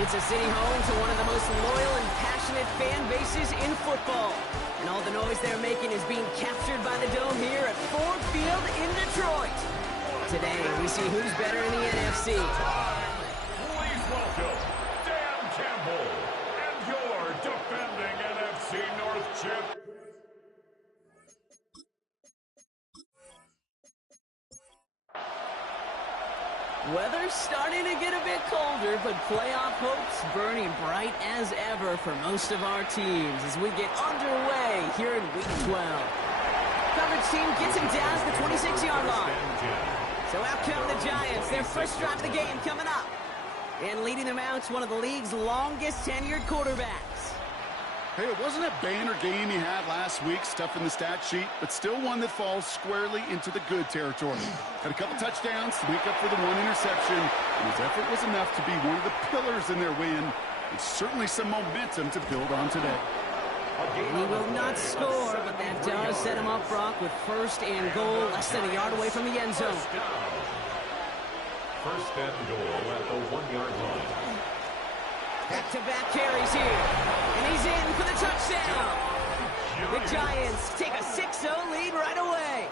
It's a city home to one of the most loyal and passionate fan bases in football. And all the noise they're making is being captured by the Dome here at Ford Field in Detroit. Today, we see who's better in the NFC. Please welcome Dan Campbell and your defending NFC North champ. Weather's starting to get a bit colder, but playoff hopes burning bright as ever for most of our teams as we get underway here in Week 12. Coverage team gets him down to the 26-yard line. So out come the Giants, their first drive of the game coming up. And leading them out is one of the league's longest tenured quarterbacks. Hey, it wasn't a banner game he had last week, stuff in the stat sheet, but still one that falls squarely into the good territory. Had a couple touchdowns to make up for the one interception, and his effort was enough to be one of the pillars in their win. It's certainly some momentum to build on today. He will not score, but that does set him up, Brock, with first and goal, less than a yard away from the end zone. First and goal at the 1-yard line. Back-to-back carries here, and he's in for the touchdown. The Giants take a 6-0 lead right away.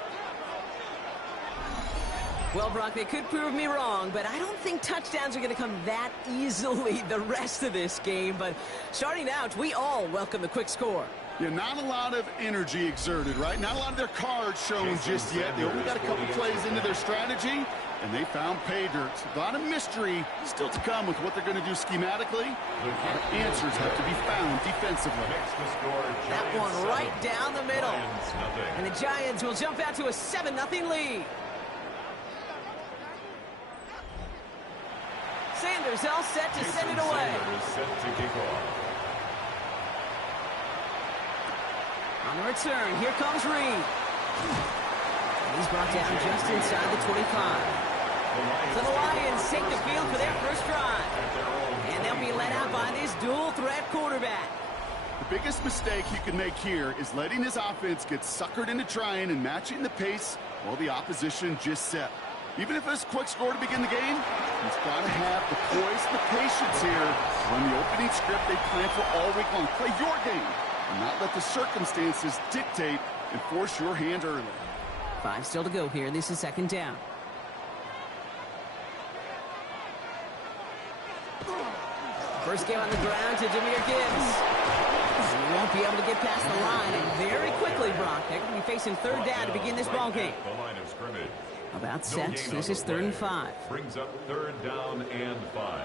Well, Brock, they could prove me wrong, but I don't think touchdowns are going to come that easily the rest of this game. But starting out, we all welcome the quick score. Yeah, not a lot of energy exerted, right? Not a lot of their cards shown just yet. They only got a couple plays into their strategy, and they found pay dirt. A lot of mystery still to come with what they're going to do schematically. The answers have to be found defensively. That one right down the middle. And the Giants will jump out to a 7-0 lead. Sanders all set to send it away. On the return, here comes Reed. He's brought down just inside the 25. So the Lions take the field for their first drive. And they'll be led out by this dual-threat quarterback. The biggest mistake you can make here is letting his offense get suckered into trying and matching the pace while the opposition just set. Even if it's a quick score to begin the game, he's got to have the poise and the patience here to run the opening script they plan for all week long. Play your game and not let the circumstances dictate and force your hand early. 5 still to go here. This is second down. First game on the ground to Jahmyr Gibbs. He won't be able to get past the line, and very quickly, Brock, they're going to be facing third down to begin this ball game. The line of scrimmage. About set. This is 3rd and 5. Brings up 3rd down and 5.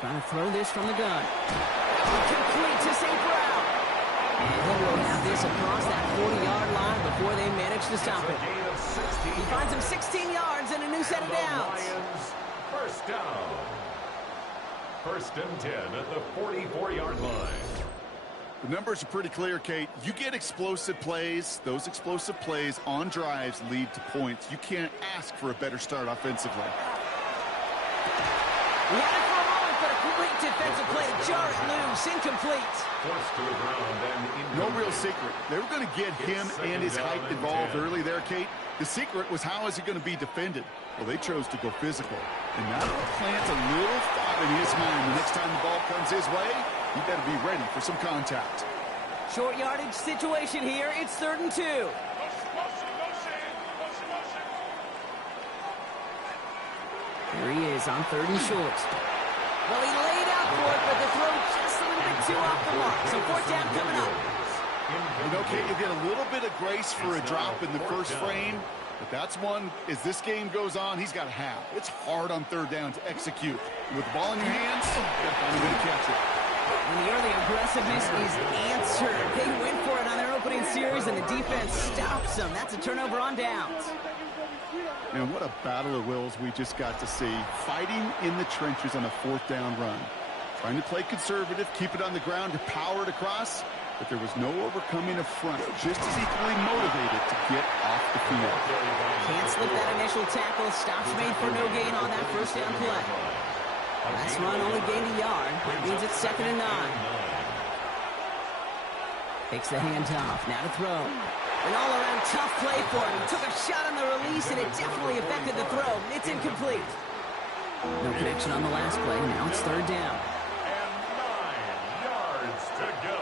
Trying to throw this from the gun. Complete to St. Brown. And he will have this across that 40-yard line before they manage to stop it. He finds him 16 yards and a new set of downs. First down. 1st and 10 at the 44-yard line. The numbers are pretty clear, Kate. You get explosive plays. Those explosive plays on drives lead to points. You can't ask for a better start offensively. He had it for a moment, but a great defensive play to jar it loose. Incomplete. Forced to the ground and no real secret. They were going to get him and his height involved early there, Kate. The secret was, how is he going to be defended? Well, they chose to go physical. And now they'll plant a little thought in his mind. The next time the ball comes his way, he better be ready for some contact. Short yardage situation here. It's 3rd and 2. Here he is on 3rd and short. Well, he laid out for it, but the throw just a little bit too off the mark. So 4th down coming up. You know, Kate, you get a little bit of grace for a drop in the first frame, but that's one, as this game goes on, he's got to have. It's hard on 3rd down to execute. With the ball in your hands, you got to find a way to catch it. And the early aggressiveness is answered. They went for it on their opening series, and the defense stops them. That's a turnover on downs. And what a battle of wills we just got to see. Fighting in the trenches on a 4th down run. Trying to play conservative, keep it on the ground to power it across, but there was no overcoming a front, just as equally motivated to get off the field. Can't slip that initial tackle. Stops made for no gain on that first down play. Last run only gained a yard. That means it's 2nd and 9. Takes the handoff. Now to throw. An all-around tough play for him. He took a shot on the release, and it definitely affected the throw. It's incomplete. No connection on the last play. Now it's third down. And 9 yards to go.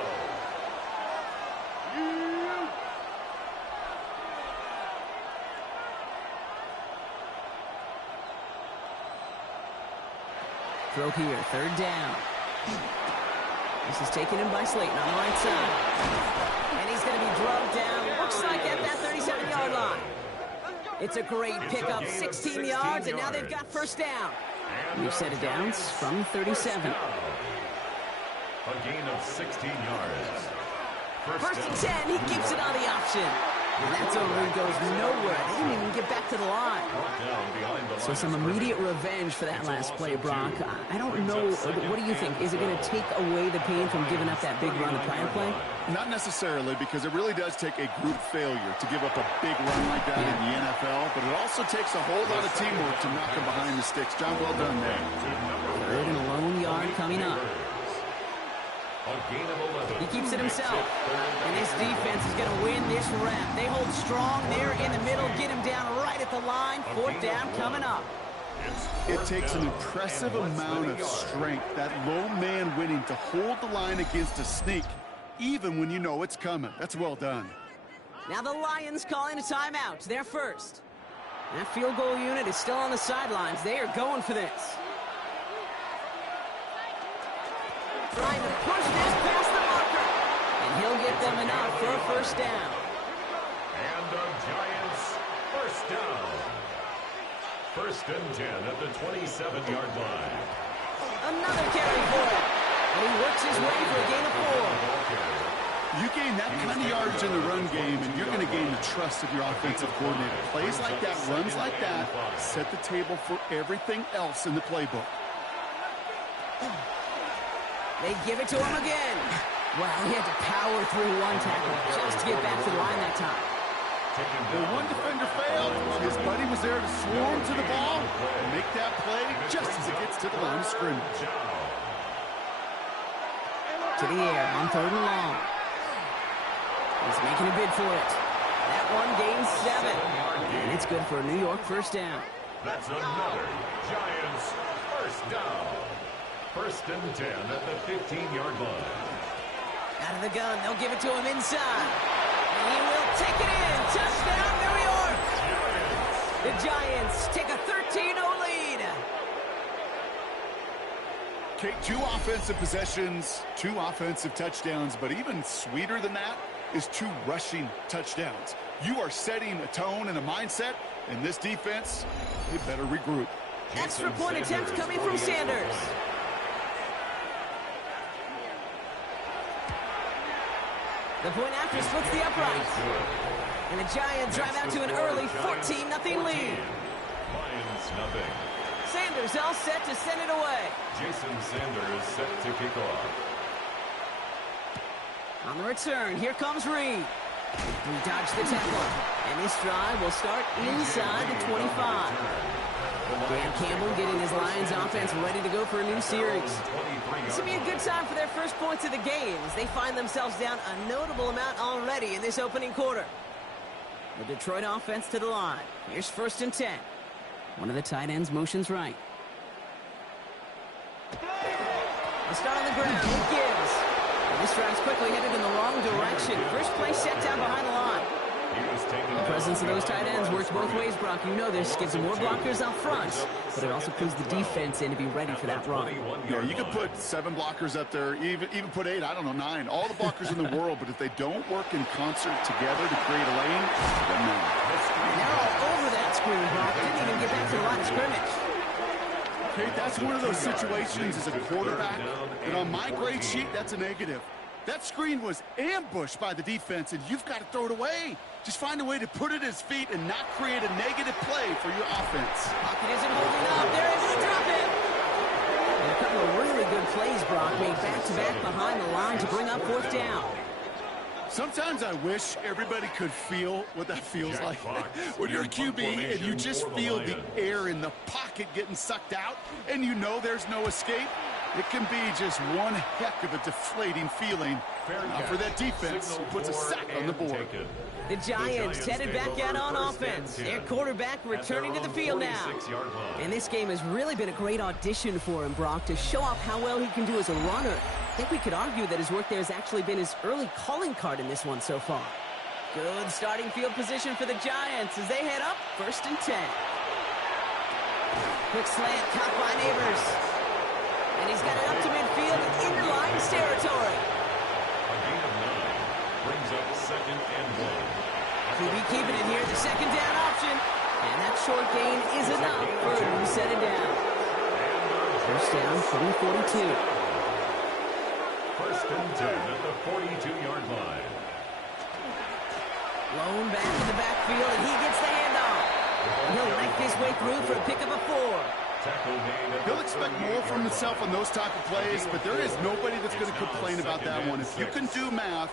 Throw here, third down. This is taken in by Slayton on the right side. And he's going to be drugged down. Looks like at that 37-yard line. It's a great pickup, 16 yards, and now they've got first down. We've set it downs from 37. A gain of 16 yards. First and 10, he keeps it on the option. And that's over and goes nowhere. They didn't even get back to the line. So some immediate revenge for that last play, Brock. I don't know. What do you think? Is it going to take away the pain from giving up that big run the prior play? Not necessarily, because it really does take a group failure to give up a big run like that in the NFL, but it also takes a whole lot of teamwork to knock him behind the sticks. John, well done there. Third and a lone yard coming up. He keeps it himself. And this defense is going to win this rep. They hold strong there in the middle, get him down right at the line. Fourth down coming up. It takes an impressive amount of strength, that low man winning, to hold the line against a sneak, even when you know it's coming. That's well done. Now the Lions calling a timeout. They're first. That field goal unit is still on the sidelines. They are going for this. Trying to push this past the marker. And he'll get them enough for a first down. And the Giants first down. First and 10 at the 27-yard line. Another carry for him. And he works his way for a gain of 4. You gain that kind of yards in the run game, and you're going to gain the trust of your offensive coordinator. Plays like that, runs like that, set the table for everything else in the playbook. They give it to him again. Wow, he had to power through one tackle just to get back to the line that time. The one defender failed. His buddy was there to swarm to the ball and make that play just as it gets to the line of scrimmage. To the air on third and long. He's making a bid for it. That one gains 7. And it's good for a New York first down. That's another Giants first down. First and 10 at the 15-yard line. Out of the gun, they'll give it to him inside. And he will take it in. Touchdown, New York! The Giants take a 13-0 lead. Okay, 2 offensive possessions, 2 offensive touchdowns, but even sweeter than that is 2 rushing touchdowns. You are setting a tone and a mindset, and this defense, they better regroup. Extra point attempt coming from Sanders. The point after splits the uprights. And the Giants drive out to an early 14-0 lead. Lions nothing. Sanders all set to send it away. Jason Sanders set to kick off. On the return, here comes Reed. We dodge the tackle. And this drive will start inside the 25. Dan Campbell getting his Lions offense ready to go for a new series. This will be a good time for their first points of the game as they find themselves down a notable amount already in this opening quarter. The Detroit offense to the line. Here's first and 10. One of the tight ends motions right. The start on the ground. He gives. And this drive's quickly headed in the wrong direction. First play set down behind the line. The presence of those tight ends works both ways, Brock. You know this. Gives them more blockers out front, but it also puts the defense in to be ready for that run. Yeah, you could put 7 blockers up there, even put 8, I don't know, 9. All the blockers in the world, but if they don't work in concert together to create a lane, then no. Now all over that screen, Brock. Didn't even get back to the line of scrimmage. Okay, that's one of those situations as a quarterback, and on my grade sheet, that's a negative. That screen was ambushed by the defense, and you've got to throw it away. Just find a way to put it at his feet and not create a negative play for your offense. Pocket isn't holding up. They're able to drop it. And a couple of really good plays, Brock, made back-to-back behind the line to bring up fourth down. Sometimes I wish everybody could feel what that feels like. When you're a QB and you just feel the air in the pocket getting sucked out and you know there's no escape, It can be just one heck of a deflating feeling. Now for that defense, who puts a sack on the board. The Giants headed back out on offense. Their quarterback returning to the field now. And this game has really been a great audition for him, Brock, to show off how well he can do as a runner. I think we could argue that his work there has actually been his early calling card in this one so far. Good starting field position for the Giants as they head up 1st and 10. Quick slant caught by Neighbors. And he's got it up to midfield and into Lions territory. A gain of 9 brings up 2nd and 1. QB keeping it here, the 2nd down option. And that short gain is enough for a new set it down. 1st down from the 42. 1st and 10 at the 42-yard line. Blown back in the backfield, and he gets the handoff. And he'll make his way through for a pickup of 4. He'll expect more from himself on those type of plays, but there is nobody that's going to complain about that one. If you can do math,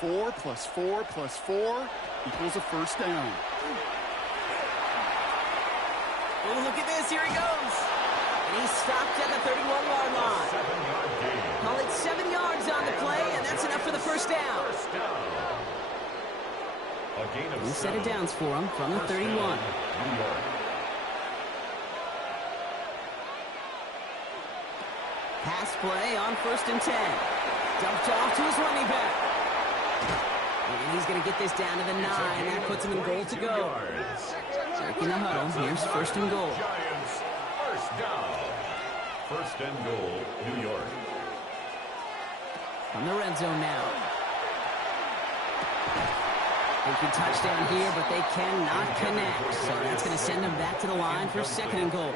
4 plus 4 plus 4 equals a 1st down. Oh, look at this. Here he goes. And he's stopped at the 31-yard line. Call it 7 yards on the play, and that's enough for the 1st down. New set of downs for him from the 31. Pass play on 1st and 10. Dumped off to his running back. And he's going to get this down to the 9. That puts him in goal to go. Taking the huddle. Here's 1st and goal. Giants, 1st down. 1st and goal, New York. From the red zone now. Thinking touchdown here, but they cannot connect. So that's going to send them back to the line for 2nd and goal.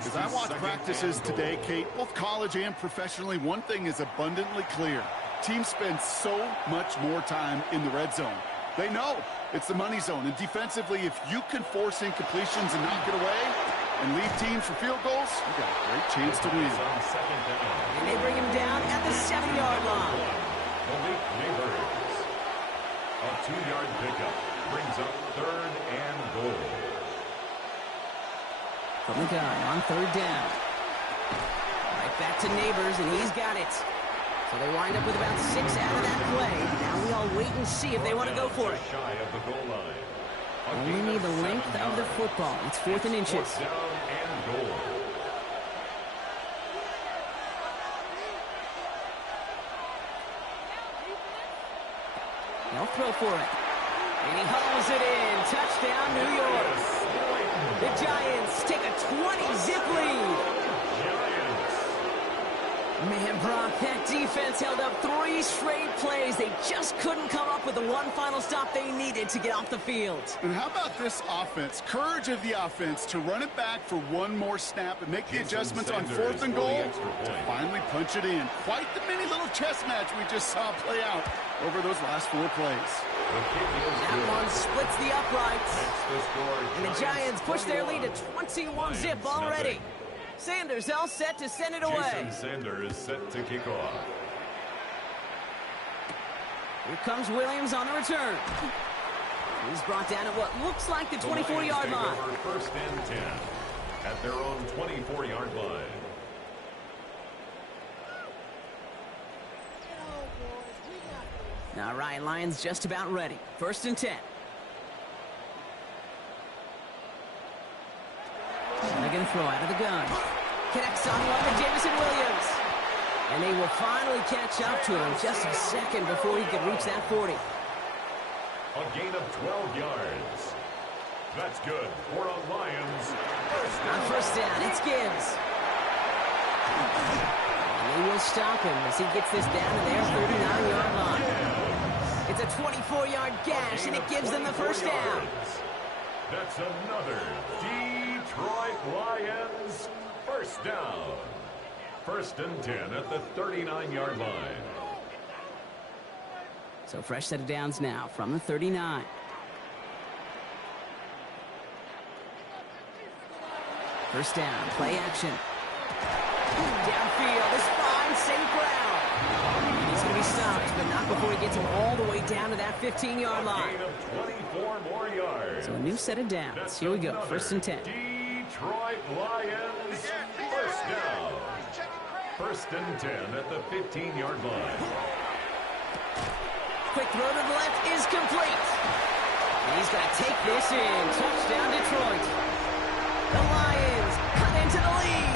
As I watch practices today, Kate, both college and professionally, one thing is abundantly clear. Teams spend so much more time in the red zone. They know it's the money zone. And defensively, if you can force incompletions and knock it away and lead teams for field goals, you got a great chance to win. And they bring him down at the 7-yard line. A 2-yard pickup brings up 3rd and goal. From the gun on 3rd down. Right back to Neighbors, and he's got it. So they wind up with about 6 out of that play. Now we all wait and see if they want to go for it. Shy of the goal line. Only need the length of the football. It's 4th and inches. 4th down and goal. They'll throw for it. And he hauls it in. Touchdown, New York. The Giants take a 20-zip lead. Man, Brock, that defense held up 3 straight plays. They just couldn't come up with the one final stop they needed to get off the field. And how about this offense? Courage of the offense to run it back for one more snap and make the adjustments on 4th and goal to finally punch it in. Quite the mini little chess match we just saw play out over those last 4 plays. That one splits the uprights. And the Giants push their lead to 21-zip already. Sanders all set to send it away. Jason Sanders is set to kick off. Here comes Williams on the return. He's brought down at what looks like the 24-yard line. 1st and 10 at their own 24-yard line. All right, Lions just about ready. 1st and 10. They're going to throw out of the gun. Connects on one to Jamison Williams. And they will finally catch up to him just a second before he could reach that 40. A gain of 12 yards. That's good for a Lions. On 1st down, it's Gibbs. And they will stop him as he gets this down to their 39-yard line. It's a 24-yard gash, and it gives them the 1st down. That's another Detroit Lions 1st down. 1st and 10 at the 39-yard line. So fresh set of downs now from the 39. First down, play action. Downfield, this fine, safe ground. And he's going to be stopped, but not before he gets him all the way down to that 15-yard line. A gain of 24 more yards. So a new set of downs. Here we go, 1st and 10. Detroit Lions 1st down. First and 10 at the 15-yard line. Quick throw to the left is complete. And he's going to take this in. Touchdown, Detroit. The Lions cut into the lead.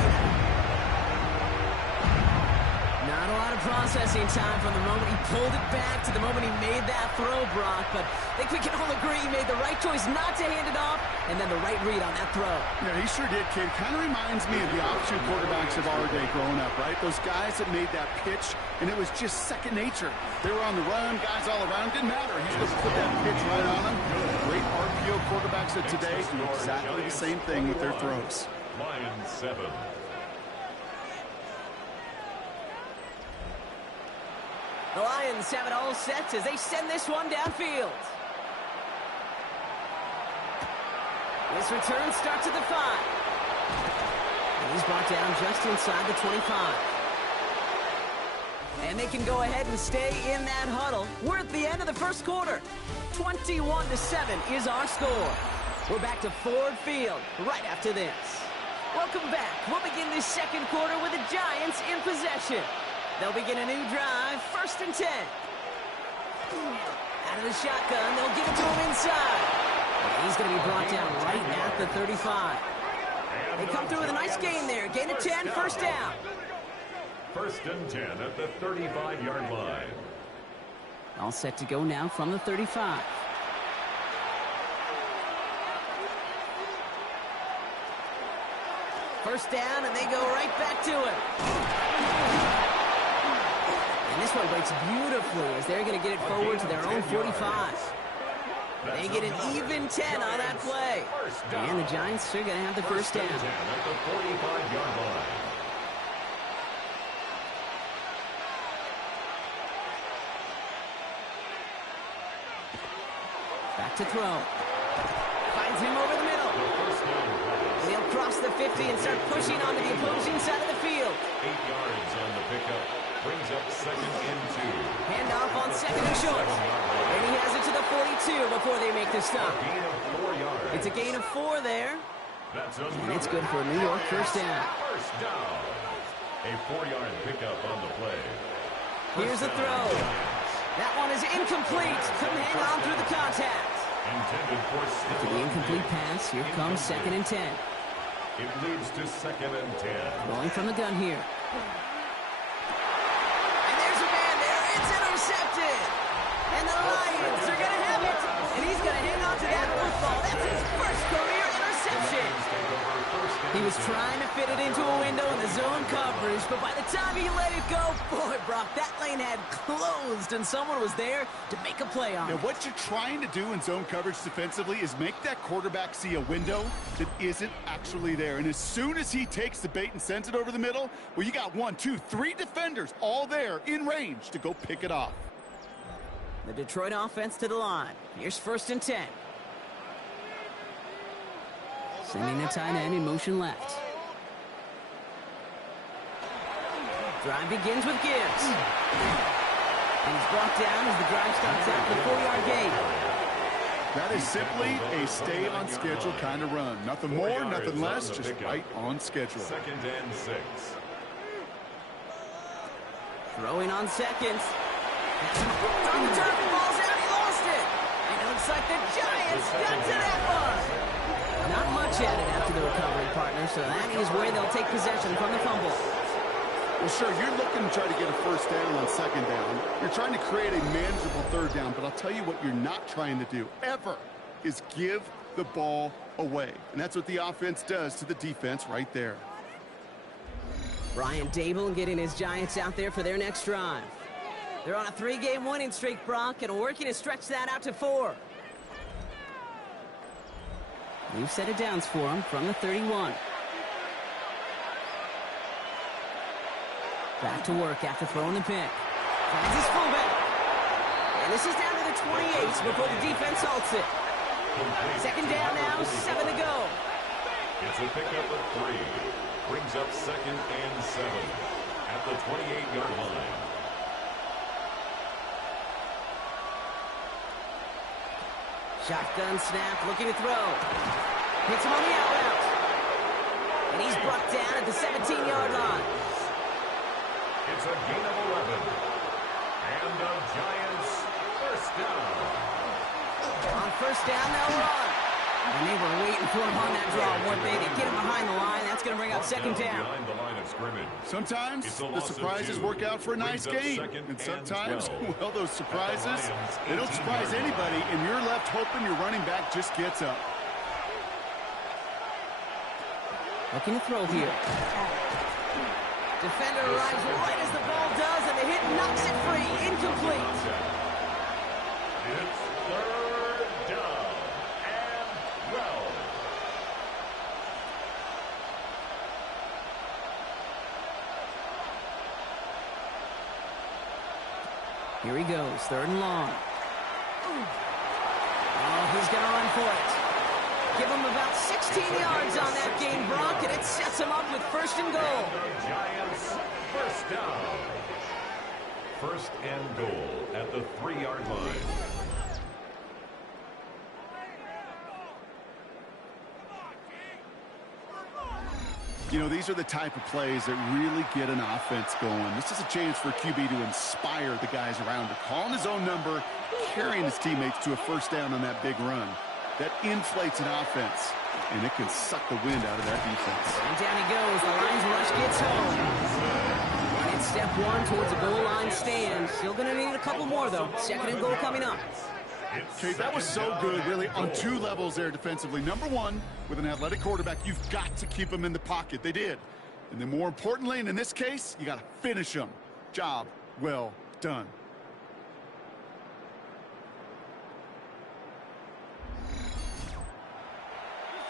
Not a lot of processing time from the moment he pulled it back to the moment he made that throw, Brock. But I think we can all agree he made the right choice not to hand it off, and then the right read on that throw. Yeah, he sure did, kid. Kind of reminds me of the option quarterbacks of our day growing up, right? Those guys that made that pitch, and it was just second nature. They were on the run, guys all around. Didn't matter. He's going to put that pitch right on them. Great RPO quarterbacks of today do exactly the same thing with their throws. Lions 7. The Lions have it all set as they send this one downfield. This return starts at the 5. And he's brought down just inside the 25. And they can go ahead and stay in that huddle. We're at the end of the first quarter. 21-7 is our score. We're back to Ford Field right after this. Welcome back. We'll begin this second quarter with the Giants in possession. They'll begin a new drive, first and 10. Out of the shotgun, they'll give it to him inside. And he's going to be brought down right at the 35. They come through with a nice gain there. Gain of 10, first down. First and 10 at the 35-yard line. All set to go now from the 35. First down, and they go right back to it. And this one breaks beautifully as they're going to get it forward to their own 45. They get an even 10 on that play. And the Giants are going to have the first down. At the 45-yard line. Back to throw. Finds him over the middle. And he'll cross the 50 and start pushing onto the opposing side of the field. 8 yards on the pickup. Brings up second and 2. Handoff on second and short. And he has it to the 42 before they make the stop. Gain of 4 yards. It's a gain of 4 there. And it's good for a New York first down. First down. A 4-yard pickup on the play. Here's the throw. That one is incomplete. Couldn't hang on through the contact. Intended for After the incomplete pass, here comes second and 10. It leads to second and 10. Rolling from the gun here. And there's a man there. It's intercepted. And the Lions are going to have it. And he's going to hang on to that football. That's his first career interception. He was trying to fit it into a window in the zone coverage, but by the time he let it go, boy, Brock, that lane had closed, and someone was there to make a play on it. Now, what you're trying to do in zone coverage defensively is make that quarterback see a window that isn't actually there. And as soon as he takes the bait and sends it over the middle, well, you got 1, 2, 3 defenders all there in range to go pick it off. The Detroit offense to the line. Here's first and 10. Sending the tight end in motion left. Drive begins with Gibbs. And he's brought down as the drive starts out the 4-yard gain. That is simply a stay on schedule kind of run. Nothing more, nothing less, just right on schedule. Second and 6. Throwing on seconds. On the turf, ball's out, he lost it. And it looks like the Giants got to that one. Not much added after the recovery, partner, so that is where they'll take possession from the fumble. Well, sure, you're looking to try to get a first down on second down. You're trying to create a manageable third down, but I'll tell you what you're not trying to do, ever, is give the ball away. And that's what the offense does to the defense right there. Brian Dable getting his Giants out there for their next drive. They're on a 3-game winning streak, Brock, and working to stretch that out to 4. We've set it downs for him from the 31. Back to work after throwing the pick. Finds his fullback. And this is down to the 28 before the defense halts it. Second down now, 7 to go. It's a pickup of 3. Brings up second and 7 at the 28-yard line. Shotgun snap, looking to throw. Hits him on the out route. And he's brought down at the 17-yard line. It's a gain of 11. And the Giants first down. On first down, they'll run. And they were waiting for him on that draw, weren't they? They get him behind the line. That's going to bring up second down. Behind the line of scrimmage. Sometimes the surprises work out for a nice game. And sometimes, well, those surprises, they don't surprise anybody, and you're left hoping your running back just gets up. Looking to throw here. Defender arrives right as the ball does, and the hit knocks it free. Incomplete. It's third down and 12. Here he goes, third and long. Oh, he's going to run for it. Give him about 16 yards on that gain, Brock, and it sets him up with first and goal. The Giants first down. First and goal at the 3-yard line. You know, these are the type of plays that really get an offense going. This is a chance for QB to inspire the guys around him, calling his own number, carrying his teammates to a first down on that big run. That inflates an offense, and it can suck the wind out of that defense. And down he goes. The Lions rush gets home. And it's step one towards a goal line stand. Still going to need a couple more, though. Second and goal coming up. Okay, that was so good, really, on two levels there defensively. Number one, with an athletic quarterback, you've got to keep him in the pocket. They did. And then more importantly, and in this case, you got to finish him. Job well done.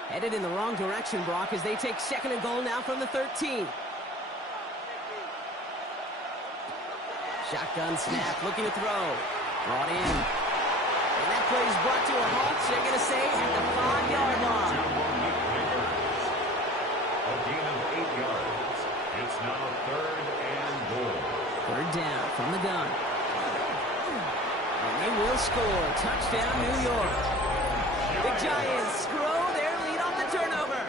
Headed in the wrong direction, Brock, as they take second and goal now from the 13. Shotgun snap, looking to throw. Brought in. And that play is brought to a halt, so they're going to say at the 5-yard line. A gain of 8 yards. It's now third and goal. Third down from the gun. And they will score. Touchdown, New York. The Giants grow their lead on the turnover.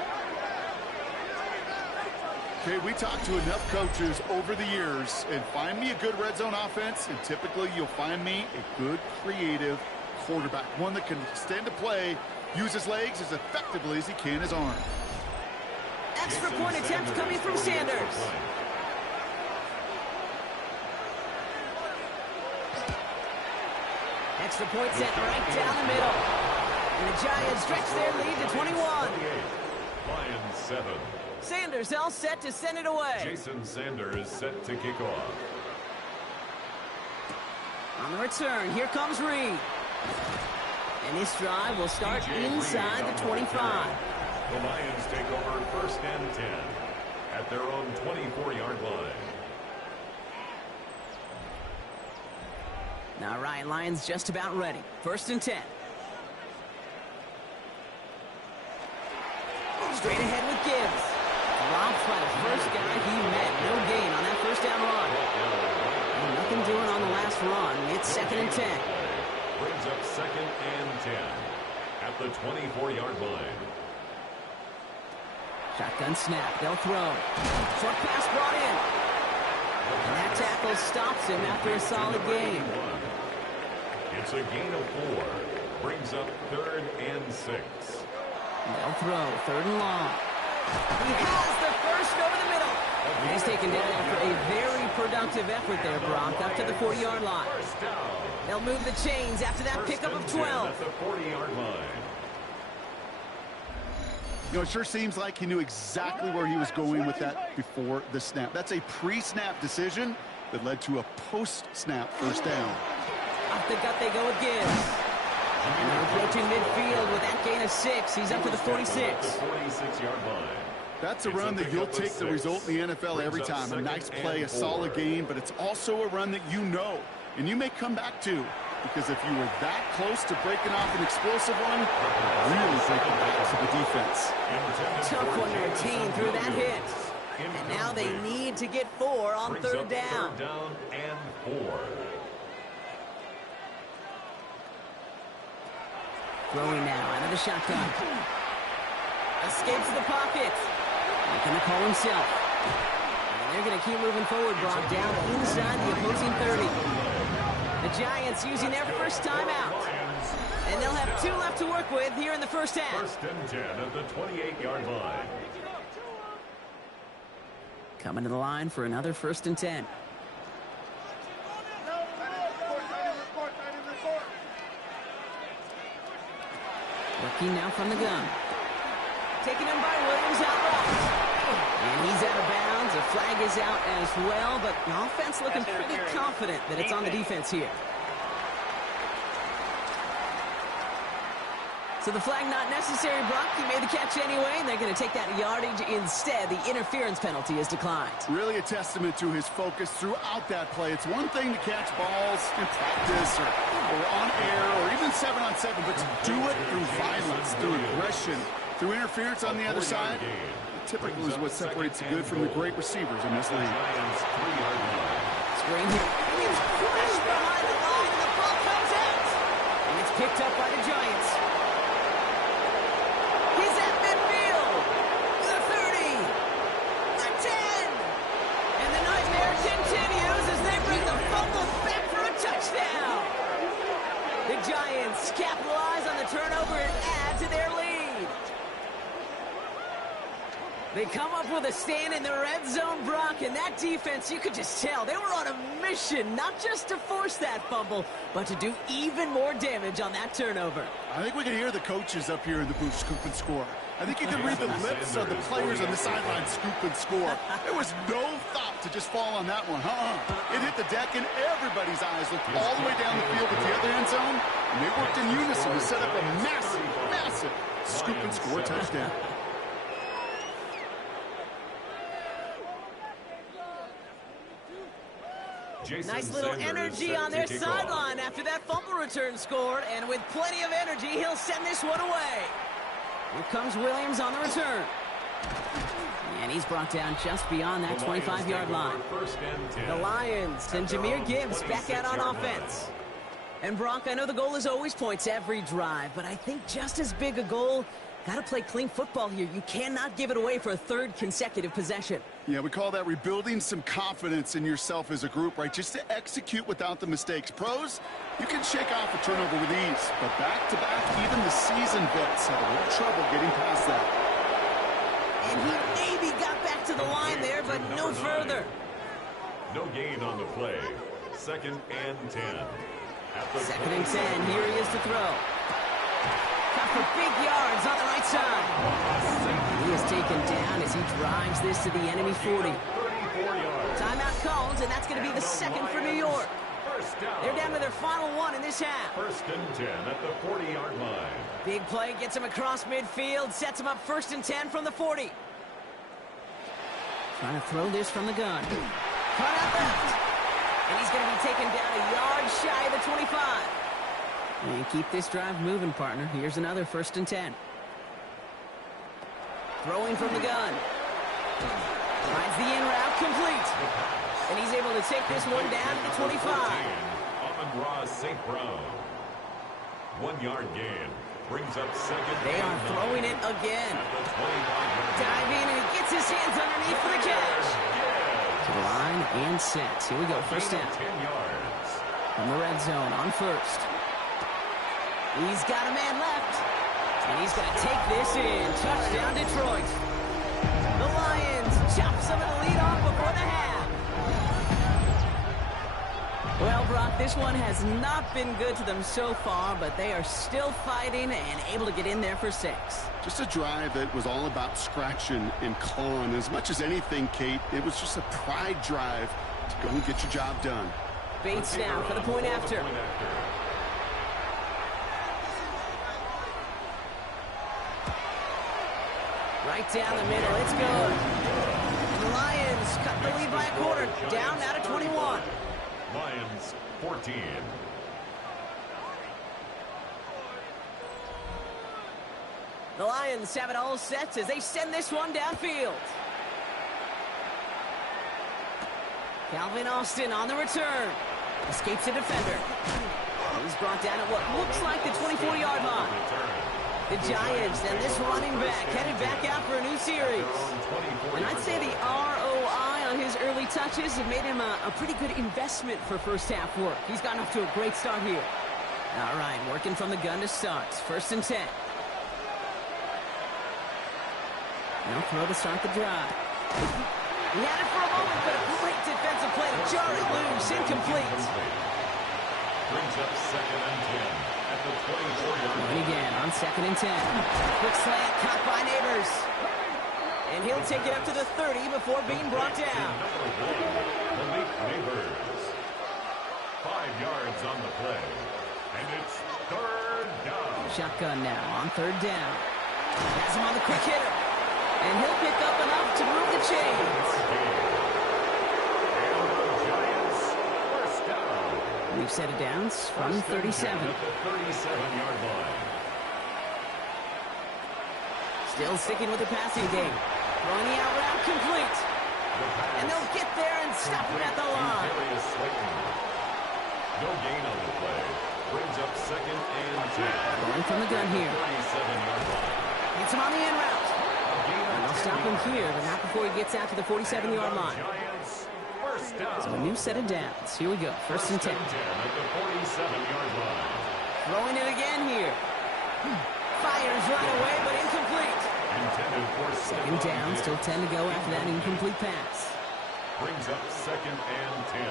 Okay, we talked to enough coaches over the years, and find me a good red zone offense, and typically you'll find me a good creative quarterback, one that can extend a play, use his legs as effectively as he can his arm. Extra point attempt coming from Sanders. Extra point sent right down the middle. And the Giants stretch their lead to 21. Lions 7. Sanders all set to send it away. Jason Sanders set to kick off. On the return, here comes Reed. And this drive will start inside the 25. The Lions take over first and 10 at their own 24-yard line. Now, Ryan, Lions just about ready. First and 10. Straight ahead with Gibbs. Drops by the first guy he met. No gain on that first down run. And nothing doing on the last run. It's second and 10. Brings up second and 10 at the 24-yard line. Shotgun snap. They'll throw. Short pass brought in. And that tackle stops him after a solid gain. It's a gain of 4. Brings up third and 6. They'll throw. Third and long. He has the first over the middle. And he's taken down after a very productive effort there, Brock, up to the 40-yard line. They'll move the chains after that pickup of 12. At the 40-yard line. You know, it sure seems like he knew exactly where he was going with that before the snap. That's a pre-snap decision that led to a post-snap first down. Off the gut they go with Gibbs. And they're approaching midfield with that gain of 6. He's up to the 46. The 46-yard line. That's a run that you'll take the result in the NFL every time. A nice play, a solid gain, but it's also a run that you know and you may come back to, because if you were that close to breaking off an explosive one, really break the backs of the defense. Tough one to retain through that hit. And now they need to get 4 on third down. Third down and 4. Throwing now out of the shotgun. Escapes the pocket. Making the call himself. And They're going to keep moving forward, Brock, down inside the opposing 30. The Giants using their first timeout. And they'll have 2 left to work with here in the first half. First and 10 at the 28-yard line. Coming to the line for another first and 10. Working now from the gun. Taken in by Williams out right. And he's out of bounds. A flag is out as well, but the offense looking pretty confident that it's on the defense here. So the flag not necessary, Brock. He made the catch anyway, and they're going to take that yardage instead. The interference penalty is declined. Really a testament to his focus throughout that play. It's one thing to catch balls in practice or on air or even 7-on-7, but to do it through violence, through aggression, through interference on the other side, typically is what separates the good from the great receivers in this league. Screen here. Williams crashed behind the line, and the ball comes out. And it's picked up by the Giants. He's at midfield. The 30. The 10. And the nightmare continues as they bring the fumble back for a touchdown. The Giants capitalize on the turnover and add to their lead. They come up with a stand in the red zone, Brock, and that defense, you could just tell, they were on a mission, not just to force that fumble, but to do even more damage on that turnover. I think we can hear the coaches up here in the booth scoop and score. I think you can read the lips of the players on the sideline scoop and score. There was no thought to just fall on that one. It hit the deck, and everybody's eyes looked all the way down the field at the other end zone, and they worked in unison to set up a massive, massive scoop and score touchdown. Nice little energy on their sideline after that fumble return scored, and with plenty of energy, he'll send this one away. Here comes Williams on the return. And he's brought down just beyond that 25-yard line. The Lions and Jahmyr Gibbs back out on offense. And Brock, I know the goal is always points every drive, but I think just as big a goal, got to play clean football here. You cannot give it away for a 3rd consecutive possession. Yeah, we call that rebuilding some confidence in yourself as a group, right? Just to execute without the mistakes. Pros, you can shake off a turnover with ease, but back-to-back, even the seasoned vets have a little trouble getting past that. And he maybe got back to the line there, but no further. No gain on the play. 2nd and 10. 2nd and 10. Here he is to throw. Got for big yards on the right side. He is taken down as he drives this to the enemy 40. Timeout called, and that's going to be the 2nd for New York. They're down to their final one in this half. 1st and 10 at the 40-yard line. Big play gets him across midfield, sets him up 1st and 10 from the 40. Trying to throw this from the gun. Cut out left. And he's going to be taken down a yard shy of the 25. And keep this drive moving, partner. Here's another 1st and 10. Throwing from the gun. Finds the in route complete. And he's able to take this one down to the 25. Amon-Ra St. Brown. 1-yard gain. Brings up 2nd. They are throwing it again. Dive in, and he gets his hands underneath for the catch. To the line and set. Here we go, 1st down. 10 yards. From the red zone on 1st. He's got a man left. And he's going to take this in. Touchdown, Detroit. The Lions chop some of the lead off before the half. Well, Brock, this one has not been good to them so far, but they are still fighting and able to get in there for 6. Just a drive that was all about scratching and clawing. As much as anything, Kate, it was just a pride drive to go and get your job done. Bates now for the point after. Right down the middle. It's good. And the Lions cut the lead by a quarter. Down now to 21. Lions 14. The Lions have it all set as they send this one downfield. Calvin Austin on the return. Escapes a defender. He's brought down at what looks like the 24-yard line. The Giants and this running back headed back out for a new series. And I'd say the ROI on his early touches have made him a pretty good investment for first half work. He's gotten off to a great start here. All right, working from the gun to start. 1st and 10. No throw to start the drive. He had it for a moment, but a great defensive play to jar it loose. Incomplete. Brings up 2nd and 10 at the 24-yard line. And again on 2nd and 10. Quick slant caught by Neighbors. And he'll take it up to the 30 before being brought down. Number 1, Malik Neighbors. 5 yards on the play. And it's 3rd down. Shotgun now on 3rd down. Has him on the quick hitter. And he'll pick up enough to move the chains. And the Giants, 1st down. We've set it downs from 37. At the 37-yard line. Still sticking with the passing game. Throwing the out route complete. And they'll get there and stop him at the line. No gain on the play. Brings up 2nd and 10. Going from the gun here. 37-yard line. Gets him on the in route. And they'll stop him here, but not before he gets out to the 47-yard line. Giants, 1st down. So a new set of downs. Here we go. 1st and 10. At the 47-yard line. Throwing it again here. Fires right away, but incomplete. Intended for 2nd down, still 10 to go after that incomplete pass. Brings up 2nd and 10.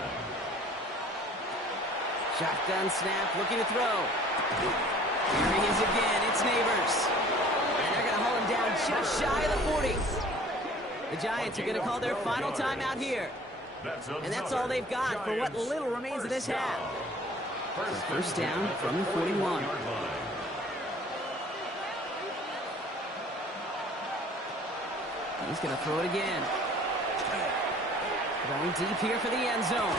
Shotgun snap, looking to throw. Here he is again. It's Neighbors. And they're going to hold him down just shy of the 40. The Giants are going to call their final timeout here. And that's all they've got for what little remains of this half. First down from the 41. He's going to throw it again. Going deep here for the end zone.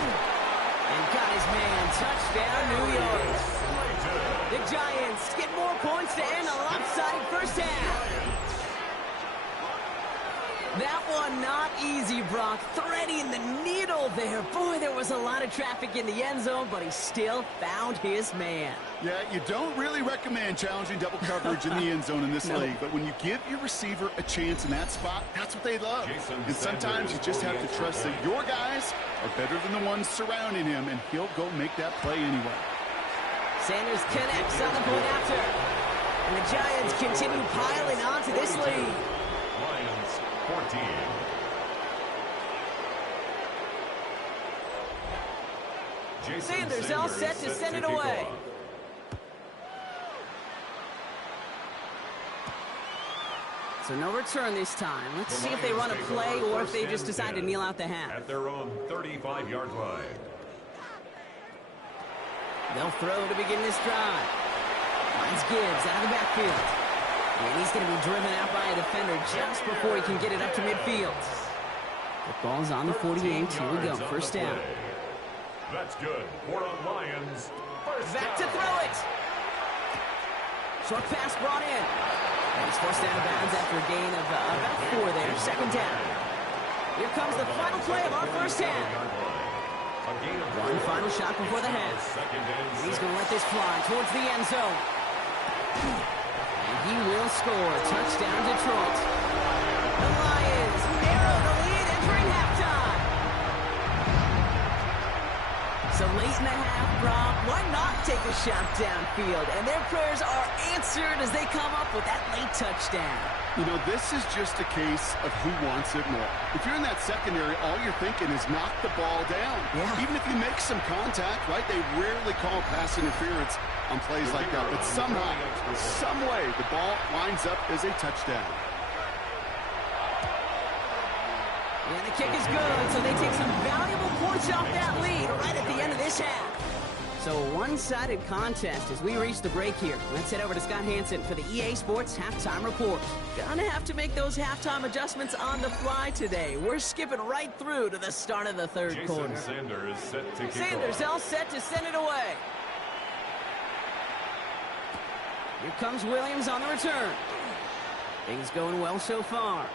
And got his man. Touchdown, New York. The Giants get more points to end a lopsided first half. That one not easy, Brock. Threading the needle there. Boy, there was a lot of traffic in the end zone, but he still found his man. Yeah, you don't really recommend challenging double coverage in the end zone in this league, but when you give your receiver a chance in that spot, that's what they love. And sometimes you just have to trust that your guys are better than the ones surrounding him, and he'll go make that play anyway. Sanders connects on the point after. And the Giants continue piling onto this lead. Lions 14. Sanders all set to send it away. So no return this time. Let's see if they run a play or if they just decide to kneel out the half. At their own 35-yard line. They'll throw to begin this drive. Finds Gibbs out of the backfield. And he's going to be driven out by a defender just before he can get it up to midfield. The ball's on the 48. Here we go. First down. That's good for the Lions. Back to throw it. Short pass brought in. And he's forced out of bounds after a gain of about 4 there. 2nd down. Here comes the final play of our first half. One final shot before the half. He's going to let this fly towards the end zone. And he will score. Touchdown, Detroit. The Lions narrow the lead entering halftime. So late in the half, Rob, why not take a shot downfield? And their prayers are answered as they come up with that late touchdown. You know, this is just a case of who wants it more. If you're in that secondary, all you're thinking is knock the ball down. Yeah. Even if you make some contact, right? They rarely call pass interference on plays like that. But somehow, some way, the ball winds up as a touchdown. And the kick is good, so they take some valuable points off that lead right at the end of this half. So a one-sided contest as we reach the break here. Let's head over to Scott Hansen for the EA Sports Halftime Report. Gonna have to make those halftime adjustments on the fly today. We're skipping right through to the start of the third quarter. Sanders set to kick Sanders off. all set to send it away. Here comes Williams on the return. Things going well so far.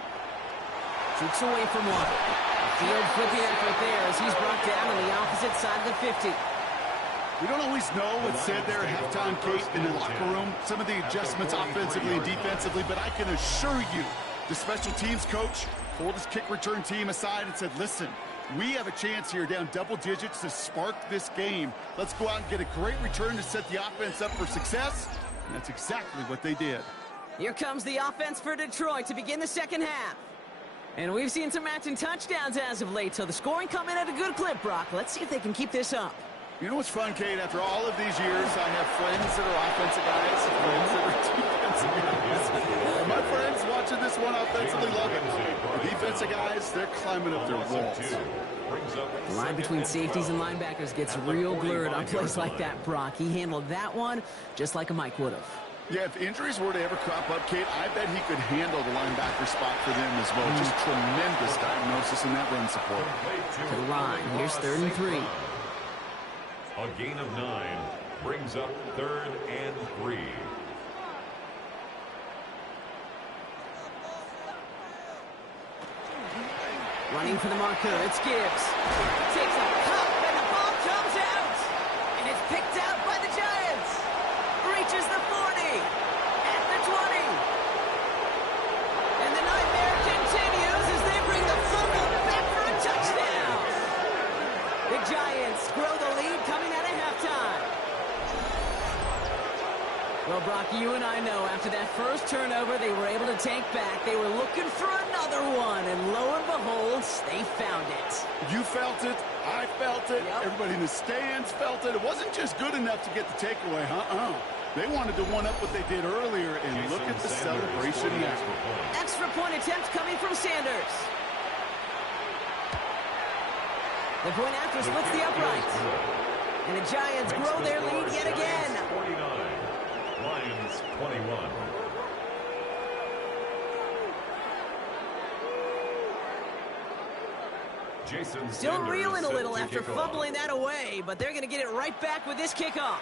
Shoots away from one. A field flipping effort there as he's brought down on the opposite side of the 50. We don't always know what's said there at halftime, Kate, in the locker room. Some of the adjustments offensively and defensively, but I can assure you the special teams coach pulled his kick return team aside and said, listen, We have a chance here down double digits to spark this game. Let's go out and get a great return to set the offense up for success. And that's exactly what they did. Here comes the offense for Detroit to begin the second half. And we've seen some matching touchdowns as of late, so the scoring coming at a good clip, Brock. Let's see if they can keep this up. You know what's fun, Kate? After all of these years, I have friends that are offensive guys, friends that are defensive guys. And my friends watching this one offensively love it. The defensive guys, they're climbing up their walls. The line between safeties and linebackers gets real blurred on plays like that, Brock. He handled that one just like a Mike would have. Yeah, if injuries were to ever crop up, Kate, I bet he could handle the linebacker spot for them as well. Just tremendous diagnosis in that run support. To the line. Here's 3rd and 3. A gain of 9 brings up 3rd and 3. Running for the marker, it's Gibbs. Takes a cup, and the ball comes out. And it's picked out by the Giants. Reaches the 40. At the 20. And the nightmare continues as they bring the fumble back for a touchdown. The Giants grow the lead coming out of halftime. Well, Brock, you and I know after that first turnover they were able to take back. They were looking for another one, and lo and behold, they found it. You felt it. I felt it. Yep. Everybody in the stands felt it. It wasn't just good enough to get the takeaway, They wanted to one-up what they did earlier, and look at the celebration now. Extra point attempt coming from Sanders. The point after splits the uprights. And the Giants grow their lead yet again. 49, Lions 21. Jason Still Sanders reeling a set little to after kick off. fumbling that away, but they're going to get it right back with this kickoff.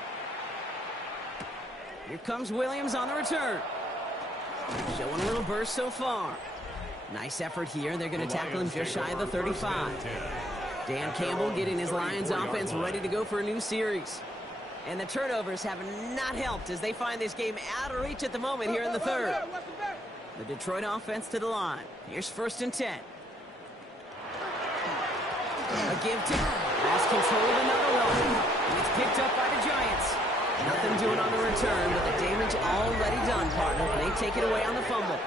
Here comes Williams on the return. Showing a little burst so far. Nice effort here. They're going to tackle him just shy of the 35. Dan Campbell getting his Lions offense ready to go for a new series. And the turnovers have not helped as they find this game out of reach at the moment here in the 3rd. The Detroit offense to the line. Here's 1st and 10. A give to lost control of another one. And it's picked up by the Giants. Nothing doing on the return, but the damage already done, partner. They take it away on the fumble.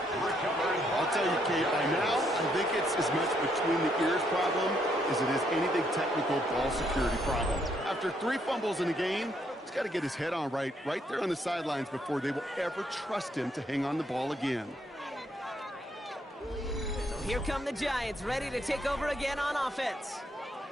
I'll tell you, Kate, by now, I think it's as much between the ears problem as it is anything technical ball security problem. After 3 fumbles in a game, he's got to get his head on right there on the sidelines before they will ever trust him to hang on the ball again. So here come the Giants, ready to take over again on offense.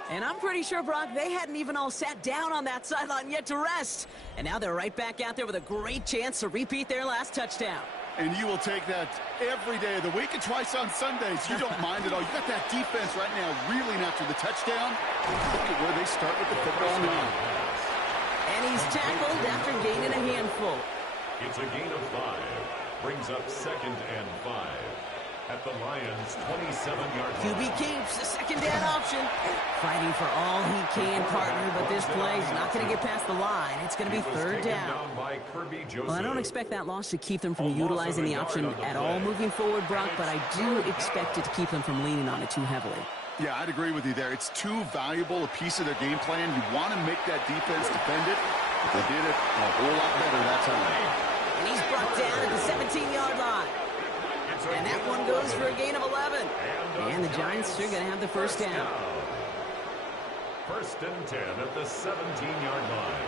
And I'm pretty sure, Brock, they hadn't even all sat down on that sideline yet to rest. And now they're right back out there with a great chance to repeat their last touchdown. And you will take that every day of the week and twice on Sundays. You don't mind at all. You got that defense right now reeling after the touchdown. Look at where they start with the football now. And he's tackled after gaining a handful. It's a gain of 5. Brings up 2nd and 5. At the Lions' 27-yard line. QB keeps the second down option. Fighting for all he can, partner, but this play's not going to get past the line. It's going to be 3rd down. Well, I don't expect that loss to keep them from utilizing the option at all moving forward, Brock, but I do expect it to keep them from leaning on it too heavily. Yeah, I'd agree with you there. It's too valuable a piece of their game plan. You want to make that defense defend it. But they did it a whole lot better that time. And he's brought down at the 17-yard line. And that one goes for a gain of 11. And the Giants are going to have the first down. 1st and 10 at the 17-yard line.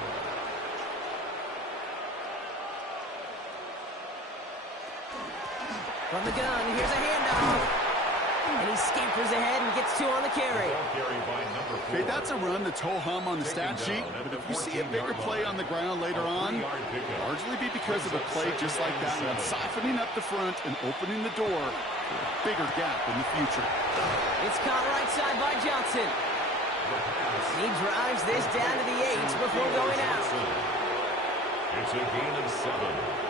From the gun, here's a handoff. And he scampers ahead and gets 2 on the carry. Okay, that's a run that's ho-hum on the stat sheet, but if you see a bigger play on the ground later on, largely be because of a play just like that one, softening up the front and opening the door for a bigger gap in the future. It's caught right side by Johnson. He drives this down to the 8 before going out. It's a gain of 7.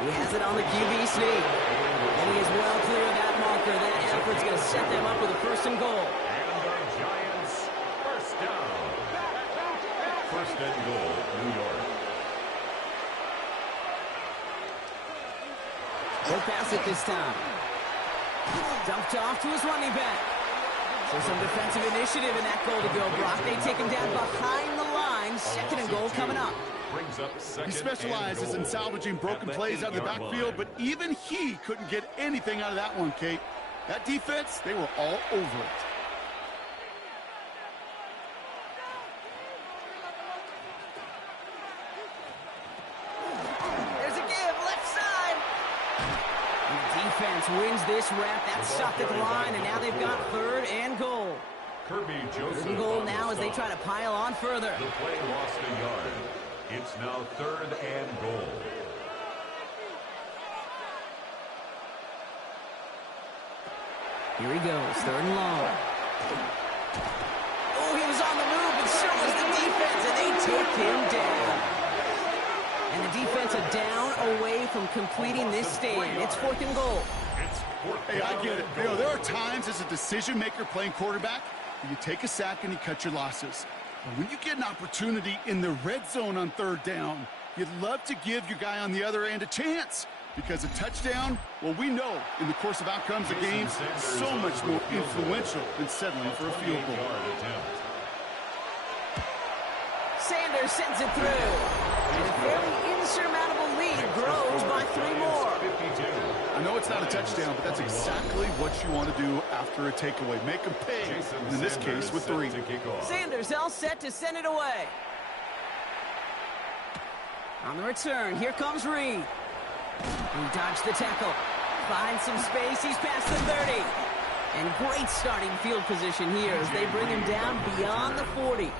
He has it on the QB sneak. And he is well clear of that marker. That effort's going to set them up with a 1st and goal. And the Giants, 1st down. 1st and goal, New York. He'll pass it this time. Dumped off to his running back. So some defensive initiative in that goal to go, Brock. They take him down behind the line. Second and goal coming up. He specializes in salvaging broken plays out of the backfield, but even he couldn't get anything out of that one, Kate. That defense, they were all over it. There's a give, left side. And the defense wins this rep. That's stopped at the line, and now they've got third and goal. Third and goal now as they try to pile on further. The play lost a yard. It's now third and goal. Here he goes, third and long. Oh, he was on the move, and so was the defense, and they take him down. And the defense are down away from completing this stand. It's fourth and goal. Hey, I get it. You know, there are times as a decision-maker playing quarterback, you take a sack and you cut your losses. But when you get an opportunity in the red zone on third down, you'd love to give your guy on the other end a chance. Because a touchdown, well, we know in the course of outcomes of games, so much more influential than settling for a field goal. Sanders sends it through. And a fairly insurmountable lead grows by 3 more. I know it's not a touchdown, but that's exactly what you want to do after a takeaway. Make them pay, in this case, with 3. Sanders all set to send it away. On the return, here comes Reed. He dodged the tackle. Finds some space. He's past the 30. And great starting field position here as they bring him down beyond the 40.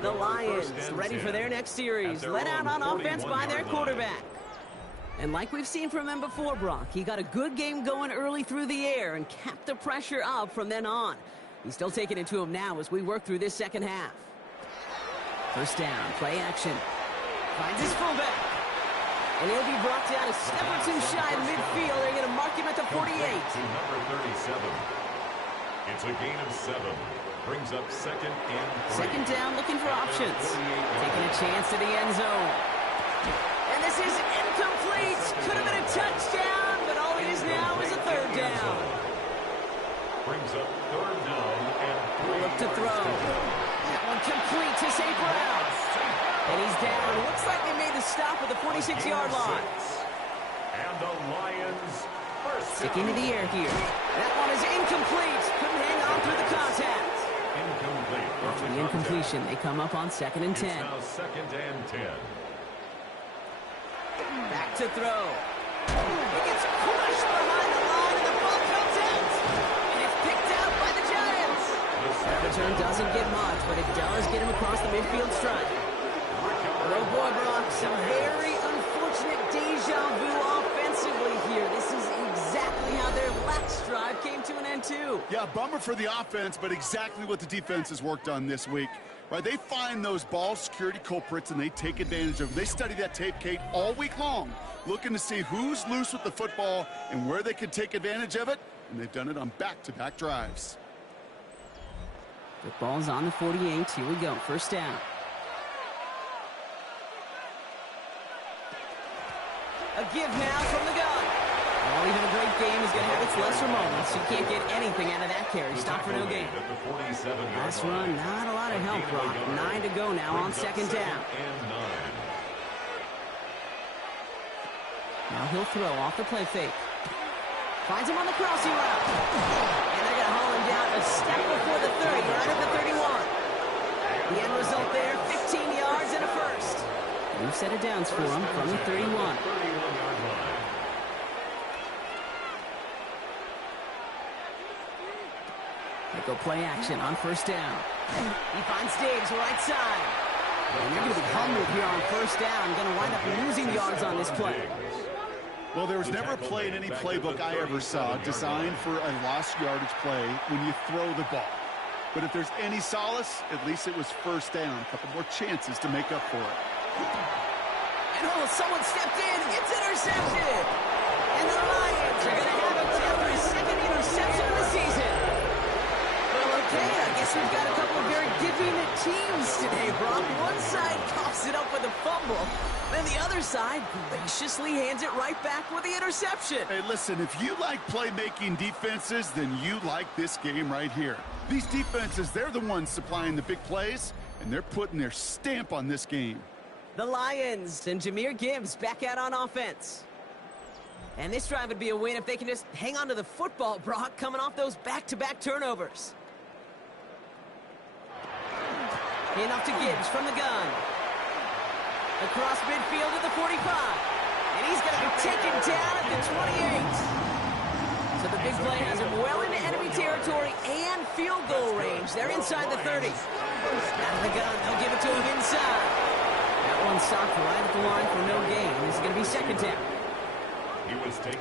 The Lions ready for their next series. Let out on offense by their quarterback. And like we've seen from him before, Brock, he got a good game going early through the air and kept the pressure up from then on. He's still taking it to him now as we work through this second half. First down, play action. Finds his fullback. And he'll be brought down a step or two shy of midfield. They're going to mark him at the 48. To number 37. It's a gain of 7. Brings up second and 3. Second down, looking for options. Taking a chance to the end zone. And this is incomplete. Could have been a touchdown, but all it is now is a third down. Brings up third down and 3. Look to throw. That one complete to St. Brown. And he's down. Looks like they made the stop at the 46-yard line. And the Lions first sticking to the air here. That one is incomplete. Couldn't hang on through the contact. Incomplete. After the incompletion, they come up on second and 10. It's now second and 10. Back to throw. He gets crushed behind the line, and the ball comes out. And it's picked out by the Giants. That return doesn't get much, but it does get him across the midfield stripe. Oh boy, Brock, some very unfortunate deja vu offensively here. This is exactly how their last drive came to an end, too. Yeah, bummer for the offense, but exactly what the defense has worked on this week. Right, they find those ball security culprits and they take advantage of them. They study that tape, Kate, all week long, looking to see who's loose with the football and where they can take advantage of it, and they've done it on back-to-back drives. The ball's on the 48. Here we go, first down. A give now from the gun. Well, even a great game is going to have its lesser moments. You can't get anything out of that carry. Stop for no gain. Last run, not a lot of help, Brock. 9 to go now on second down. Now he'll throw off the play fake. Finds him on the crossing route. And they're going to haul him down a step before the 30, right at the 31. The end result there, 15 yards and a first. New set of downs for him from the 31. They go play action on first down. He finds Diggs right side. And they're going to be humbled here on first down. Going to wind up losing yards on this play. Well, there was never a play in any playbook I ever saw designed for a lost yardage play when you throw the ball. But if there's any solace, at least it was first down. A couple more chances to make up for it. And oh, someone stepped in. It's intercepted. And the Lions are going to have him down for his second interception of the season. Well, okay, I guess we've got a couple of very giving teams today, Brock. One side coughs it up with a fumble, then the other side graciously hands it right back with the interception. Hey, listen, if you like playmaking defenses, then you like this game right here. These defenses, they're the ones supplying the big plays, and they're putting their stamp on this game. The Lions and Jahmyr Gibbs back out on offense. And this drive would be a win if they can just hang on to the football, Brock, coming off those back-to-back turnovers. Enough to Gibbs from the gun. Across midfield to the 45. And he's going to be taken down at the 28. So the big play has him well into enemy territory and field goal range. They're inside the 30. Out of the gun, they'll give it to him inside. That one stopped right at the line for no gain. This is going to be second down.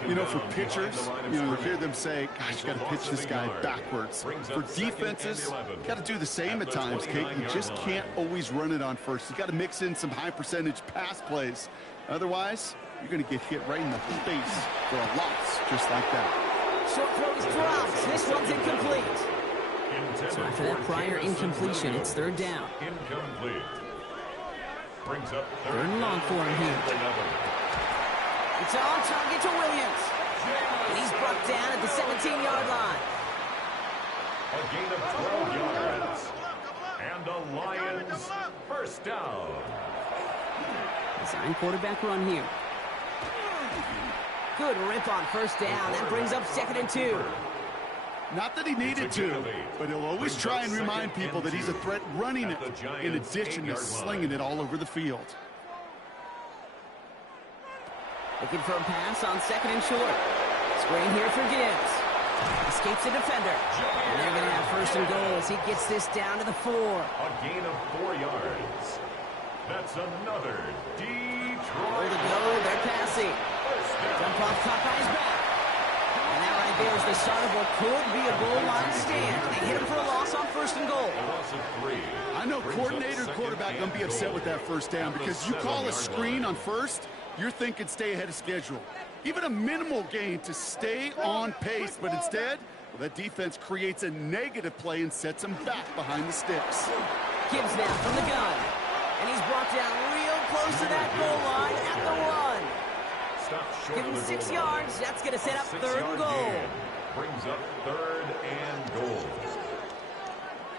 You know, for pitchers, you hear them say, gosh, you got to pitch this guy backwards. For defenses, you got to do the same at times, Kate. You just can't always run it on first. You got to mix in some high-percentage pass plays. Otherwise, you're going to get hit right in the face for a loss just like that. Short throw is dropped. This one's incomplete. So after that prior incompletion, it's third down. Incomplete. Brings up third and long for him here. It's on target to Williams. And he's brought down at the 17-yard line. A gain of 12 yards. And the Lions first down. Design quarterback run here. Good rip on first down. That brings up second and 2. Not that he needed to, but he'll always try and remind people that he's a threat running it, in addition to slinging it all over the field. Looking for a pass on second and short. Screen here for Gibbs. Escapes the defender. And they're going to have first and goal as he gets this down to the 4. A gain of 4 yards. That's another Detroit. To go, they're passing. Jump off caught by his back. And that right there is the start of what could be a goal line stand. They hit him for a loss on first and goal. A loss of 3. I know coordinator quarterback going to be upset with that first down because you call a screen on first, you're thinking stay ahead of schedule. Even a minimal gain to stay on pace, but instead, well, that defense creates a negative play and sets them back behind the sticks. Gibbs now from the gun. And he's brought down real close to that goal line at the 1. Give him 6 yards. That's going to set up third and goal. Brings up third and goal.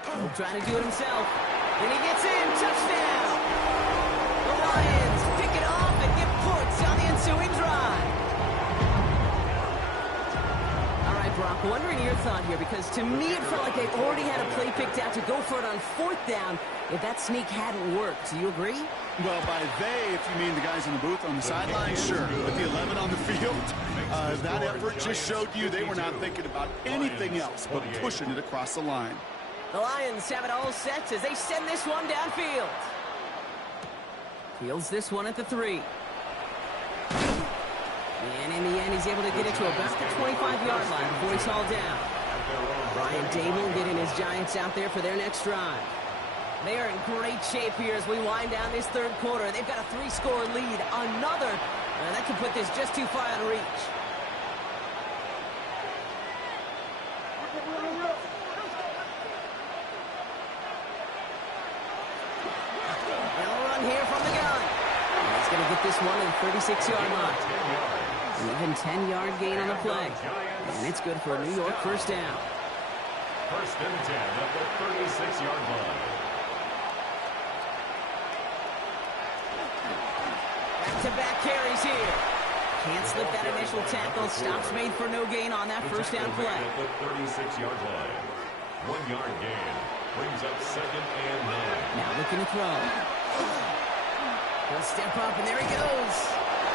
He'll try to do it himself. And he gets in. Touchdown. The Lions pick it off and get points on the ensuing drive. All right, Brock, wondering your thought here, because to me it felt like they already had a play picked out to go for it on fourth down if that sneak hadn't worked. Do you agree? Well, by they, if you mean the guys in the booth on the sideline, sure. With the 11 on the field, that effort just showed you they were not thinking about anything else but pushing it across the line. The Lions have it all set as they send this one downfield. Fields this one at the 3. And in the end, he's able to get it to about the 25-yard line before he's hauled down. Brian Dable getting his Giants out there for their next drive. They are in great shape here as we wind down this third quarter. They've got a 3-score lead. Another that could put this just too far out of reach. They'll run here from the gun. And he's going to get this one at the 36-yard line. An even 10-yard gain on the play. And it's good for a New York first down. First and 10 at the 36-yard line. Back-to-back carries here. Can't slip that initial tackle. Stops made for no gain on that first down play. At the 36-yard line. 1-yard gain. Brings up second and 9. Now looking to throw. He'll step up, and there he goes.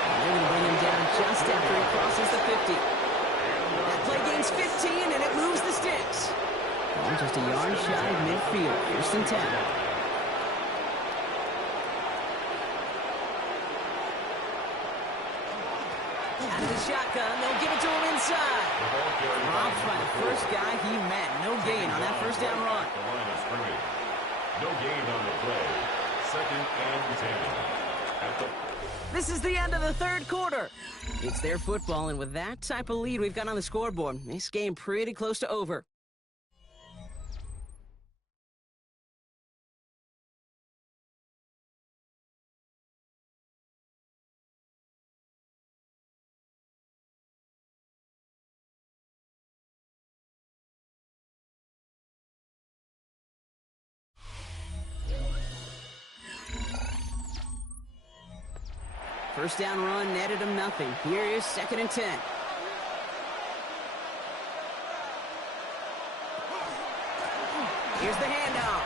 And they're going to bring him down just after he crosses the 50. That play gains 15, and it moves the sticks. Well, just a yard shy of midfield. First and 10. Out of the shotgun, they'll give it to him inside. Dropped by the first guy he met. No gain on that first down run. The line of scrimmage. No gain on the play. Second and 10. This is the end of the third quarter. It's their football, and with that type of lead we've got on the scoreboard, this game pretty close to over. First down run netted him nothing. Here is 2nd and 10. Here's the handoff.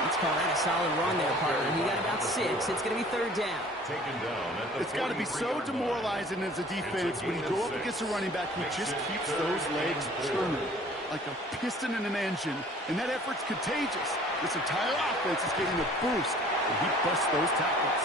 Let's call that a solid run there, partner. He got about 6. It's going to be 3rd down. Taken down at the It's got to be so demoralizing as a defense when you go up against a running back who just keeps those legs churning like a piston in an engine, and that effort's contagious. This entire offense is getting a boost, and he busts those tackles.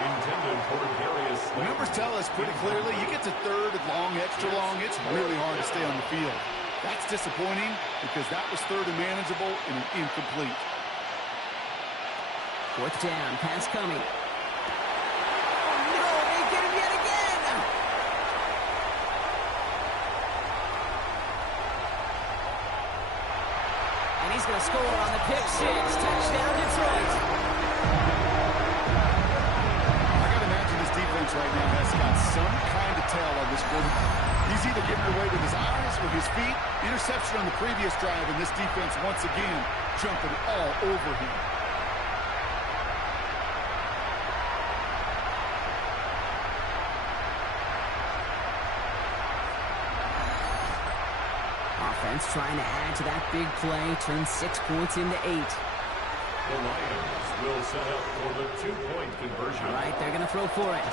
Intended for Darius. The numbers tell us pretty clearly, you get to 3rd and long, extra long, it's really hard to stay on the field. That's disappointing because that was 3rd and manageable and an incomplete. 4th down, pass coming. Oh, no, they get him yet again. And he's going to score on the pick 6. Touchdown, Detroit. I got to imagine this defense right now has got some kind of tail on this quarterback. He's either getting away with his eyes or his feet. Interception on the previous drive, and this defense once again jumping all over him. Offense trying to add to that big play, turn 6 points into 8. The Lions will set up for the 2-point conversion. All right, they're going to throw for it.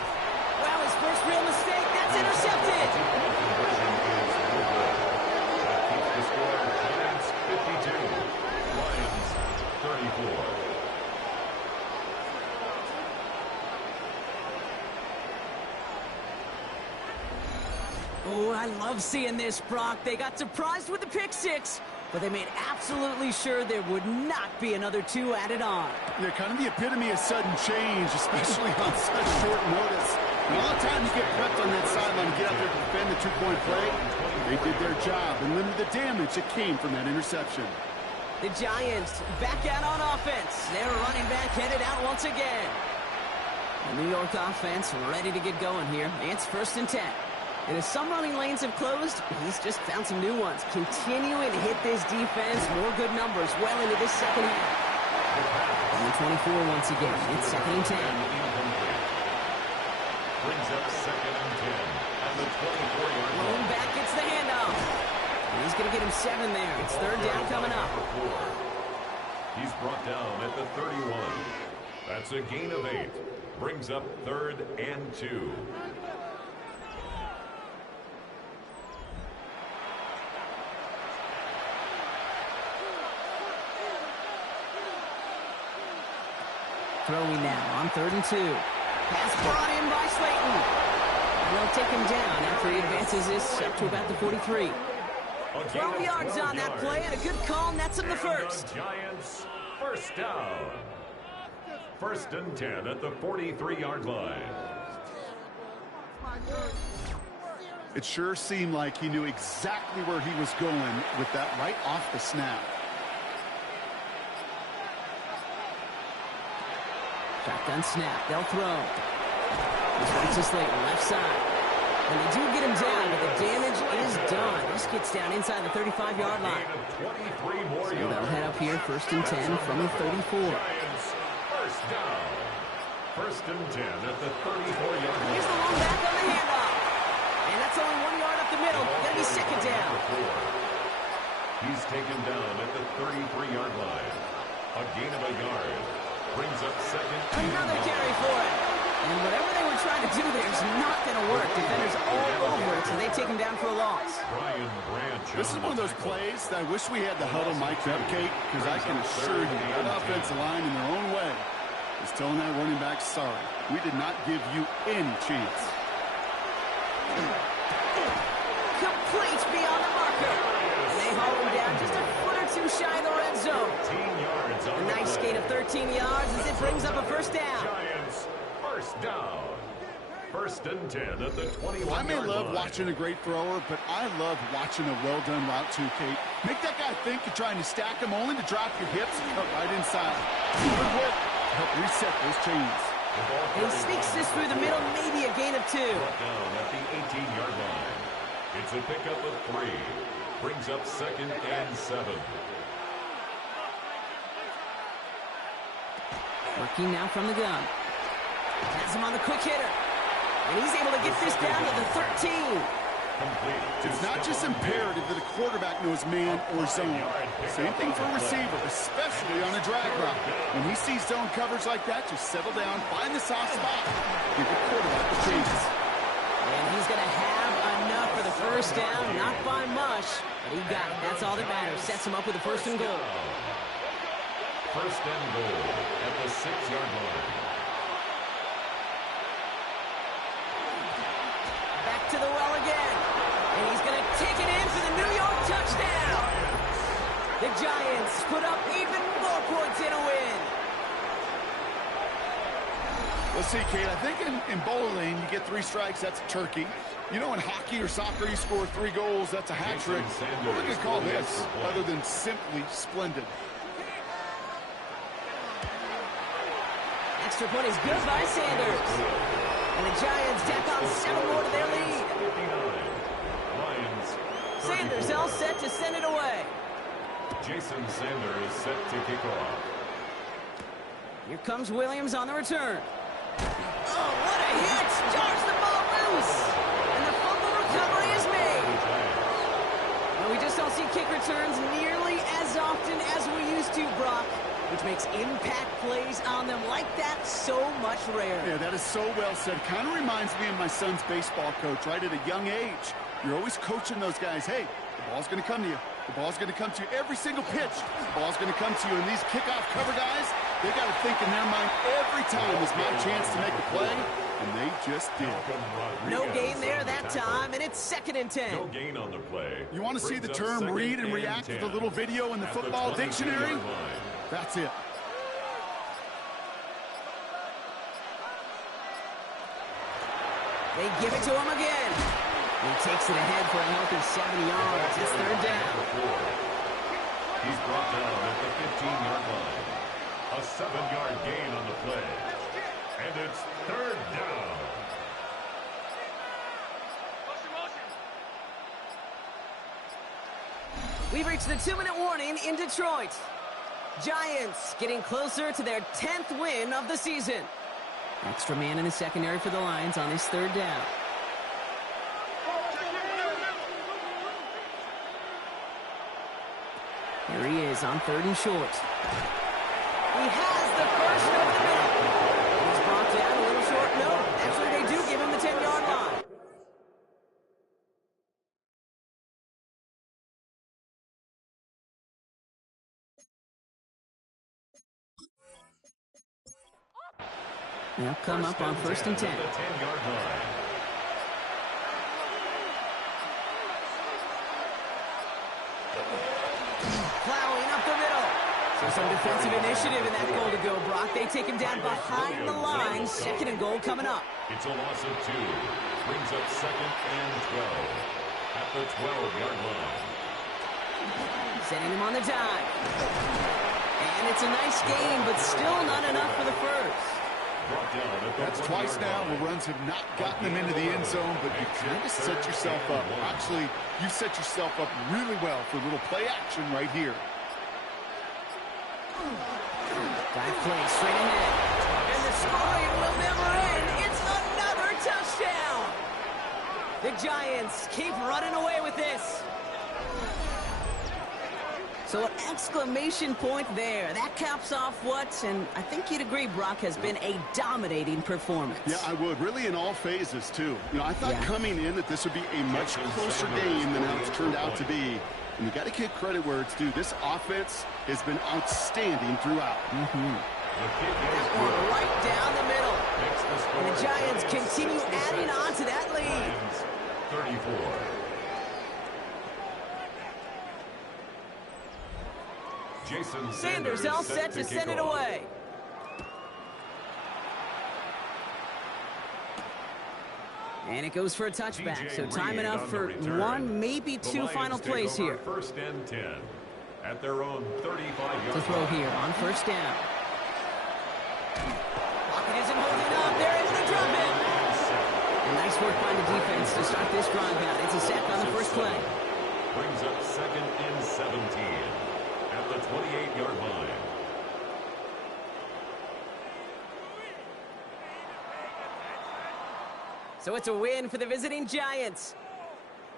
Well, his first real mistake, that's intercepted. Conversion is no good. That keeps the score Giants 52, Lions 34. Oh, I love seeing this, Brock. They got surprised with the pick 6, but they made absolutely sure there would not be another 2 added on. They're kind of the epitome of sudden change, especially on such short notice. And all the time you get prepped on that sideline to get out there to defend the 2-point play, they did their job and limited the damage that came from that interception. The Giants back out on offense. Their running back headed out once again. The New York offense ready to get going here. It's 1st and 10. And as some running lanes have closed, he's just found some new ones. Continuing to hit this defense, more good numbers well into this 2nd half. On the 24 once again, it's 2nd and 10. Brings up 2nd and 10 at the 24-yard line. Rolling back gets the handoff. And he's going to get him 7 there. It's 3rd down coming up. He's brought down at the 31. That's a gain of 8. Brings up 3rd and 2. Throwing now on 3rd and 2. Pass brought in by Slayton. And they'll take him down after he advances this up to about the 43. 12 yards on that play, and a good call nets him the first. Giants, 1st down. 1st and 10 at the 43-yard line. It sure seemed like he knew exactly where he was going with that right off the snap. Shotgun snap. They'll throw. This right to Slayton, left side. And they do get him down, but the damage is done. This gets down inside the 35-yard line. So they'll head up here, 1st and 10 from the 34. First down. 1st and 10 at the 34-yard line. Here's the long back on the handoff. And that's only 1 yard up the middle. Gonna be 2nd down. He's taken down at the 33-yard line. A gain of a yard. Brings up 2nd. Another carry for it. And whatever they were trying to do there is not going to work. Defenders all over it, so they take him down for a loss. Brian Branch. This is one of those plays that I wish we had the huddle mic'd up, Kate, because I can assure you that offensive line in their own way is telling that running back, sorry, we did not give you any chance. Complete beyond the marker. And they haul him down just a foot or 2 shy of the red zone. A nice gain of 13 yards as it brings up a 1st down. Giants, 1st down. 1st and 10 at the 21-yard line. I may love watching a great thrower, but I love watching a well-done route too, Kate. Make that guy think you're trying to stack him only to drop your hips and cut right inside. Good work to help reset those chains. And he sneaks this through the middle, maybe a gain of 2. Down at the 18-yard line. It's a pickup of 3. Brings up 2nd and 7. Working now from the gun. Has him on the quick hitter. And he's able to get this down to the 13. It's not just imperative that a quarterback knows man or zone. Same thing for a receiver, especially on a drag route. When he sees zone coverage like that, just settle down, find the soft spot, give the quarterback a chance. And he's going to have enough for the first down, not by much, but he got it. That's all that matters. Sets him up with a first and goal. First and goal at the 6-yard line. Back to the well again. And he's going to take it in for the New York touchdown. The Giants put up even more points in a win. Well, see, Kate, I think in bowling, you get 3 strikes, that's a turkey. You know, in hockey or soccer, you score 3 goals, that's a hat trick. What are we going to call this other than simply splendid? Extra point is good by Sanders. And the Giants tack on 7 more to their lead. Sanders all set to send it away. Jason Sanders set to kick off. Here comes Williams on the return. Oh, what a hit! Jars the ball loose. And the fumble recovery is made. Now, we just don't see kick returns nearly as often as we used to, Brock, which makes impact plays on them like that so much rarer. Yeah, that is so well said. Kind of reminds me of my son's baseball coach, right? At a young age, you're always coaching those guys, hey, the ball's going to come to you. The ball's going to come to you every single pitch. The ball's going to come to you. And these kickoff cover guys, they got to think in their mind every time is my chance to make a play, and they just did. No gain there that time, and it's 2nd and 10. No gain on the play. You want to see the term read and react with a little video in the football dictionary? That's it. They give it to him again. He takes it ahead for a healthy 70 yards. It's 3rd down. He's brought down at the 15-yard line. A 7-yard gain on the play. And it's 3rd down. We've reached the 2-minute warning in Detroit. Giants getting closer to their 10th win of the season. Extra man in the secondary for the Lions on this 3rd down. Here he is on 3rd and short. He has the first over the middle. He's brought down a little short. No, actually they do give him the 10-yard line. They'll come up on 1st and 10. Plowing up the middle. So some defensive initiative in that goal to go, Brock. They take him down behind the line. 2nd and goal coming up. It's a loss of 2. Brings up 2nd and 12 at the 12-yard line. Sending him on the dive. And it's a nice gain, but still not enough for the first. That's twice now where runs have not gotten them into the end zone, but you kind of set yourself up. Actually, you set yourself up really well for a little play action right here. Dive play straight ahead. And the scoring will never end. It's another touchdown. The Giants keep running away with this. So an exclamation point there. That caps off what, and I think you'd agree, Brock, has been a dominating performance. Yeah, I would. Really in all phases, too. You know, I thought coming in that this would be a much closer game than how it's turned out to be. And you got to give credit where it's due. This offense has been outstanding throughout. That one right down the middle. And the Giants continue adding on to that lead. 34. Jason Sanders all set to send it away. And it goes for a touchback, so time enough for 1, maybe 2 final plays here. 1st and 10 at their own 35-yard to throw here on 1st down. Pocket isn't holding up. They're able to drop it. And nice work by the defense to start this drive out. It's a sack on the first play. Brings up 2nd and 17 at the 28-yard line. So it's a win for the visiting Giants.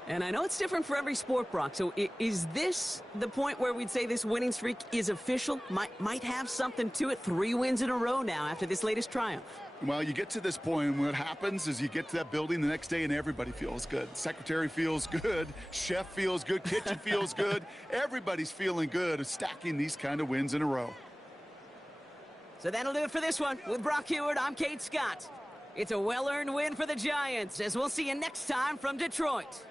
And I know it's different for every sport, Brock. So is this the point where we'd say this winning streak is official? Might have something to it. 3 wins in a row now after this latest triumph. Well, you get to this point, and what happens is you get to that building the next day, and everybody feels good. Secretary feels good. Chef feels good. Kitchen feels good. Everybody's feeling good stacking these kind of wins in a row. So that'll do it for this one. With Brock Heward, I'm Kate Scott. It's a well-earned win for the Giants, as we'll see you next time from Detroit.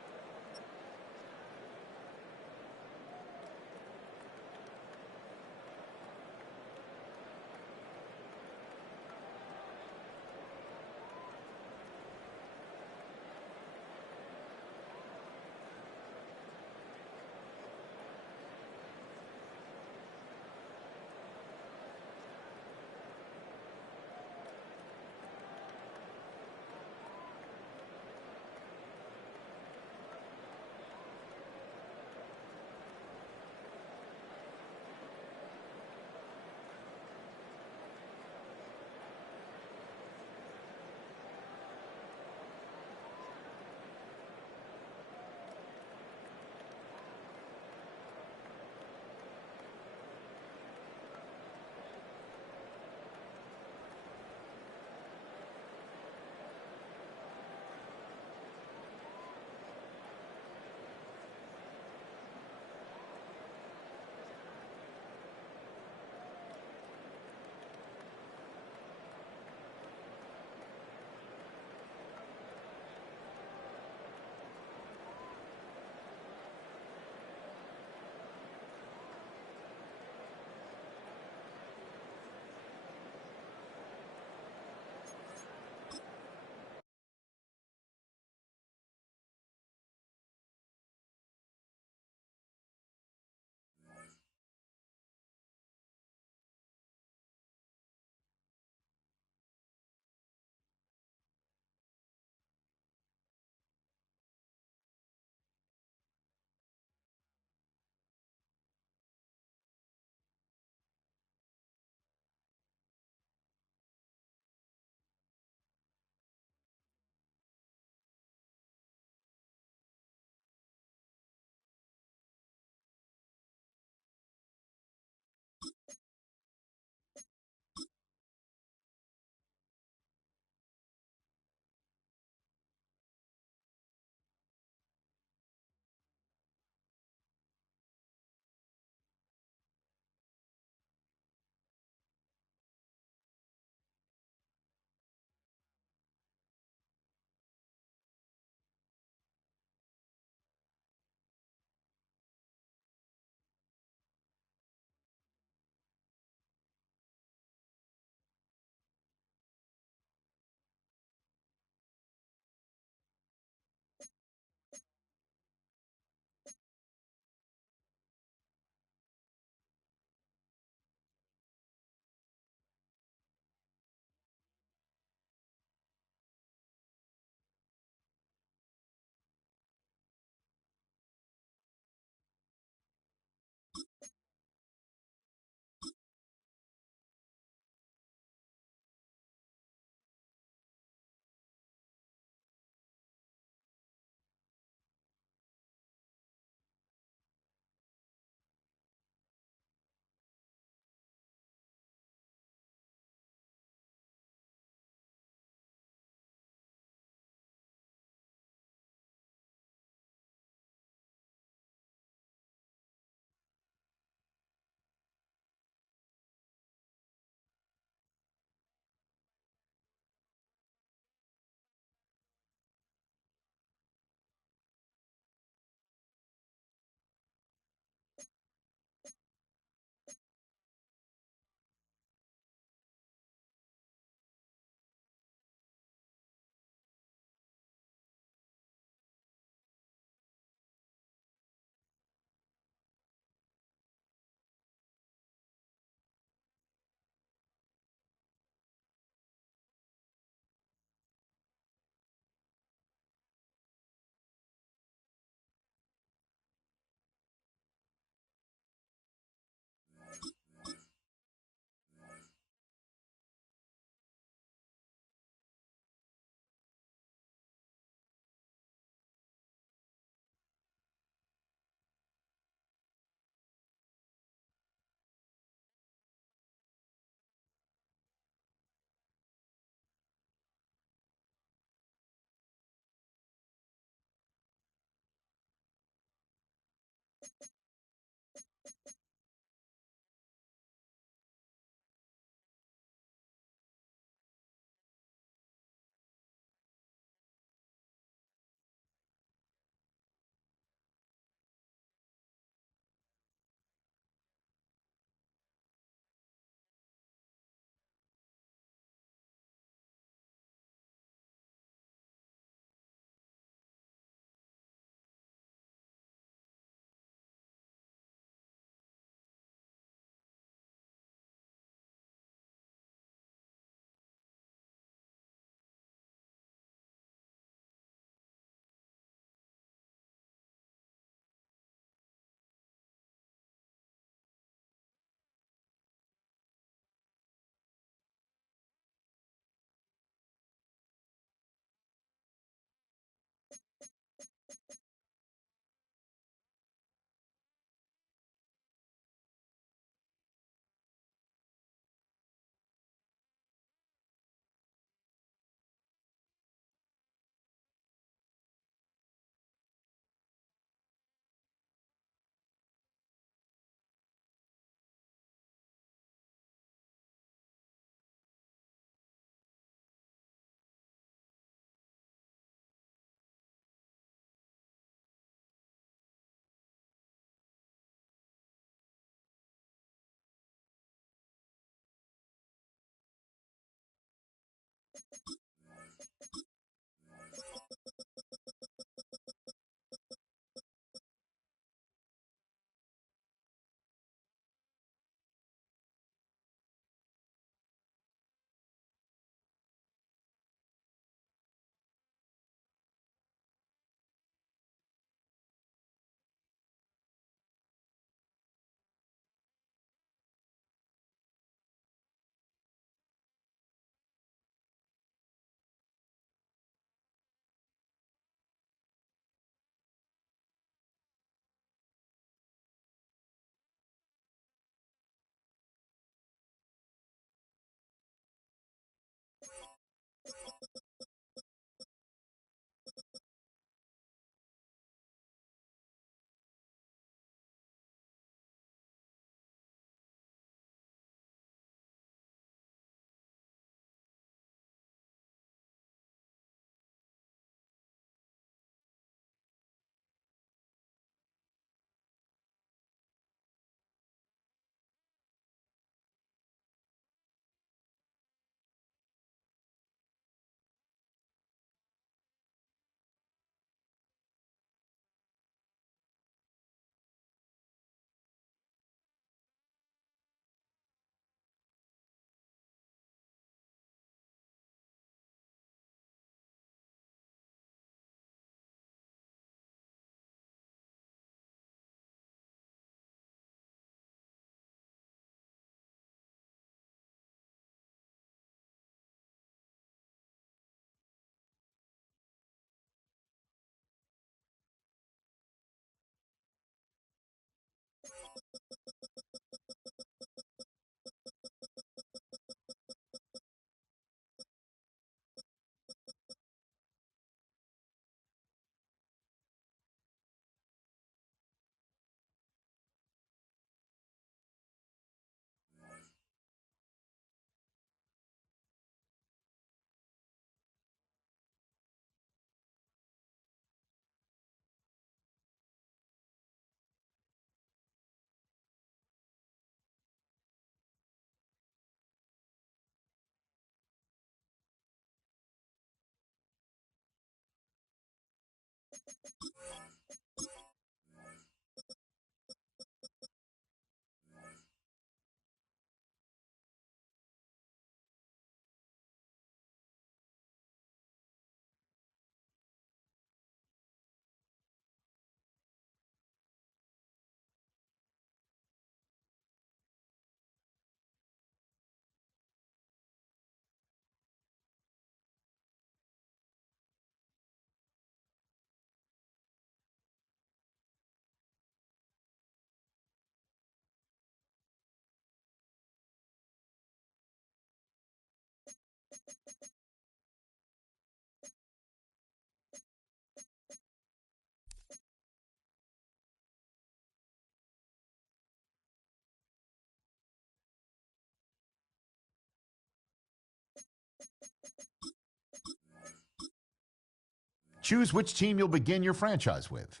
Choose which team you'll begin your franchise with.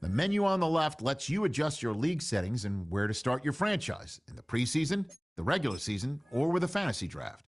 The menu on the left lets you adjust your league settings and where to start your franchise in the preseason, the regular season, or with a fantasy draft.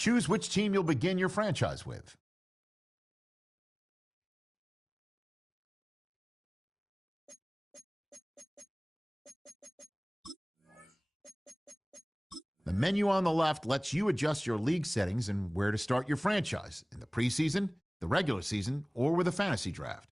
Choose which team you'll begin your franchise with. The menu on the left lets you adjust your league settings and where to start your franchise in the preseason, the regular season, or with a fantasy draft.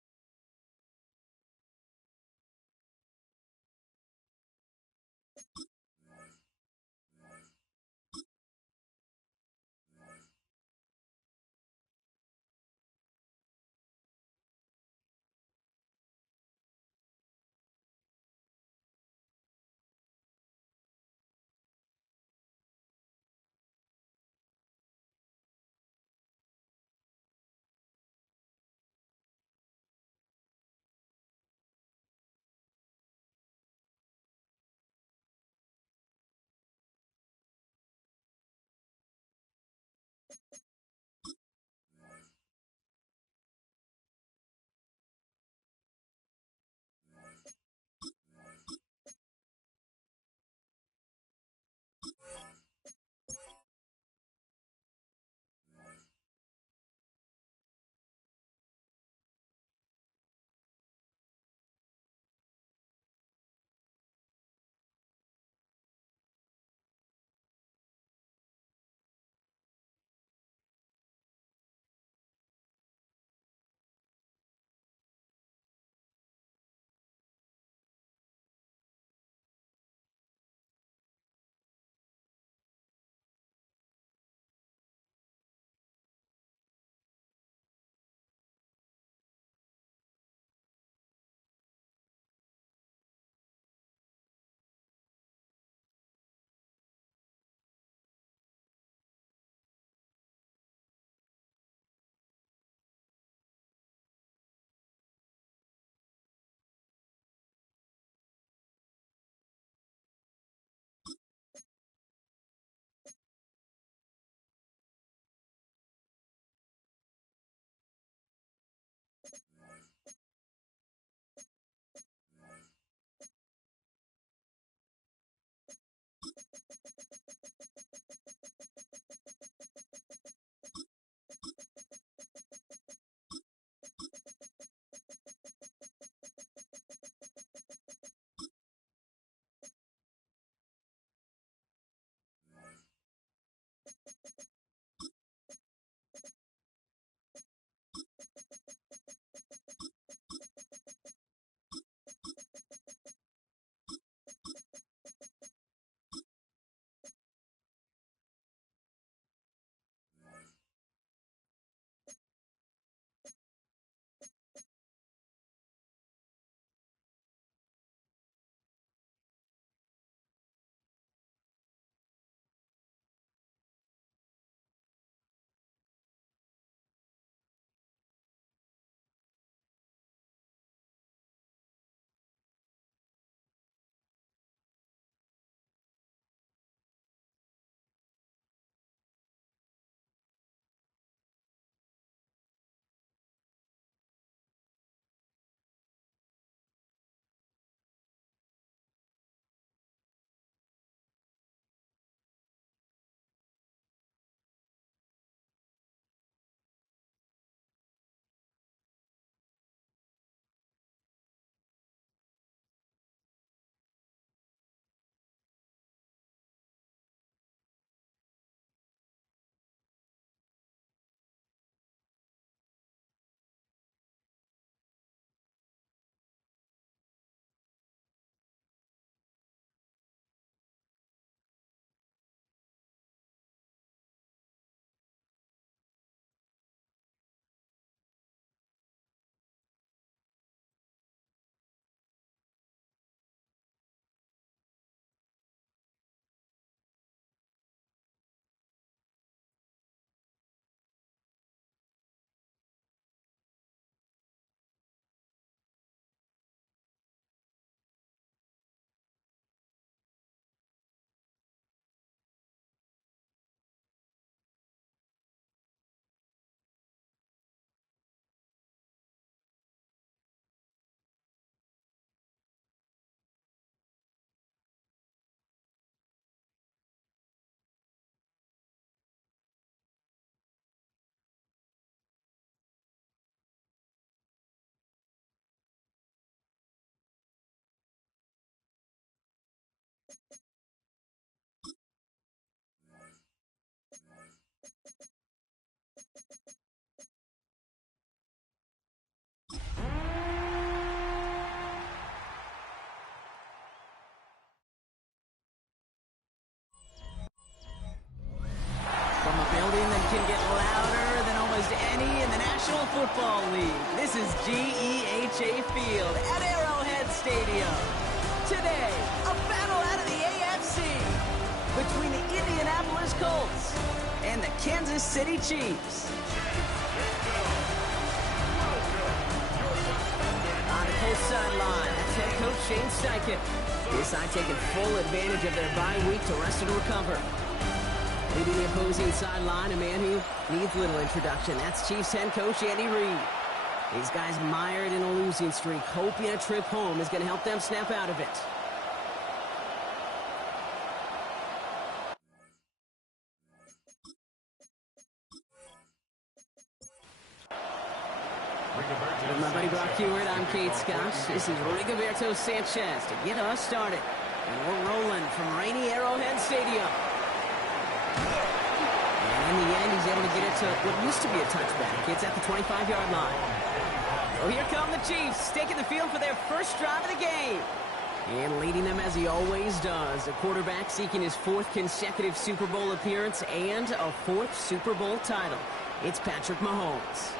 can get louder than almost any in the National Football League. This is GEHA Field at Arrowhead Stadium. Today, a battle out of the AFC between the Indianapolis Colts and the Kansas City Chiefs. On the Colts sideline, that's head coach Shane Steichen. This side taking full advantage of their bye week to rest and recover. Leading the opposing sideline, a man who needs little introduction. That's Chiefs head coach Andy Reid. These guys mired in a losing streak, hoping a trip home is going to help them snap out of it. With my buddy Brock Heward, I'm Kate Scott. This is Rigoberto Sanchez to get us started. And we're rolling from rainy Arrowhead Stadium. And in the end, he's able to get it to what used to be a touchback. It's at the 25-yard line. So here come the Chiefs, taking the field for their first drive of the game. And leading them as he always does, a quarterback seeking his 4th consecutive Super Bowl appearance and a 4th Super Bowl title. It's Patrick Mahomes.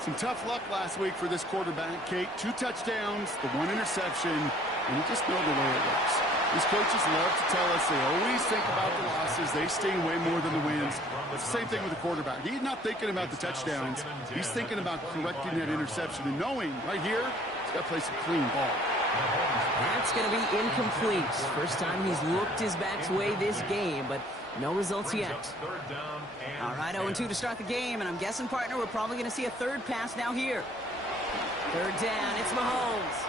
Some tough luck last week for this quarterback, Kate. 2 touchdowns, the 1 interception, and you just know the way it works. These coaches love to tell us they always think about the losses. They sting way more than the wins. It's the same thing with the quarterback. He's not thinking about the touchdowns. He's thinking about correcting that interception and knowing right here, he's got to play some clean ball. That's going to be incomplete. First time he's looked his back's way this game, but no results yet. All right, 0-2 to start the game, and I'm guessing, partner, we're probably going to see a third pass now here. 3rd down, it's Mahomes.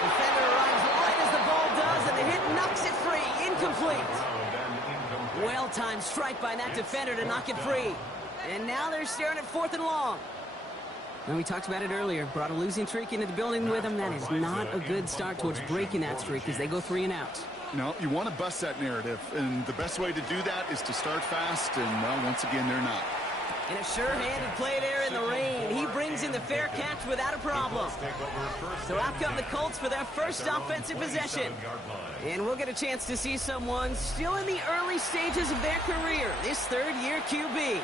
Defender arrives right as the ball does, and the hit knocks it free. Incomplete. Well-timed strike by that defender to knock it free. And now they're staring at 4th and long. And we talked about it earlier. Brought a losing streak into the building with them. That is not a good start towards breaking that streak as they go 3 and out. No, you want to bust that narrative, and the best way to do that is to start fast, and, well, once again, they're not. And a sure-handed play there in the rain. He brings in the fair catch without a problem. So out come the Colts for their first offensive possession. And we'll get a chance to see someone still in the early stages of their career, this 3rd-year QB.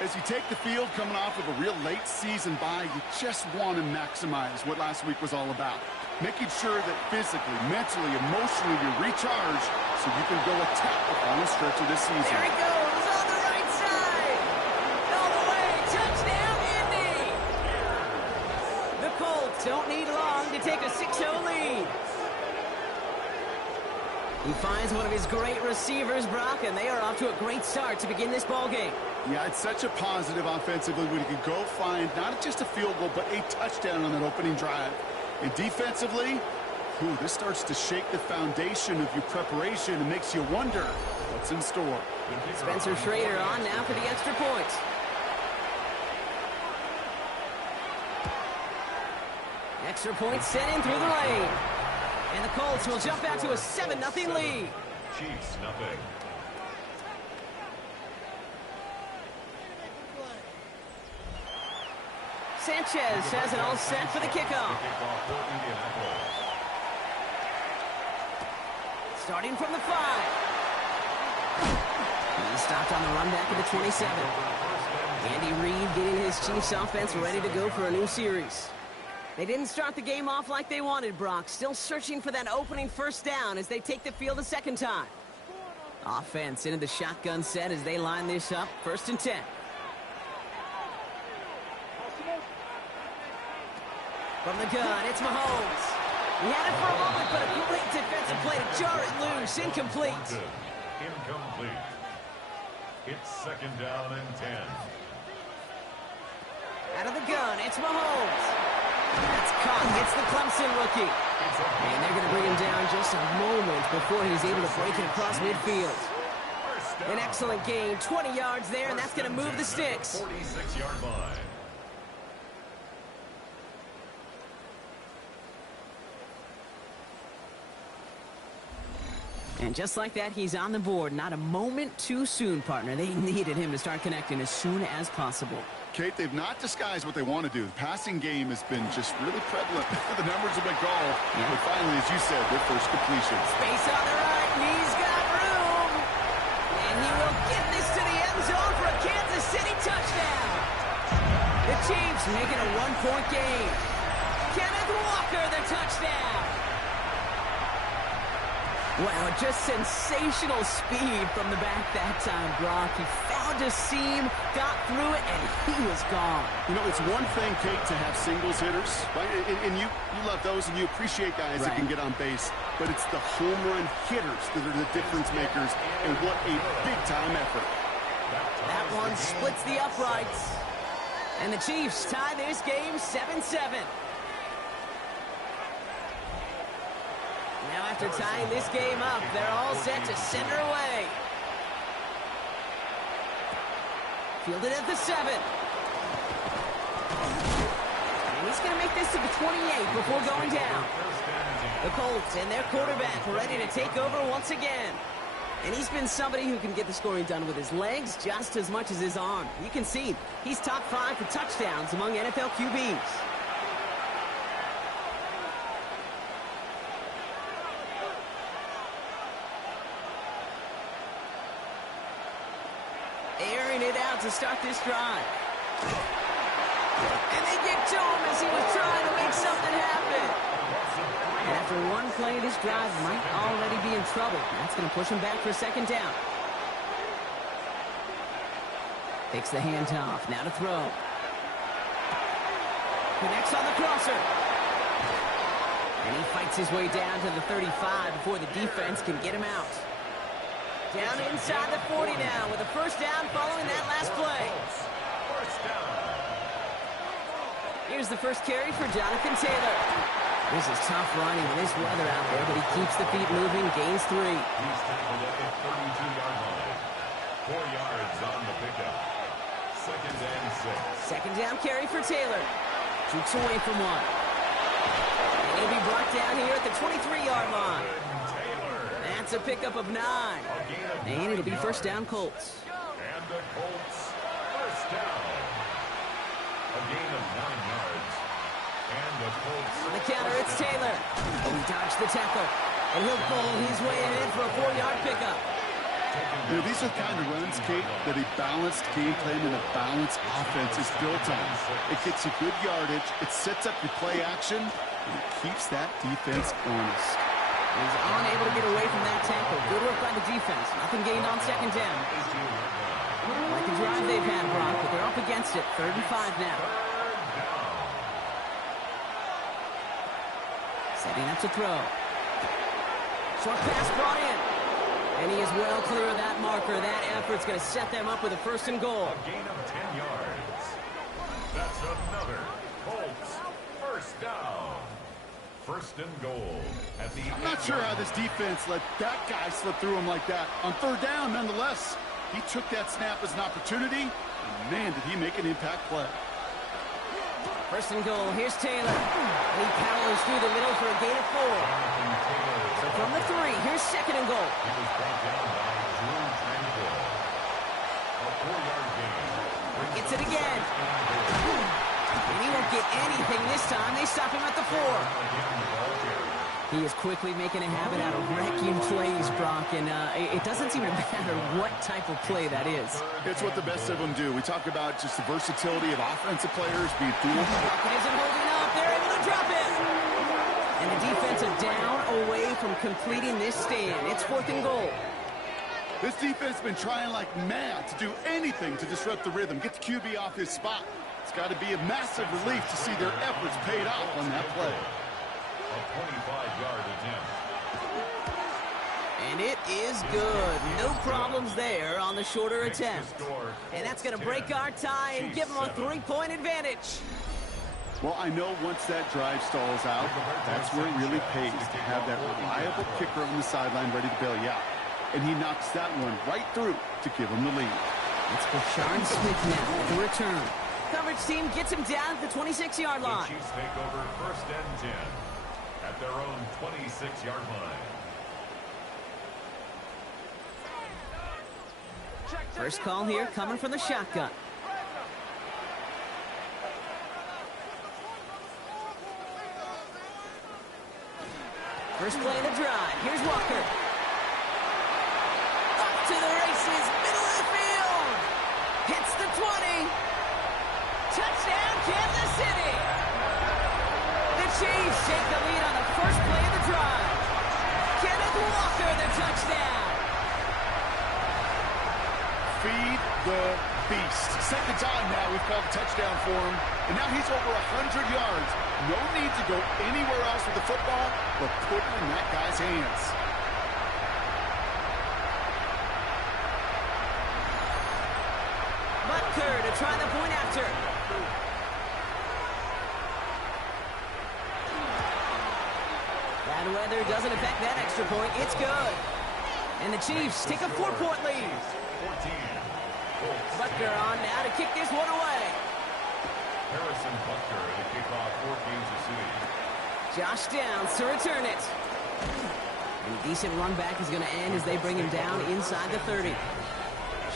As you take the field coming off of a real late season bye, you just want to maximize what last week was all about. Making sure that physically, mentally, emotionally you're recharged so you can go attack the final stretch of this season. There he goes on the right side. All the way. Touchdown, Indy. The Colts don't need long to take a 6-0 lead. He finds one of his great receivers, Brock, and they are off to a great start to begin this ball game. Yeah, it's such a positive offensively when you can go find not just a field goal, but a touchdown on that opening drive. And defensively, this starts to shake the foundation of your preparation and makes you wonder what's in store. Spencer Schrader on now for the extra point. Extra point sent in through the lane. And the Colts will jump out to a 7-0 lead. Chiefs, nothing. Sanchez has it all set for the kickoff. Starting from the 5. He's stopped on the run back at the 27. Andy Reid getting his Chiefs offense ready to go for a new series. They didn't start the game off like they wanted, Brock. Still searching for that opening first down as they take the field a second time. Offense into the shotgun set as they line this up. 1st and 10. From the gun, it's Mahomes. He had it for a moment, but a great defensive play to jar it loose. Incomplete. Incomplete. It's 2nd down and 10. Out of the gun, it's Mahomes. That's caught. Gets the Clemson rookie. And they're going to bring him down just a moment before he's able to break it across midfield. An excellent gain. 20 yards there, and that's going to move the sticks. 46-yard line. And just like that, he's on the board. Not a moment too soon, partner. They needed him to start connecting as soon as possible. Kate, they've not disguised what they want to do. The passing game has been just really prevalent. The numbers have been called. Yeah. But finally, as you said, their first completion. Space on the right, and he's got room. And he will get this to the end zone for a Kansas Chiefs making a one-point game. Kenneth Walker, the touchdown. Wow, just sensational speed from the back that time, Brock. He found a seam, got through it, and he was gone. You know, it's one thing, Kate, to have singles hitters, right? And you love those, and you appreciate guys that can get on base. But it's the home run hitters that are the difference makers, and what a big-time effort. That one splits the uprights. And the Chiefs tie this game 7-7. Now after tying this game up, they're all set to send her away. Fielded at the 7. And he's going to make this to the 28 before going down. The Colts and their quarterback ready to take over once again. And he's been somebody who can get the scoring done with his legs just as much as his arm. You can see he's top 5 for touchdowns among NFL QBs. Airing it out to start this drive. And they get to him as he was trying to make something happen. And after one play, this drive might already be in trouble. That's going to push him back for a second down. Takes the handoff. Now to throw. Connects on the crosser. And he fights his way down to the 35 before the defense can get him out. Down inside the 40 now with a first down following that last play. Here's the first carry for Jonathan Taylor. This is tough running in this weather out there, but he keeps the feet moving, gains 3. He's tackled at the 32-yard line. 4 yards on the pickup. Second and 6. Second down carry for Taylor. Shoots away from one. And he'll be brought down here at the 23-yard line. That's a pickup of 9. And it'll be first down Colts. And the Colts first down. A gain of 9 yards. And the Colts On the counter, it's Taylor. Oh, he dodged the tackle. And he'll pull his way ahead for a 4-yard pickup. You know, these are the kind of runs, Kate, that a balanced game plan and a balanced offense is built on. It gets you good yardage, it sets up your play action, and it keeps that defense honest. He's unable to get away from that tackle. Good work by the defense. Nothing gained on second down. Like the drive they've had, Brock, but they're up against it. 3rd and 5 now. Setting up to throw. Short pass brought in. And he is well clear of that marker. That effort's going to set them up with a 1st and goal. a gain of 10 yards. That's another Colts first down. 1st and goal at the I'm not sure how this defense let that guy slip through him like that. On 3rd down, nonetheless, he took that snap as an opportunity, and man, did he make an impact play. 1st and goal. Here's Taylor. And he powers through the middle for a gain of 4. So from the 3, here's 2nd and goal. He was brought down by Drew Tranquil. A 4-yard gain. Gets it again. And he won't get anything this time. They stop him at the 4. He is quickly making a habit out of wrecking plays, Brock, and it doesn't seem to matter what type of play that is. It's what the best of them do. We talk about just the versatility of offensive players being dual. It isn't holding up. They're able to drop it. And the defensive down away from completing this stand. It's 4th and goal. This defense has been trying like mad to do anything to disrupt the rhythm, get the QB off his spot. It's got to be a massive relief to see their efforts paid off on that play. A 25-yard attempt. And it is good. No problems there on the shorter attempt. And that's going to break our tie and give them a 3-point advantage. Well, I know once that drive stalls out, that's where it really pays to have that reliable kicker on the sideline ready to bail you out. And he knocks that one right through to give him the lead. It's Bashawn Smith now at the return. Coverage team gets him down at the 26-yard line. The Chiefs take over 1st and 10 at their own 26-yard line. First call here coming from the shotgun. First play of the drive. Here's Walker. Up to the races, middle of the field. Hits the 20. Touchdown, Kansas City! The Chiefs take the lead on the first play of the drive. Kenneth Walker, the touchdown. Feed the beast. Second time now we've called a touchdown for him, and now he's over 100 yards. No need to go anywhere else with the football, but put it in that guy's hands. Butker to try the point after. Bad weather doesn't affect that extra point. It's good. And the Chiefs take a 4-point lead. Butker on now to kick this one away. Harrison Butker to kick off for Kansas City. Josh Downs to return it. And a decent run back is going to end as they bring him down inside the 30.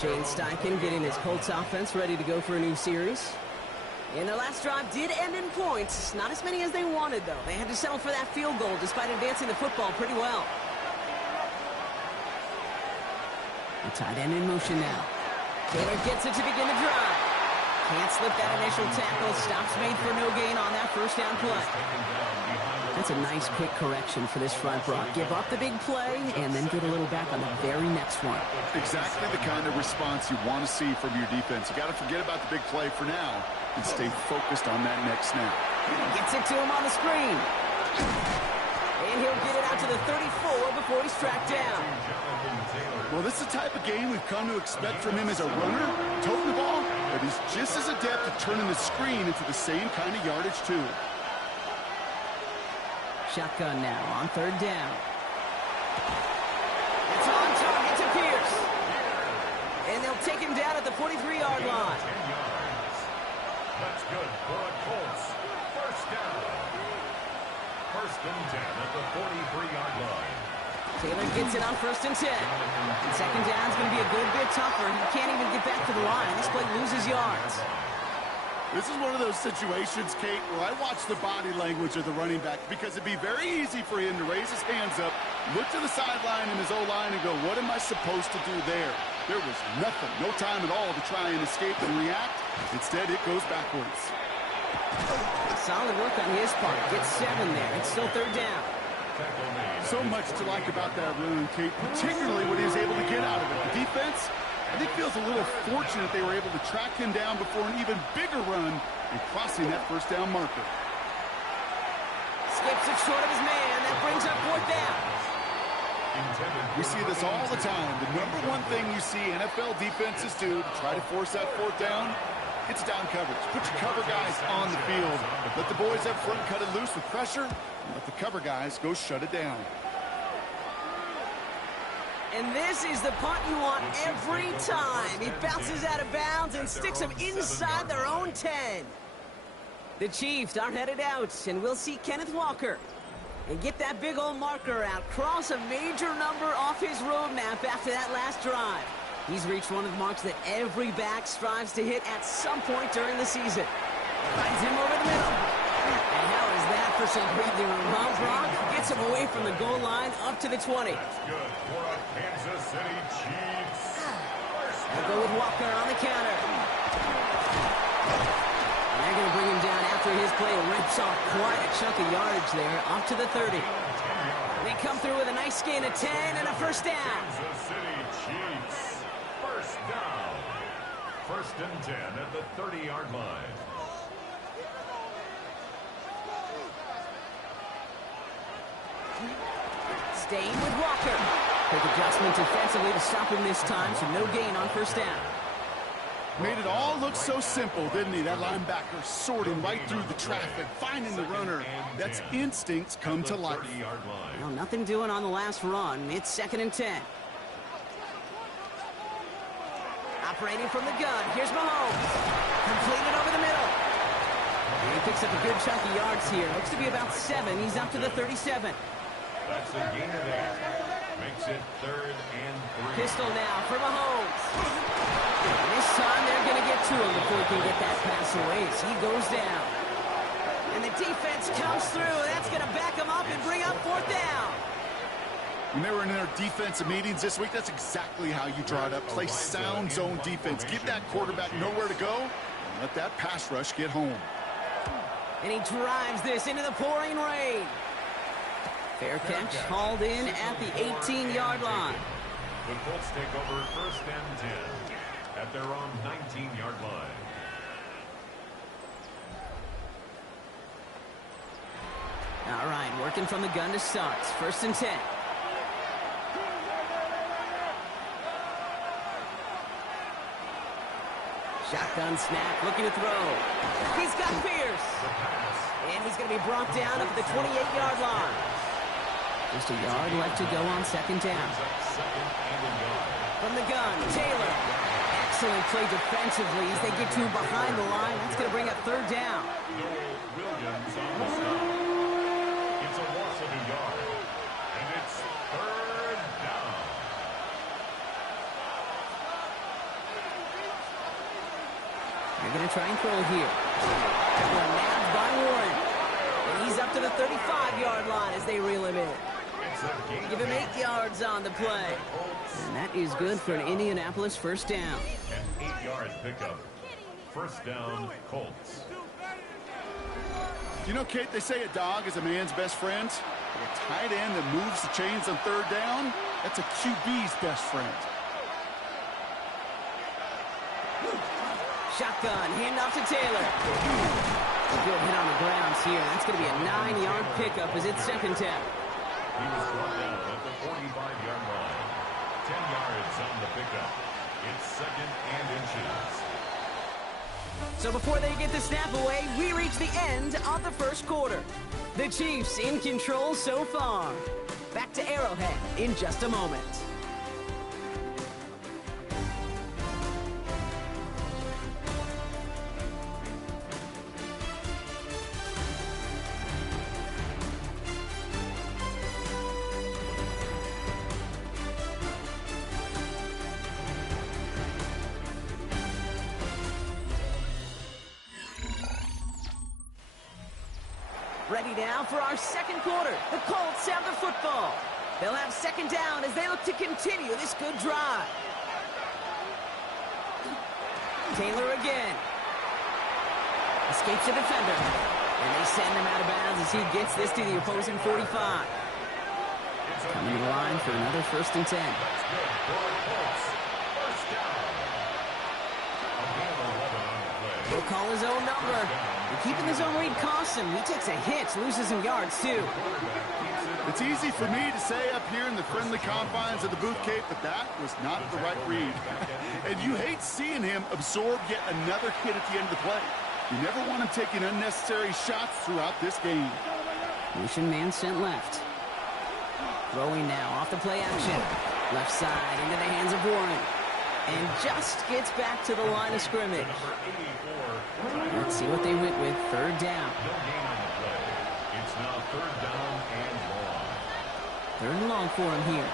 Shane Steichen getting his Colts offense ready to go for a new series. And their last drive did end in points. Not as many as they wanted, though. They had to settle for that field goal despite advancing the football pretty well. The tight end in motion now. Taylor gets it to begin the drive. Can't slip that initial tackle. Stops made for no gain on that first down play. That's a nice quick correction for this front row. Give up the big play and then get a little back on the very next one. Exactly the kind of response you want to see from your defense. You got to forget about the big play for now and stay focused on that next snap. Gets it to him on the screen. And he'll get it out to the 34 before he's tracked down. Well, this is the type of game we've come to expect from him as a runner, toting the ball, but he's just as adept at turning the screen into the same kind of yardage, too. Shotgun now on third down. It's on target to Pierce. And they'll take him down at the 43-yard line. That's good for a Colts. First down. First and 10 at the 43-yard line. Taylor gets it on first and 10. And second down's going to be a good bit tougher. He can't even get back to the line. This play loses yards. This is one of those situations, Kate, where I watch the body language of the running back because it'd be very easy for him to raise his hands up, look to the sideline and his O-line and go, what am I supposed to do there? There was nothing, no time at all to try and escape and react. Instead, it goes backwards. Solid work on his part. Gets 7 there. It's still third down. So much to like about that run, Kate, particularly what he was able to get out of it. The defense, I think, feels a little fortunate they were able to track him down before an even bigger run and crossing that first down marker. Skips it short of his man. That brings up fourth down. We see this all the time. The number one thing you see NFL defenses do to try to force that fourth down, it's down coverage. Put your cover guys on the field. Let the boys up front cut it loose with pressure. Let the cover guys go shut it down. And this is the punt you want every time. He bounces out of bounds and sticks them inside their own 10. The Chiefs are headed out, and we'll see Kenneth Walker and get that big old marker out. Cross a major number off his roadmap after that last drive. He's reached one of the marks that every back strives to hit at some point during the season. Finds him over the middle. And how is that for some breathing room, huh, Brock? Gets him away from the goal line up to the 20. That's good for a Kansas City Chiefs. They'll go with Walker on the counter. And they're going to bring him down after his play rips off quite a chunk of yardage there, up to the 30. They come through with a nice gain of 10 and a first down. Kansas City Chiefs. First down. First and 10 at the 30-yard line. Staying with Walker. Quick adjustment defensively to stop him this time, so no gain on first down. Made it all look so simple, didn't he? That linebacker sorting right through the traffic, finding the runner. That's instincts come to life. Well, nothing doing on the last run. It's second and 10. Operating from the gun. Here's Mahomes. Completed over the middle. And he picks up a good chunk of yards here. Looks to be about 7. He's up to the 37. That's a gain of 8. Makes it third and 3. Pistol now for Mahomes. And this time they're going to get to him before he can get that pass away as he goes down. And the defense comes through. That's going to back him up and bring up fourth down. When they were in their defensive meetings this week, that's exactly how you draw it up. Play sound zone defense. Give that quarterback nowhere to go. Let that pass rush get home. And he drives this into the pouring rain. Fair catch, hauled in at the 18-yard line. The Colts take over 1st and 10 at their own 19-yard line. All right, working from the gun to start. 1st and 10. Shotgun snap, looking to throw. He's got Pierce. And he's going to be brought down up at the 28-yard line. Just a yard left to go on 2nd down. From the gun, Taylor. Excellent play defensively as they get to him behind the line. That's going to bring up 3rd down. Noel Williams on the stop. It's a loss of a yard. And it's 3rd down. They're going to try and throw here. They're nabbed by Warren. And he's up to the 35-yard line as they reel him in. Give him 8 yards on the play. And that is good for an Indianapolis 1st down. An 8-yard pickup. 1st down, Colts. You know, Kate, they say a dog is a man's best friend. A tight end that moves the chains on 3rd down, that's a QB's best friend. Shotgun, handoff to Taylor. A good hit on the grounds here. That's going to be a 9-yard pickup as it's 2nd down. He was brought down at the 45-yard line. 10 yards on the pickup. It's 2nd and inches. So before they get the snap away, we reach the end of the 1st quarter. The Chiefs in control so far. Back to Arrowhead in just a moment. Ready now for our 2nd quarter. The Colts have the football. They'll have 2nd down as they look to continue this good drive. Taylor again. Escapes the defender. And they send him out of bounds as he gets this to the opposing 45. Coming to the line for another 1st and 10. He'll call his own number. And keeping his own read costs him. He takes a hit, loses some yards too. It's easy for me to say up here in the friendly confines of the booth, Kate, but that was not the right read. And you hate seeing him absorb yet another hit at the end of the play. You never want him taking unnecessary shots throughout this game. Motion man sent left. Throwing now off the play action. Left side into the hands of Warren. And just gets back to the line of scrimmage. Let's see what they went with. 3rd down. No gain on the play. It's now 3rd down and long. 3rd and long for him here.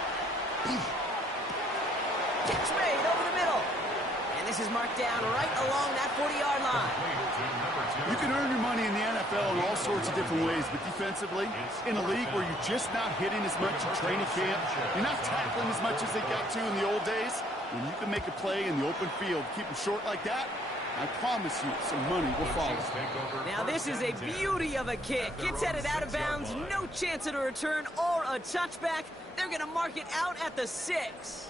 Catch made over the middle. And this is marked down right along that 40-yard line. You can earn your money in the NFL in all sorts of different ways, but defensively, in a league where you're just not hitting as much in training camp, you're not tackling as much as they got to in the old days, when you can make a play in the open field, keep them short like that, I promise you some money will follow. Now this is a beauty of a kick. It's headed out of bounds, no chance at a return or a touchback. They're going to mark it out at the 6.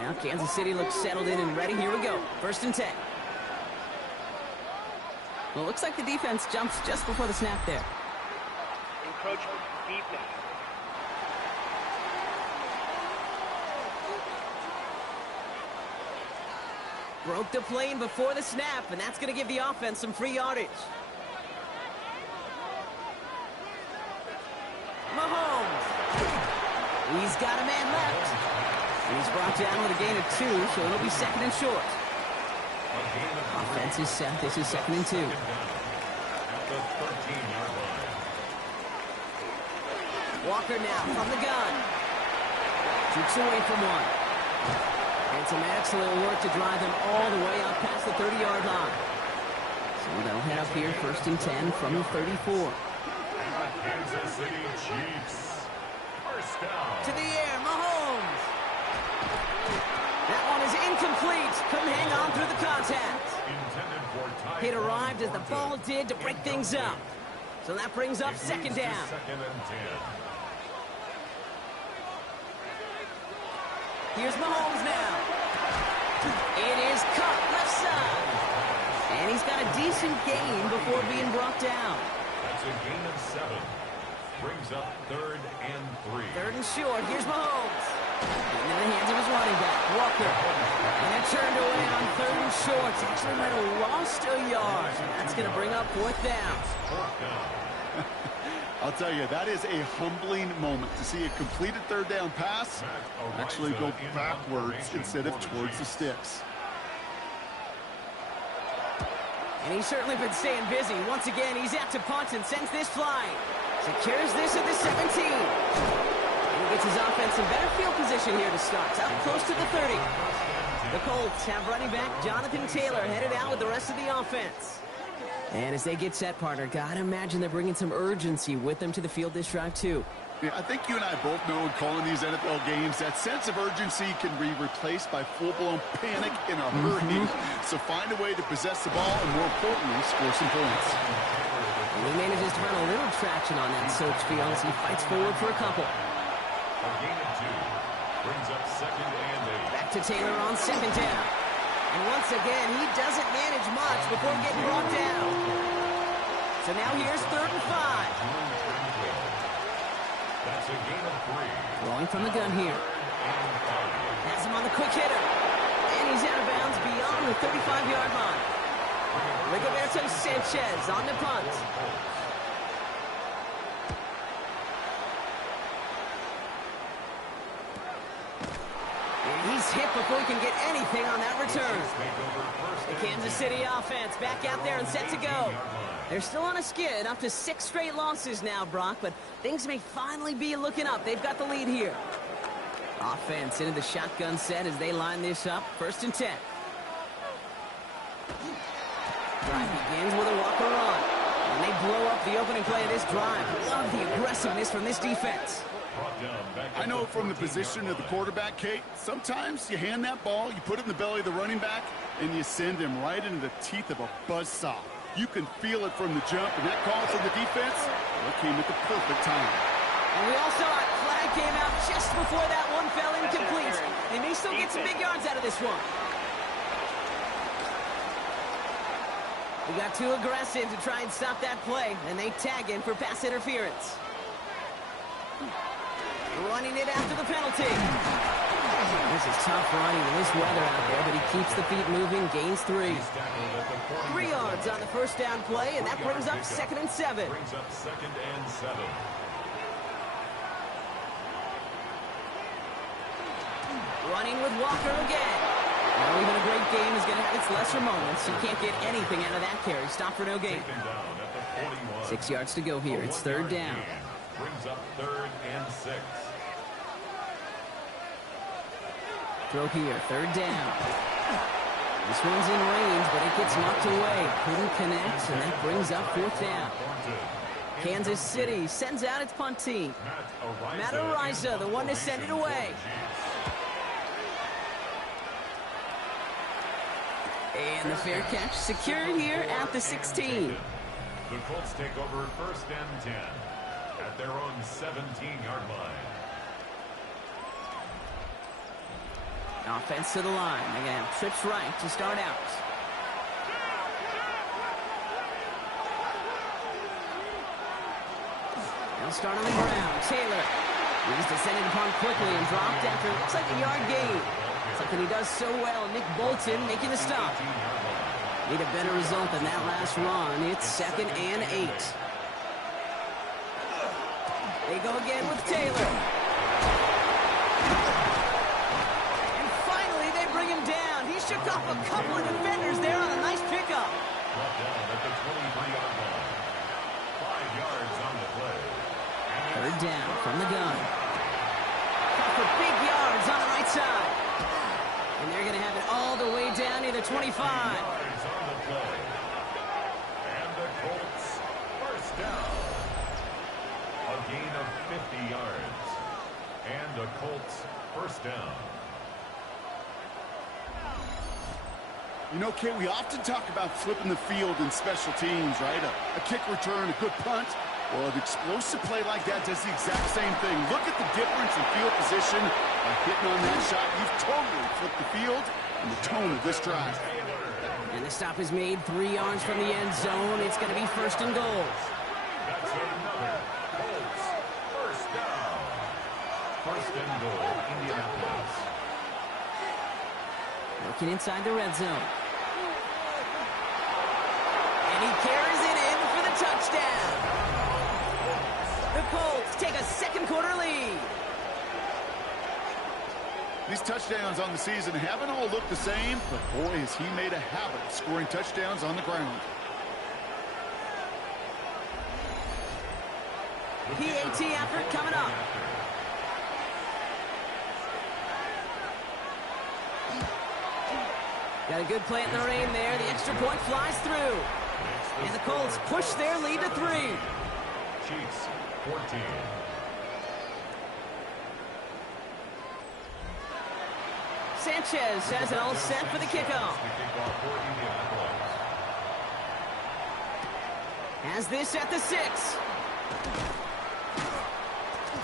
Now Kansas City looks settled in and ready. Here we go. 1st and 10. Well, it looks like the defense jumps just before the snap there. Encroachment, defense. Broke the plane before the snap, and that's going to give the offense some free yardage. Mahomes. He's got a man left. And he's brought down with a gain of 2, so it'll be 2nd and short. Offense is set. This is 2nd and 2. At the 13-yard line. Walker now from the gun. Shoots away from one. And some excellent work to drive them all the way up past the 30-yard line. So they'll head up here 1st and 10 from the 34. Kansas City Chiefs. 1st down. To the air, Mahomes. That one is incomplete. incomplete. Couldn't hang on through the contact. Hit arrived as the ball did to break things up. So that brings up second down. Second and 10. Here's Mahomes now. It is caught left side. And he's got a decent gain before being brought down. That's a gain of 7. Brings up third and 3. Third and short. Here's Mahomes. In the hands of his running back, Walker. And it turned away on third and short. Actually might have lost a yard. That's going to bring up fourth down. Fourth down. I'll tell you, that is a humbling moment to see a completed third down pass actually go backwards instead of towards the sticks. And he's certainly been staying busy. Once again, he's out to punt and sends this flying. Secures this at the 17. And he gets his offense in better field position here to start. Up close to the 30. The Colts have running back Jonathan Taylor headed out with the rest of the offense. And as they get set, partner, gotta imagine they're bringing some urgency with them to the field this drive, too. Yeah, I think you and I both know in calling these NFL games, that sense of urgency can be replaced by full-blown panic in a hurry. So find a way to possess the ball and, more importantly, score some points. And he manages to find a little traction on that search field as he fights forward for a couple. A gain of 2. Brings up second and 8. Back to Taylor on second down. And once again, he doesn't manage much before getting brought down. So now here's third and 5. That's a gain of 3. Throwing from the gun here. Has him on the quick hitter. And he's out of bounds beyond the 35-yard line. Rigoberto Sanchez on the punt. And he's hit before he can get anything on that return. The Kansas City offense back out there and set to go. They're still on a skid, up to 6 straight losses now, Brock, but things may finally be looking up. They've got the lead here. Offense into the shotgun set as they line this up. First and 10. Drive begins with a Walker run. And they blow up the opening play of this drive. Love the aggressiveness from this defense. I know from the position of the quarterback, Kate, sometimes you hand that ball, you put it in the belly of the running back, and you send him right into the teeth of a buzzsaw. You can feel it from the jump, and that call from the defense, well, it came at the perfect time. And we all saw a flag came out just before that one fell incomplete. They may still get some big yards out of this one. We got too aggressive to try and stop that play, and they tag in for pass interference. Running it after the penalty. This is tough running in this weather out there, but he keeps the feet moving, gains 3. 3 yards on the first down play, and that brings up second and 7. Brings up second and 7. Running with Walker again. Now even a great game is going to have its lesser moments. He can't get anything out of that carry. Stop for no gain. 6 yards to go here. It's third down. Brings up third and 6. Throw here, third down. This one's in range, but it gets knocked away. Couldn't connect, and that brings up fourth down. Kansas City sends out its punt team. Matt Ariza, the one to send it away. And the fair catch secured here at the 16. The Colts take over first and 10 at their own 17-yard line. Offense to the line. They're going to have trips right to start out. They'll start on the ground. Taylor. He's descended upon quickly and dropped after looks like a yard gain. Something he does so well. Nick Bolton making the stop. Need a better result than that last run. It's second and 8. They go again with Taylor. And finally, they bring him down. He shook off a couple of defenders there on a nice pickup. Brought down at the 23-yard line. 5 yards on the play. Third down from the gun. For big yards on the right side. And they're going to have it all the way down to the 25. Yards on the play. And the Colts first down. A gain of 50 yards. And the Colts first down. You know, Kay, we often talk about flipping the field in special teams, right? A kick return, a good punt. Well, an explosive play like that does the exact same thing. Look at the difference in field position. By hitting on that shot, you've totally flipped the field and the tone of this drive. And the stop is made 3 yards from the end zone. It's going to be first and goal. That's another Colts first down. First and goal, Indianapolis. Looking inside the red zone. And he carries it in for the touchdown. The Colts take a second quarter lead. These touchdowns on the season haven't all looked the same, but boy, has he made a habit of scoring touchdowns on the ground. PAT effort coming up. Got a good play in the rain there. The extra point flies through. And the Colts push their lead to 3. Chiefs, 14. Sanchez has it all set for the kickoff. Has this at the 6.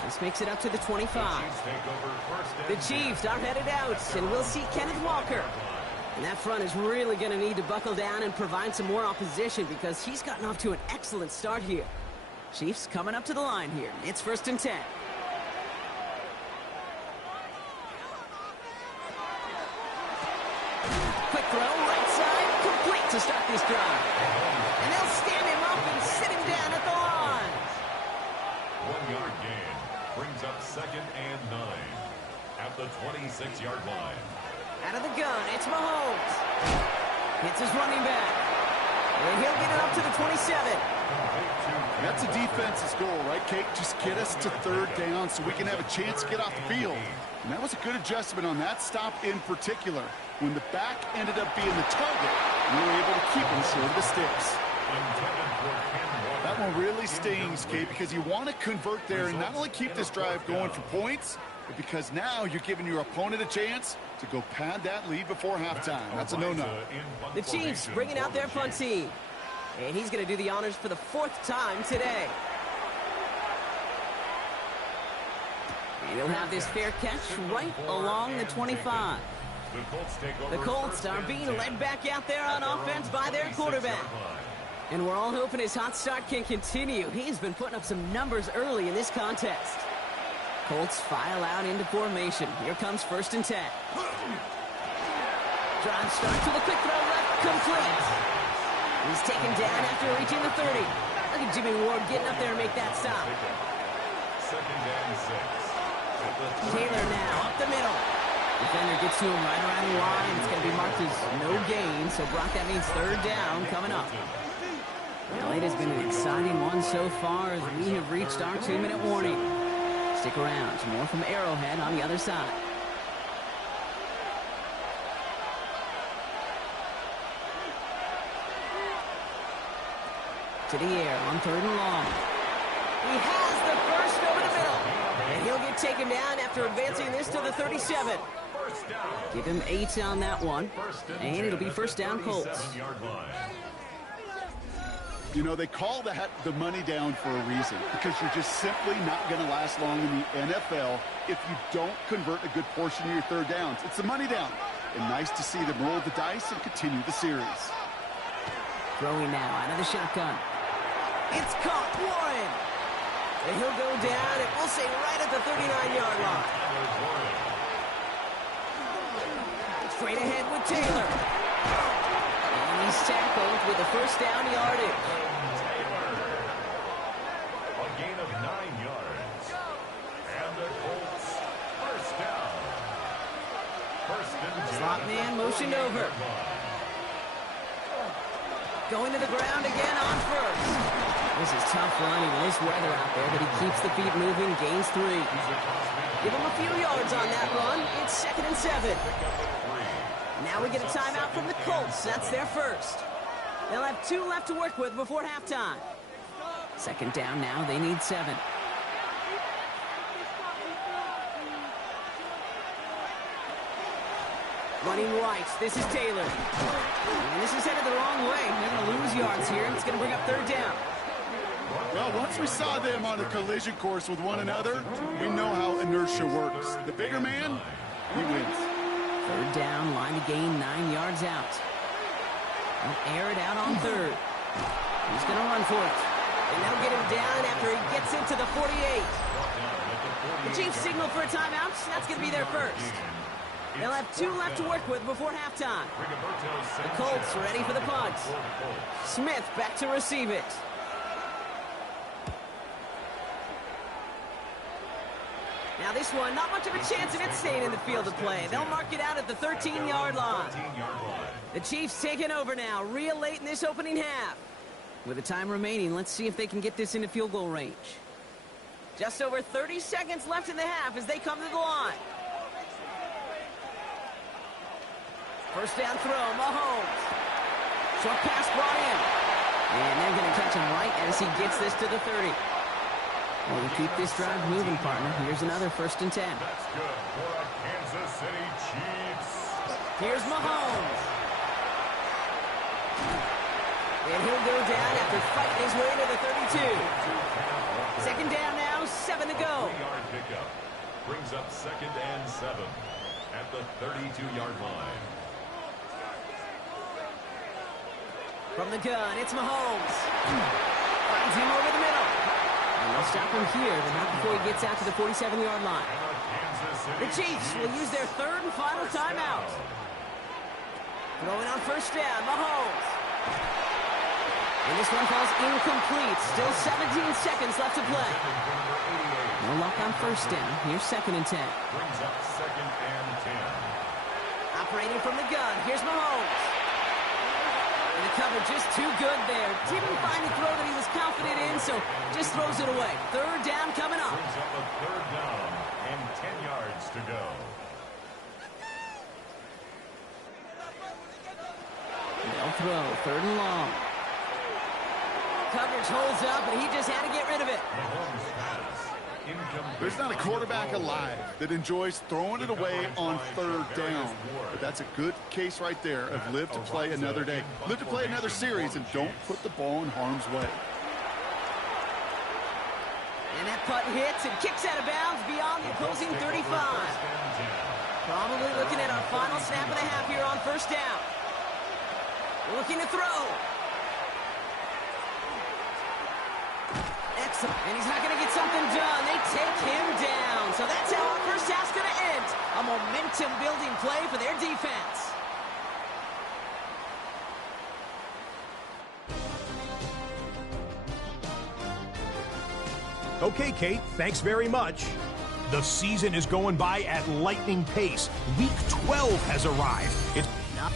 This makes it up to the 25. The Chiefs are headed out, and we'll see Kenneth Walker. And that front is really going to need to buckle down and provide some more opposition because he's gotten off to an excellent start here. Chiefs coming up to the line here. It's first and 10. Quick throw, right side, complete to start this drive. And they'll stand him up and sit him down at the line. 1 yard gain brings up second and 9 at the 26-yard line. Out of the gun, it's Mahomes. Hits his running back. And he'll get it up to the 27. That's a defense's goal, right, Kate? Just get us to third down so we can have a chance to get off the field. And that was a good adjustment on that stop in particular. When the back ended up being the target, we were able to keep him short of the sticks. That one really stings, Kate, because you want to convert there and not only keep this drive going for points, but because now you're giving your opponent a chance to go pad that lead before halftime. That's a no-no. The Chiefs bringing out their punt team. And he's going to do the honors for the 4th time today. And he'll have this fair catch right along the 25. The Colts are being led back out there on offense by their quarterback. And we're all hoping his hot start can continue. He's been putting up some numbers early in this contest. Colts file out into formation. Here comes first and 10. Drive starts with a quick throw left, complete. He's taken down after reaching the 30. Look at Jimmy Ward getting up there and make that stop. Second and 6. Taylor now up the middle. Defender gets to him right around the line. It's going to be marked as no gain. So, Brock, that means third down coming up. Well, it has been an exciting one so far as we have reached our 2-minute warning. Stick around. More from Arrowhead on the other side. To the air on third and long. He has the first over the middle. And he'll get taken down after advancing this to the 37. Give him 8 on that one. And it'll be first down Colts. You know, they call that the money down for a reason because you're just simply not going to last long in the NFL if you don't convert a good portion of your third downs. It's the money down. And nice to see them roll the dice and continue the series. Throwing now out of the shotgun. It's caught, Warren. And he'll go down, and we'll say right at the 39-yard line. Straight ahead with Taylor. And he's tackled with the first down yardage. A gain of 9 yards. And the Colts first down. First and 10. Slot man motioned over. Going to the ground again on first. This is tough running in this weather out there, but he keeps the feet moving, gains 3. Give him a few yards on that run. It's second and 7. Now we get a timeout from the Colts. That's their first. They'll have 2 left to work with before halftime. Second down now. They need 7. Running right. This is Taylor. And this is headed the wrong way. They're going to lose yards here. It's going to bring up third down. Well, once we saw them on a collision course with one another, we know how inertia works. The bigger man, he wins. Third down, line to gain 9 yards out. They'll air it out on third. He's going to run for it. And they'll get him down after he gets into the 48. The Chiefs signal for a timeout. That's going to be their first. They'll have 2 left to work with before halftime. The Colts ready for the punt. Smith back to receive it. Now this one, not much of a chance of it staying in the field of play. They'll mark it out at the 13-yard line. The Chiefs taking over now, real late in this opening half. With the time remaining, let's see if they can get this into field goal range. Just over 30 seconds left in the half as they come to the line. First down throw, Mahomes. Short pass brought in. And they're going to catch him right as he gets this to the 30. Well, to keep this drive moving, partner, here's another 1st and 10. That's good for a Kansas City Chiefs. Here's Mahomes. And he'll go down after fighting his way to the 32. Second down now, 7 to go. 3-yard pickup brings up 2nd and 7 at the 32-yard line. From the gun, it's Mahomes. Finds him over the middle. And they'll stop him here, but not before he gets out to the 47-yard line. The Chiefs will use their 3rd and final timeout. Throwing on first down, Mahomes. And this one falls incomplete. Still 17 seconds left to play. No luck on first down. Here's 2nd and 10. Brings up 2nd and 10. Operating from the gun, here's Mahomes. And the cover just too good there. Didn't find a throw that he was confident in, so just throws it away. Third down coming up. Brings up a 3rd down and 10 yards to go. They'll throw, 3rd and long. Coverage holds up, and he just had to get rid of it. Mahomes pass. Incomplete. There's not a quarterback alive that enjoys throwing it away on 3rd down. But that's a good case right there of live to play another day. Live to play another series and don't put the ball in harm's way. And that punt hits and kicks out of bounds beyond the opposing 35. Probably looking at our final snap of the half here on first down. Looking to throw. Excellent. And he's not going to get something done. They take him down. So that's how our first half's going to end. A momentum-building play for their defense. Okay, Kate, thanks very much. The season is going by at lightning pace. Week 12 has arrived. It's not...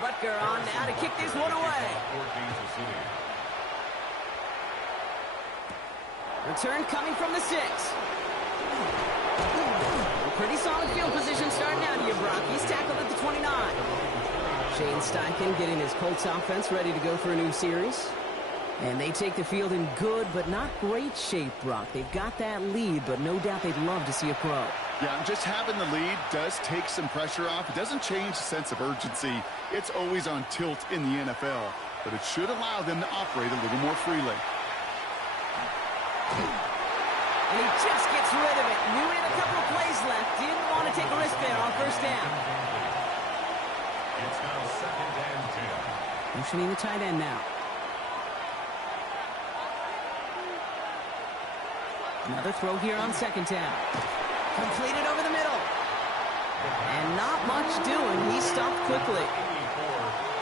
Butker on now to kick this one away. Return coming from the 6. A pretty solid field position starting out here, Brock. He's tackled at the 29. Shane Steichen getting his Colts offense ready to go for a new series. And they take the field in good but not great shape, Brock. They've got that lead, but no doubt they'd love to see a pro. Yeah, and just having the lead does take some pressure off. It doesn't change the sense of urgency. It's always on tilt in the NFL, but it should allow them to operate a little more freely. And he just gets rid of it. Knew he had a couple of plays left. Didn't want to take a risk there on first down. It's now 2nd and 10. Motioning the tight end now. Another throw here on 2nd down. Completed over the middle. And not much doing. He stopped quickly. 84,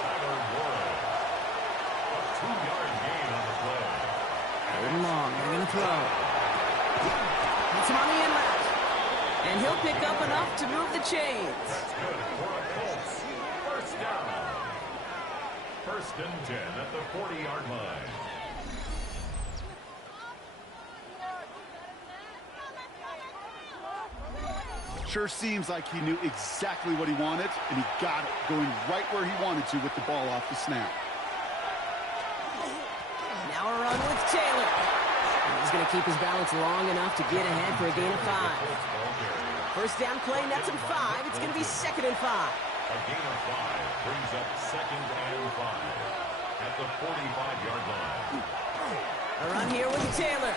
Tyler Warren. A 2-yard gain on the play. Third and long. They're going to throw. Hits him on the in route. And he'll pick up enough to move the chains. That's good for a Colts. First down. 1st and 10 at the 40-yard line. Sure seems like he knew exactly what he wanted, and he got it, going right where he wanted to with the ball off the snap. Now a run with Taylor. He's going to keep his balance long enough to get ahead for a gain of 5. First down play, nets him 5. It's going to be 2nd and 5. A gain of 5 brings up 2nd and 5 at the 45-yard line. A run here with Taylor.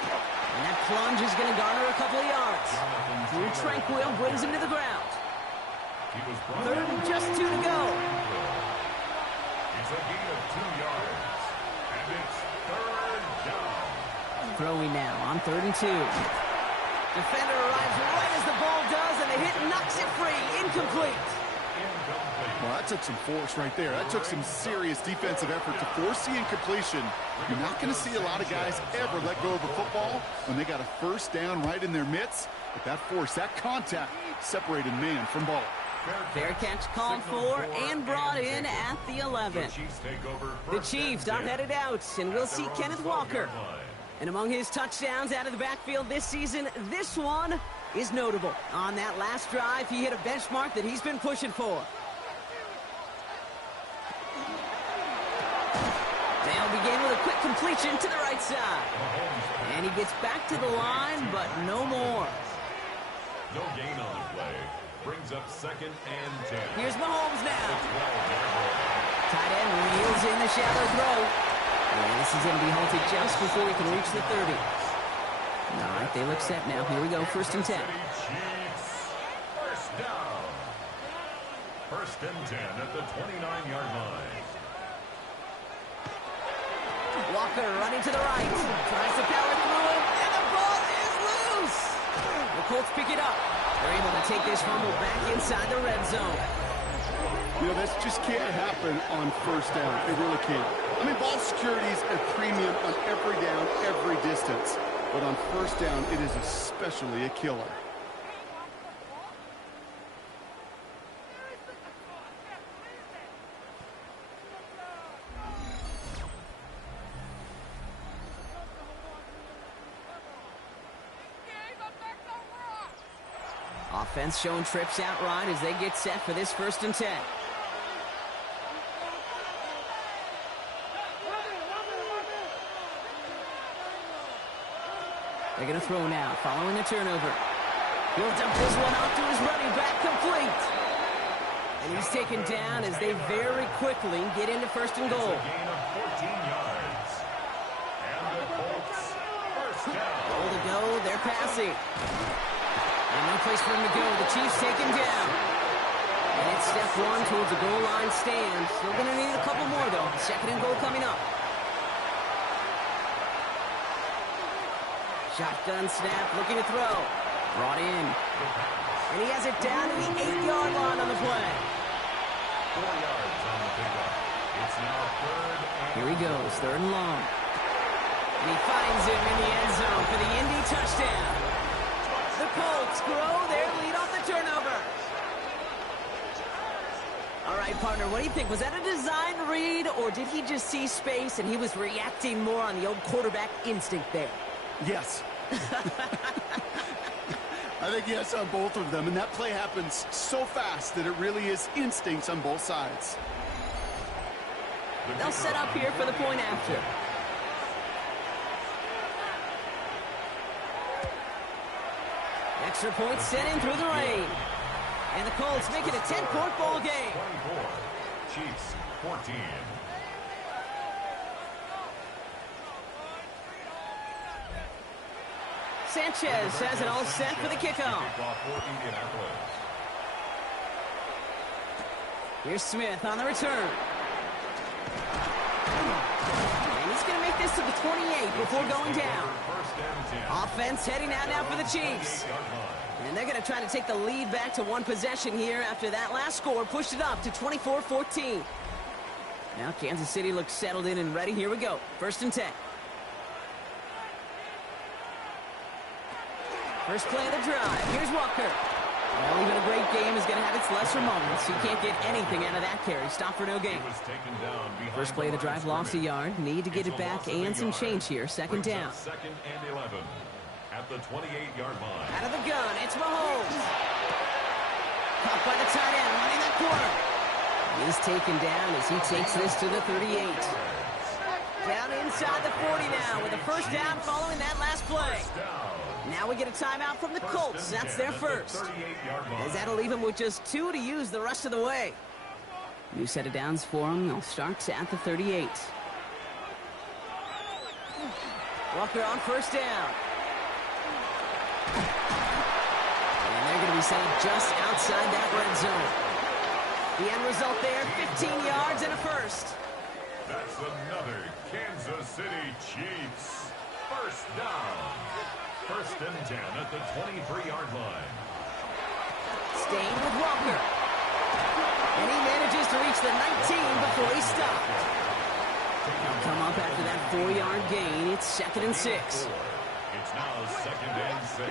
And that plunge is going to garner a couple of yards. Drew Tranquil brings him to the ground. Third and just 2 to go. It's a gain of 2 yards. And it's 3rd down. Throwing now on 3rd and 2. Defender arrives right as the ball does, and the hit knocks it free. Incomplete. Well, that took some force right there. That took some serious defensive effort to force the incompletion. You're not going to see a lot of guys ever let go of a football when they got a first down right in their midst. But that force, that contact, separated man from ball. Fair catch called for and brought in at the 11. The Chiefs are headed out, and we'll see Kenneth Walker. And among his touchdowns out of the backfield this season, this one is notable. On that last drive, he hit a benchmark that he's been pushing for. They'll begin with a quick completion to the right side. And he gets back to the line, but no more. No gain on the play. Brings up 2nd and 10. Here's Mahomes now. Tight end wheels in the shallow throw. And this is going to be halted just before he can reach the 30. All right, they look set now. Here we go, 1st and 10. First down. 1st and 10 at the 29-yard line. Walker running to the right. Tries to power through it, and the ball is loose. The Colts pick it up. They're able to take this fumble back inside the red zone. You know, this just can't happen on 1st down. It really can't. I mean, ball security is a premium on every down, every distance. But on 1st down, it is especially a killer. Offense showing trips out right as they get set for this 1st and 10. They're going to throw now, following a turnover. He'll dump this one off to his running back, complete. And he's taken down as they very quickly get into 1st and goal. Gain of 14 yards. And the Colts first down. Goal to go, they're passing. And no place for him to go. The Chiefs take him down. And it's step 1 towards the goal line stand. Still going to need a couple more, though. 2nd and goal coming up. Shotgun snap, looking to throw. Brought in. And he has it down to the 8-yard line on the play. 4 yards on the pickup. It's now 3rd and Here he goes, 3rd and long. And he finds him in the end zone for the Indy touchdown. The Colts grow their lead off the turnover. All right, partner, what do you think? Was that a design read, or did he just see space and he was reacting more on the old quarterback instinct there? Yes. I think yes on both of them, and that play happens so fast that it really is instincts on both sides. They'll set up here for the point after. Extra point sent in through the rain. And the Colts make it a 10-point ball game. 24. Chiefs 14. Sanchez has it all set for the kickoff. Here's Smith on the return. And he's going to make this to the 28 before going down. Offense heading out now for the Chiefs. And they're going to try to take the lead back to 1 possession here after that last score pushed it up to 24-14. Now Kansas City looks settled in and ready. Here we go. 1st and 10. First play of the drive. Here's Walker. Well, even a great game is going to have its lesser moments. He can't get anything out of that carry. Stop for no gain. First play of the drive, lost a yard. Need to get it back and some change here. 2nd down. 2nd and 11 at the 28-yard line. Out of the gun, it's Mahomes. Caught by the tight end, running that corner. He's taken down as he takes this to the 38. Down inside the 40 now with a first down following that last play. Now we get a timeout from the Colts. That's their first. As that'll leave him with just 2 to use the rest of the way. New set of downs for him. They'll start at the 38. Walker on first down. And they're going to be set up just outside that red zone. The end result there, 15 yards and a first. That's another Kansas City Chiefs first down. First and 10 at the 23-yard line. Staying with Walker. And he manages to reach the 19 before he's stopped. They'll come up after that 4-yard gain. It's 2nd and 6. It's now 2nd and 6.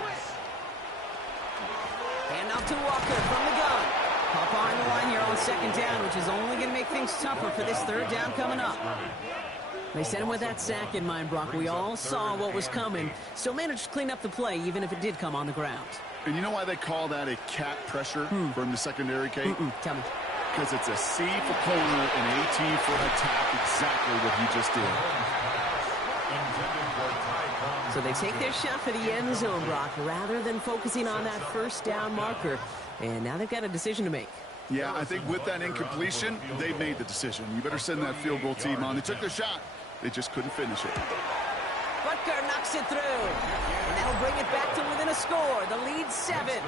Hand off to Walker from the gun. Up on the line here on 2nd down, which is only going to make things tougher for this 3rd down coming up. They sent him with that sack in mind, Brock. We all saw what was coming. Still managed to clean up the play, even if it did come on the ground. And you know why they call that a cat pressure from the secondary, Kate? Tell me. Because it's a C for corner and AT for attack, exactly what he just did. So they take their shot for the end zone, Brock, rather than focusing on that first down marker. And now they've got a decision to make. Yeah, I think with that incompletion, they made the decision. You better send that field goal team on. They took their shot. They just couldn't finish it. Butker knocks it through. And that'll bring it back to within a score. The lead 7.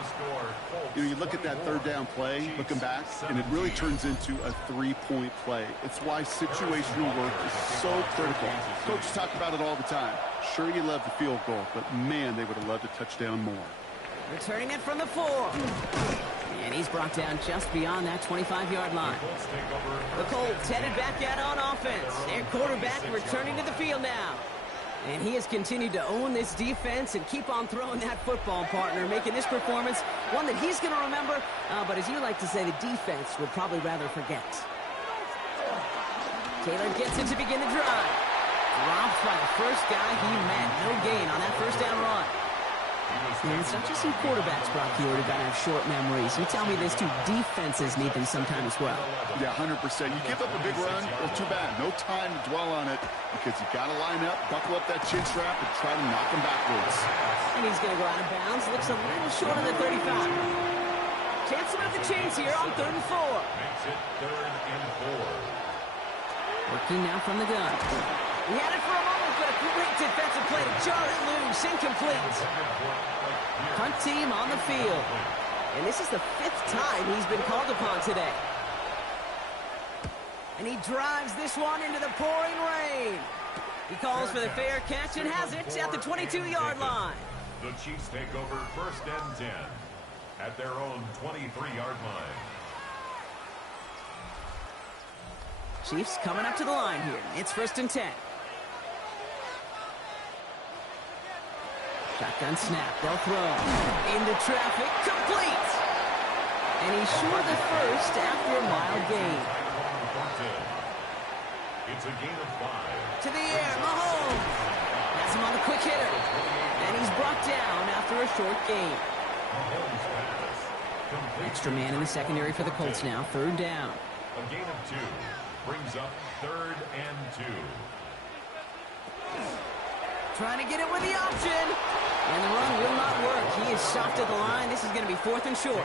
You know, you look at that 3rd down play, looking back, and it really turns into a 3-point play. It's why situational work is so critical. Coaches talk about it all the time. Sure, you love the field goal, but man, they would have loved a touchdown more. Returning it from the 4. And he's brought down just beyond that 25-yard line. The Colts headed back out on offense. Their quarterback returning to the field now. And he has continued to own this defense and keep on throwing that football, partner, making this performance one that he's going to remember. But as you like to say, the defense would probably rather forget. Taylor gets it to begin the drive. Dropped by the first guy he met. No gain on that first down run. And it's not just some quarterbacks, Brock, here who got to have short memories. You tell me this too, defenses need them sometime as well. Yeah, 100%. You give up a big run, well, too bad. No time to dwell on it because you got to line up, buckle up that chin strap, and try to knock him backwards. And he's going to go out of bounds. Looks a little short of the 35. Chance to move the chains here on 3rd and 4. Makes it 3rd and 4. Working now from the gun. He had it for a moment, but a great defensive play to jar it loose. Incomplete. Punt team on the field. And this is the 5th time he's been called upon today. And he drives this one into the pouring rain. He calls for the fair catch and has it at the 22-yard line. The Chiefs take over 1st and 10 at their own 23-yard line. Chiefs coming up to the line here. It's 1st and 10. Shotgun snap. They'll throw. Into traffic. Complete. And he's short the first after a mild gain. It's a gain of 5. To the air. Mahomes. Has him on the quick hitter. And he's brought down after a short gain. Extra man in the secondary for the Colts now. 3rd down. A gain of 2 brings up 3rd and 2. Trying to get it with the option. And the run will not work. He is stopped at the line. This is going to be 4th and short.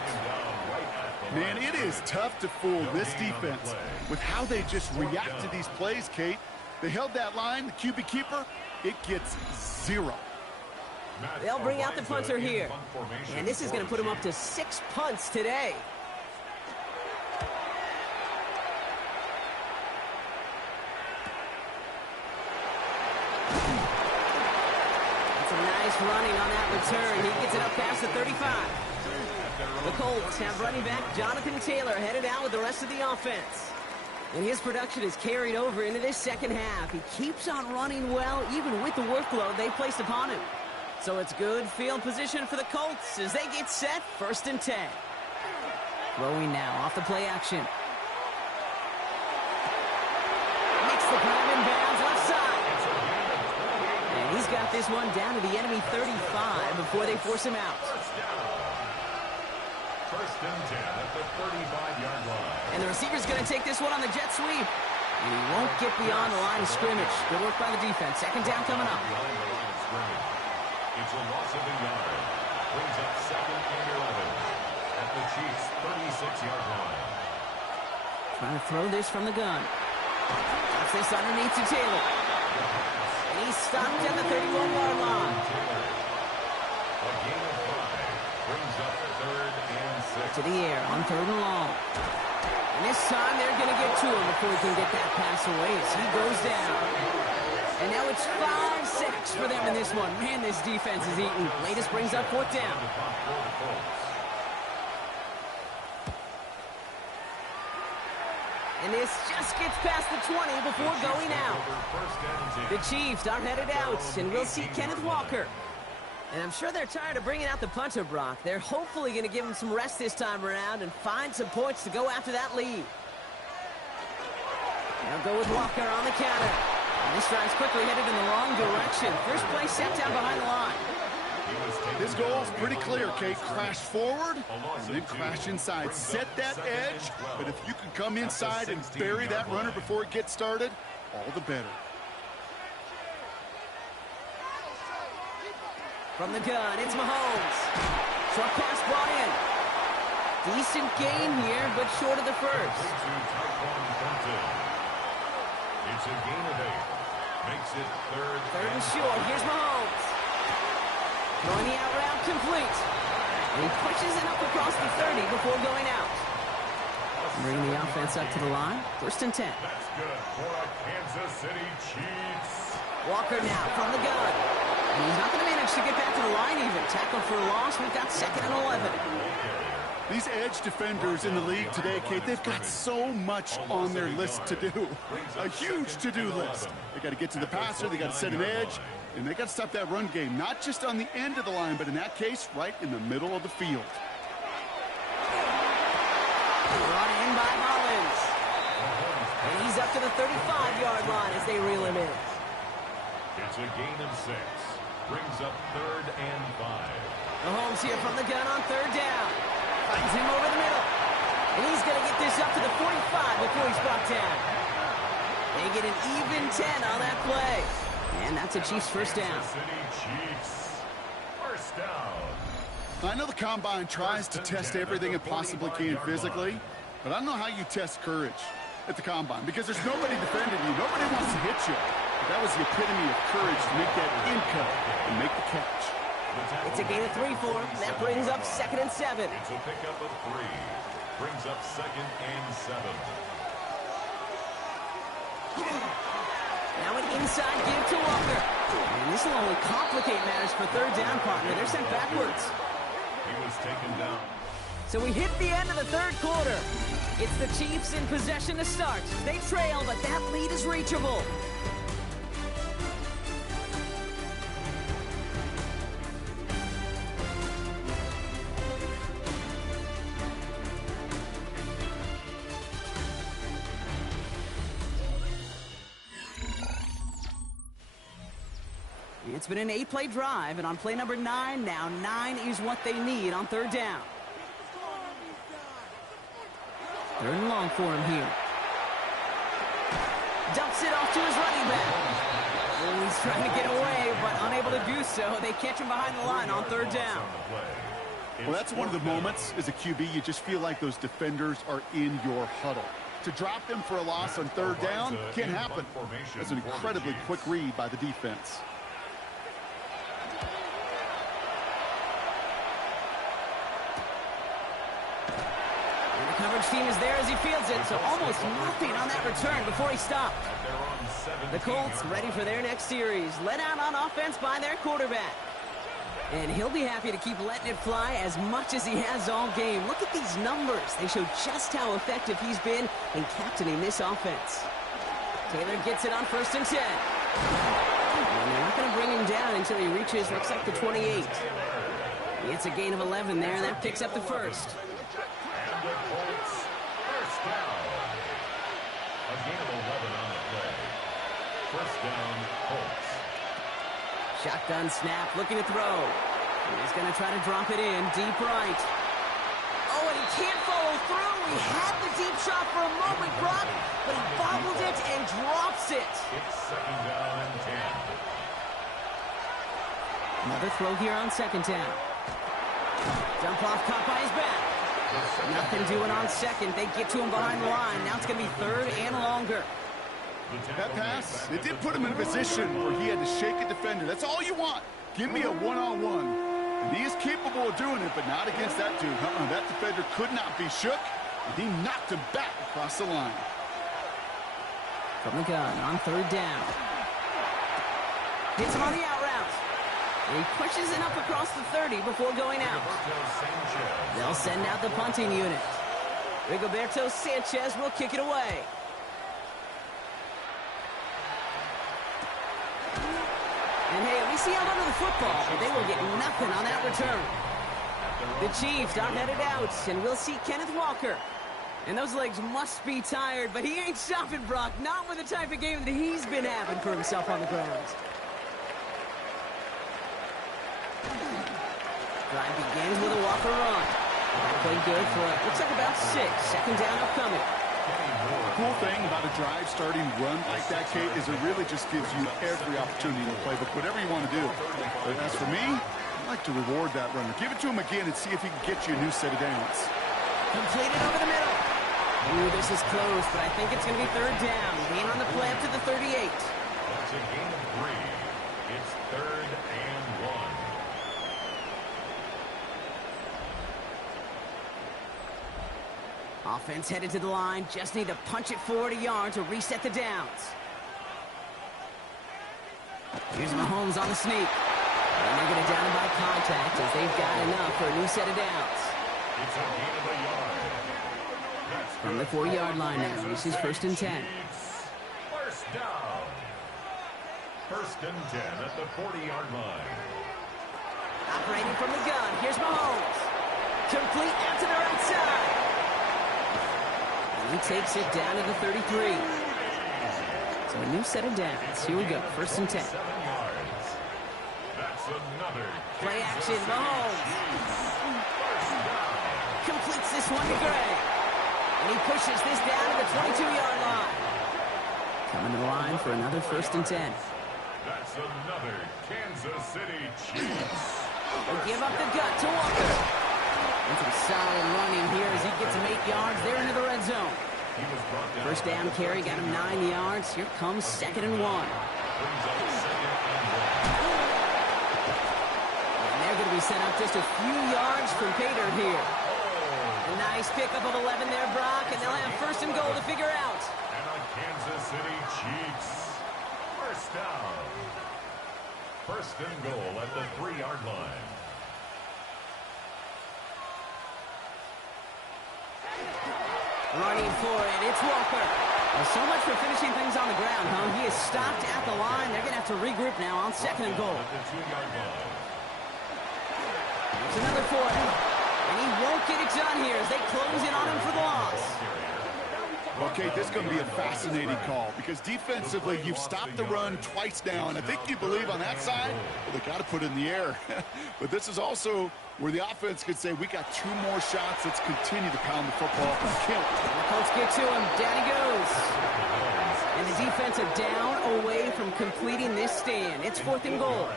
Man, it is tough to fool this defense with how they just react to these plays, Kate. They held that line, the QB keeper, it gets 0. They'll bring out the punter here. And this is going to put him up to 6 punts today. Running on that return. He gets it up past the 35. The Colts have running back Jonathan Taylor headed out with the rest of the offense. And his production is carried over into this 2nd half. He keeps on running well, even with the workload they placed upon him. So it's good field position for the Colts as they get set 1st and 10. Throwing now off the play action. Makes the grab in bounds left side. He's got this one down to the enemy 35 before they force him out. First and 10 at the 35-yard line. And the receiver's going to take this one on the jet sweep. And he won't get beyond the line of scrimmage. Good work by the defense. Second down coming up. Behind the line of scrimmage. It's a loss of a yard. Brings up second and 11 at the Chiefs' 36-yard line. Trying to throw this from the gun. Drops this underneath to Taylor. And he's stopped at the 31-yard line. A gain of 5 brings up third and 6. To the air on third and long. And this time they're going to get to him before he can get that pass away as he goes down. And now it's 5 sacks for them in this one. Man, this defense is eating. Latest brings up fourth down. And this just gets past the 20 before going out. The Chiefs are headed out, and we'll see Kenneth Walker. And I'm sure they're tired of bringing out the punter, Brock. They're hopefully going to give him some rest this time around and find some points to go after that lead. Now go with Walker on the counter. And this drive's quickly headed in the wrong direction. First play set down behind the line. This goal is pretty clear, Kate. Crash forward and then crash inside. Set that edge, but if you can come inside and bury that runner before it gets started, all the better. From the gun, it's Mahomes. Short pass brought in. Decent gain here, but short of the first. It's a gain of 8. Makes it third and short. Here's Mahomes. Throwing the out route complete. And he pushes it up across the 30 before going out. Bringing the offense up to the line. First and 10. That's good for a Kansas City Chiefs. Walker now from the gun. And he's not going to manage to get back to the line even. Tackle for a loss. We've got second and 11. These edge defenders in the league today, Kate, they've got so much on their list to do. A huge to-do list. They got to get to the passer, they got to set an edge, and they got to stop that run game, not just on the end of the line, but in that case, right in the middle of the field. Brought in by Hollins. And he's up to the 35-yard line as they reel him in. It's a gain of 6. Brings up third and 5. Mahomes here from the gun on third down. Finds him over the middle. And he's going to get this up to the 45 before he's brought down. They get an even 10 on that play. And that's a Chiefs first down. Kansas City Chiefs. First down. I know the Combine tries to test everything it possibly can physically, but I don't know how you test courage at the Combine because there's nobody defending you. Nobody wants to hit you. But that was the epitome of courage to make that in cut and make the catch. It's a gain of 3 for him. That brings up second and 7. It's a pickup of 3. Brings up second and 7. Now an inside give to Walker. And this will only complicate matters for third down, partner. They're sent backwards. He was taken down. So we hit the end of the third quarter. It's the Chiefs in possession to start. They trail, but that lead is reachable. It's been an 8-play drive, and on play number 9, now 9 is what they need on third down. Third and long for him here. Dumps it off to his running back. Oh, he's trying to get away, but unable to do so. They catch him behind the line on third down. Well, that's one of the moments as a QB, you just feel like those defenders are in your huddle. To drop them for a loss on third down can't happen. That's an incredibly quick read by the defense. Coverage team is there as he fields it, so almost nothing on that return before he stopped. The Colts ready for their next series, led out on offense by their quarterback. And he'll be happy to keep letting it fly as much as he has all game. Look at these numbers. They show just how effective he's been in captaining this offense. Taylor gets it on first and 10. And they're not going to bring him down until he reaches, looks like the 28. It's a gain of 11 there, and that picks up the first. The Colts first down. A gain of 11 on the play. First down, Colts. Shotgun snap, looking to throw. He's going to try to drop it in, deep right. Oh, can't follow through. He had the deep shot for a moment, Brock, but he bobbled it and drops it. It's second down and 10. Another throw here on second down. Dump off caught by his back. Nothing doing on second. They get to him behind the line. Now it's going to be third and longer. That pass, it did put him in a position where he had to shake a defender. That's all you want. Give me a one-on-one. And he is capable of doing it, but not against that dude. That defender could not be shook, and he knocked him back across the line. From the gun on third down. Hits him on the out route. And he pushes it up across the 30 before going out. They'll send out the punting unit. Rigoberto Sanchez will kick it away. And hey, at least he held onto the football, but they will get nothing on that return. The Chiefs are headed out, and we'll see Kenneth Walker. And those legs must be tired, but he ain't stopping, Brock. Not with the type of game that he's been having for himself on the ground. Drive begins with a Walker run. That played good for, looks like about 6. Second down upcoming. The cool thing about a drive starting run like that, Kate, is it really just gives you every opportunity in the playbook, whatever you want to do. But as for me, I like to reward that runner. Give it to him again and see if he can get you a new set of downs. Completed over the middle. Ooh, this is close, but I think it's going to be third down. Gain on the play up to the 38. That's a gain of 3. It's third and 1. Offense headed to the line. Just need to punch it forward a yard to reset the downs. Here's Mahomes on the sneak. And they're going to down him by contact as they've got enough for a new set of downs. It's a gain of a yard. From the 4-yard line now. This is first and 10. First down. First and 10 at the 40-yard line. Operating from the gun. Here's Mahomes. Complete out to the right side. He takes it down to the 33. So a new set of downs. Here we go. First and 10. 7 yards. That's another Play action. Mahomes. Completes this one to Gray. And he pushes this down to the 22-yard line. Coming to the line for another first and 10. That's another Kansas City Chiefs. They'll give up the gut to Walker. And some solid running here as he gets him 8 yards there into the red zone. First down carry got him 9 yards. Here comes second and 1. And they're going to be set up just a few yards from Pater here. A nice pickup of 11 there, Brock, and they'll have first and goal to figure out. And the Kansas City Chiefs. First down. First and goal at the 3-yard line. Running for it, it's Walker. Well, so much for finishing things on the ground, huh? He is stopped at the line. They're going to have to regroup now on second and goal. At the 2-yard line. There's another for him. And he won't get it done here as they close in on him for the loss. Okay, this is going to be a fascinating call because defensively, you've stopped the run twice now, and I think you believe on that side, well, they got to put it in the air. But this is also where the offense could say, we got 2 more shots. Let's continue to pound the football and kill it. The Colts get to him. Down he goes. And the defense are down away from completing this stand. It's 4th and goal.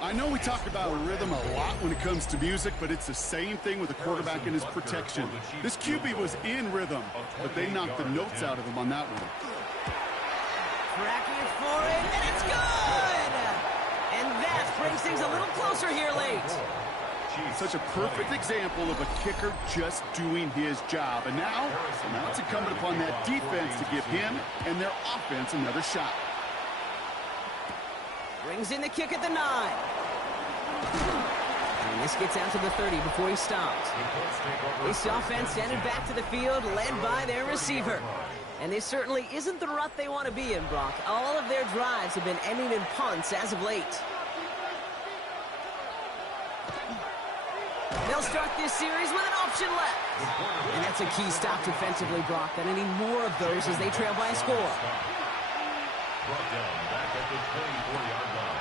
I know we talk about rhythm a lot when it comes to music, but it's the same thing with the quarterback and his protection. This QB was in rhythm, but they knocked the notes out of him on that one. Cracking it for it, and it's good! And that brings things a little closer here late. Such a perfect example of a kicker just doing his job. And now it's incumbent upon that defense to give him and their offense another shot. Brings in the kick at the 9. And this gets out to the 30 before he stops. This offense sending back to the field, led by their receiver. And this certainly isn't the rut they want to be in, Brock. All of their drives have been ending in punts as of late. They'll start this series with an option left. And that's a key stop defensively, Brock. They need more of those as they trail by a score.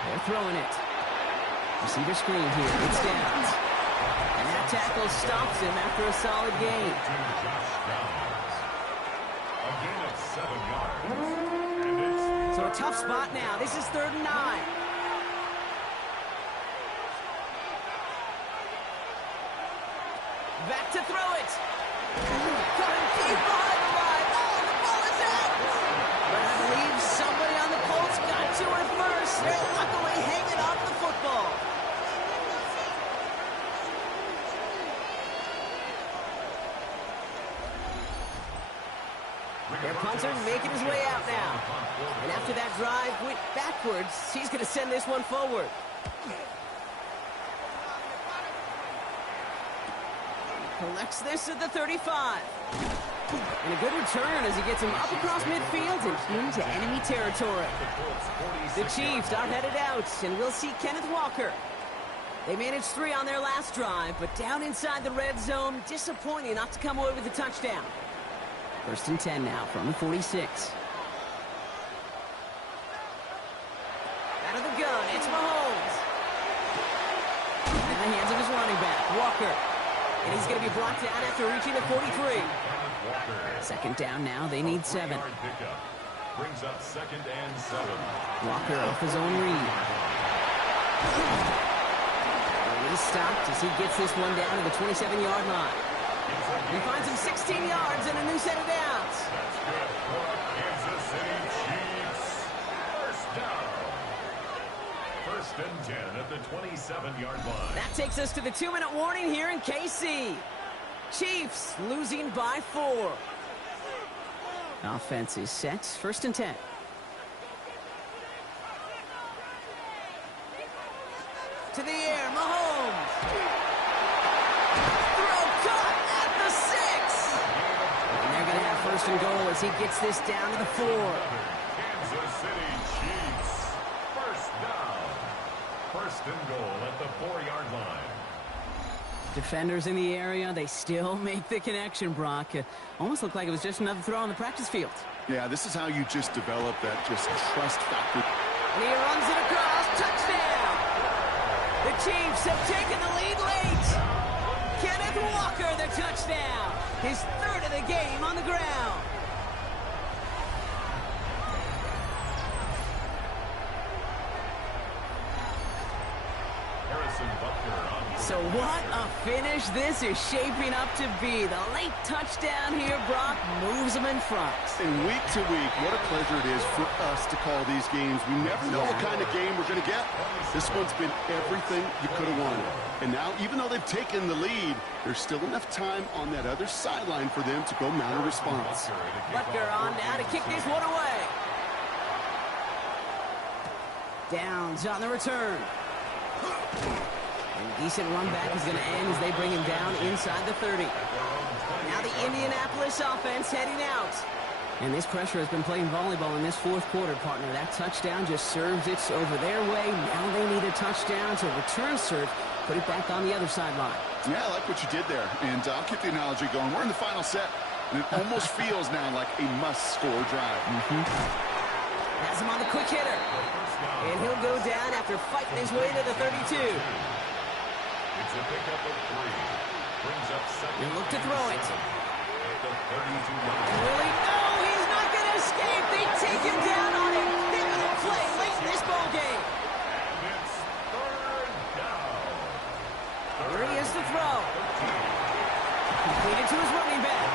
They're throwing it. Receiver screen here. It's down. And that tackle stops him after a solid gain. A gain of 7 yards. And it's So a tough spot now. This is 3rd and 9. Back to throw it. Coming deep behind the line. Oh, the ball is out. But I believe somebody on the Colts got to it first. They're luckily hanging on to the football. Their punter making his way out now. And after that drive went backwards, he's going to send this one forward. Collects this at the 35. And a good return as he gets him up across midfield and into enemy territory. The Chiefs are headed out, and we'll see Kenneth Walker. They managed 3 on their last drive, but down inside the red zone, disappointing not to come away with a touchdown. 1st and 10 now from the 46. Out of the gun, it's Mahomes. In the hands of his running back, Walker. And he's going to be brought down after reaching the 43. 2nd down now. They need 7. brings up 2nd and 7. Walker off his own read. He's stopped as he gets this one down to the 27-yard line. He finds him 16 yards and a new set of downs. That's good for Kansas City Chiefs. First down. 1st and 10 at the 27-yard line. That takes us to the 2-minute warning here in KC. Chiefs losing by 4. Offense is set. 1st and 10. To the air, Mahomes. Throw caught at the 6. And they're going to have 1st and goal as he gets this down to the 4. Kansas City Chiefs. 1st down. 1st and goal at the 4-yard line. Defenders in the area, they still make the connection, Brock. It almost looked like it was just another throw on the practice field. Yeah, this is how you just develop that just trust factor. And he runs it across. Touchdown! The Chiefs have taken the lead late. Kenneth Walker, the touchdown. His 3rd of the game on the ground. So what a finish this is shaping up to be. The late touchdown here, Brock, moves them in front. And week to week, what a pleasure it is for us to call these games. We never know what kind of game we're going to get. This one's been everything you could have wanted. And now, even though they've taken the lead, there's still enough time on that other sideline for them to go mount a response. Butker on now to kick this one away. Downs on the return. And decent run back is going to end as they bring him down inside the 30. Now the Indianapolis offense heading out. And this pressure has been playing volleyball in this 4th quarter, partner. That touchdown just serves it over their way. Now they need a touchdown to return serve, put it back on the other sideline. Yeah, I like what you did there. And I'll keep the analogy going. We're in the final set, and it almost feels now like a must-score drive. Has him on the quick hitter. And he'll go down after fighting his way to the 32. It's a pickup of 3. Brings up 2nd. They look to throw it. At the 32-yard line. Really? No, he's not going to escape. They take him down on it. Big of the play late in this ball game. And it's 3rd down. Here he is to throw. Completed to his running back.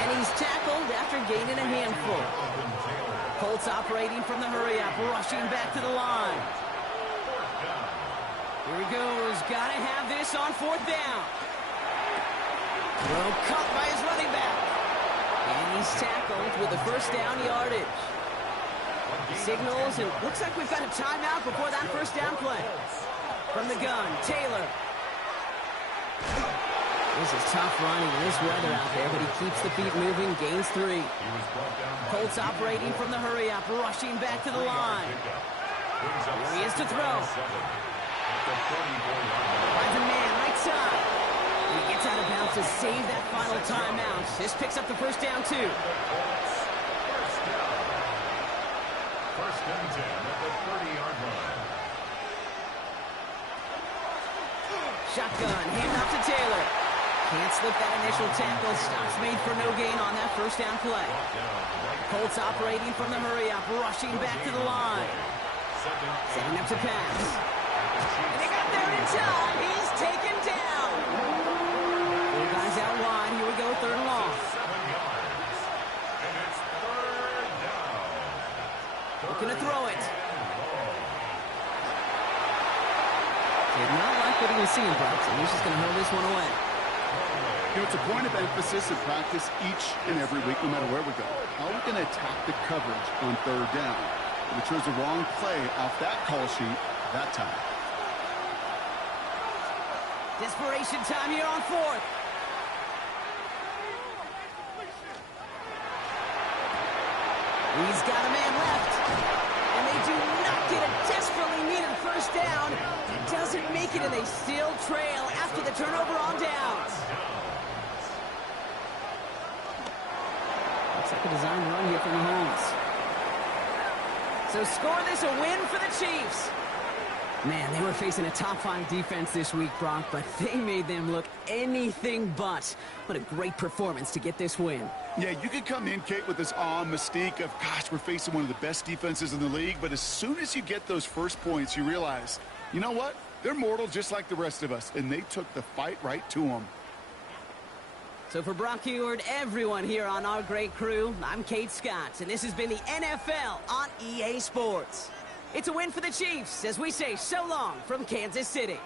And he's tackled after gaining a handful. Colts operating from the hurry-up, rushing back to the line. Here he goes. Got to have this on 4th down. Well, caught by his running back. And he's tackled with the 1st down yardage. Signals, and looks like we've got a timeout before that 1st down play. From the gun, Taylor. This is tough running in this weather out there, but he keeps the feet moving, gains 3. Colts operating from the hurry-up, rushing back to the line. Here he is to throw. Finds a man right side. And he gets out of bounds to save that final timeout. This picks up the 1st down, too. 1st and 10 at the 30-yard line. Shotgun, hand off to Taylor. Can't slip that initial tackle. Stops made for no gain on that first down play. Colts operating from the hurry-up, rushing back to the line. Setting up to pass. And they got there in time. He's taken down. Four guys out wide. Here we go, third and long. 7 yards. And it's third down. Looking to throw it. Did not like what he was seeing, Brock, so he's just going to hold this one away. You know, it's a point of emphasis in practice each and every week, no matter where we go. How are we going to attack the coverage on third down? We chose the wrong play off that call sheet that time. Desperation time here on fourth. He's got a man left. And they do not get a desperately needed first down. It doesn't make it, and they still trail after the turnover on downs. Looks like a design run here from Mahomes. So score this a win for the Chiefs. Man, they were facing a top-5 defense this week, Brock, but they made them look anything but. What a great performance to get this win. Yeah, you could come in, Kate, with this awe and mystique of, gosh, we're facing one of the best defenses in the league, but as soon as you get those first points, you realize, you know what? They're mortal just like the rest of us, and they took the fight right to them. So for Brock Heward, everyone here on our great crew, I'm Kate Scott, and this has been the NFL on EA Sports. It's a win for the Chiefs as we say so long from Kansas City.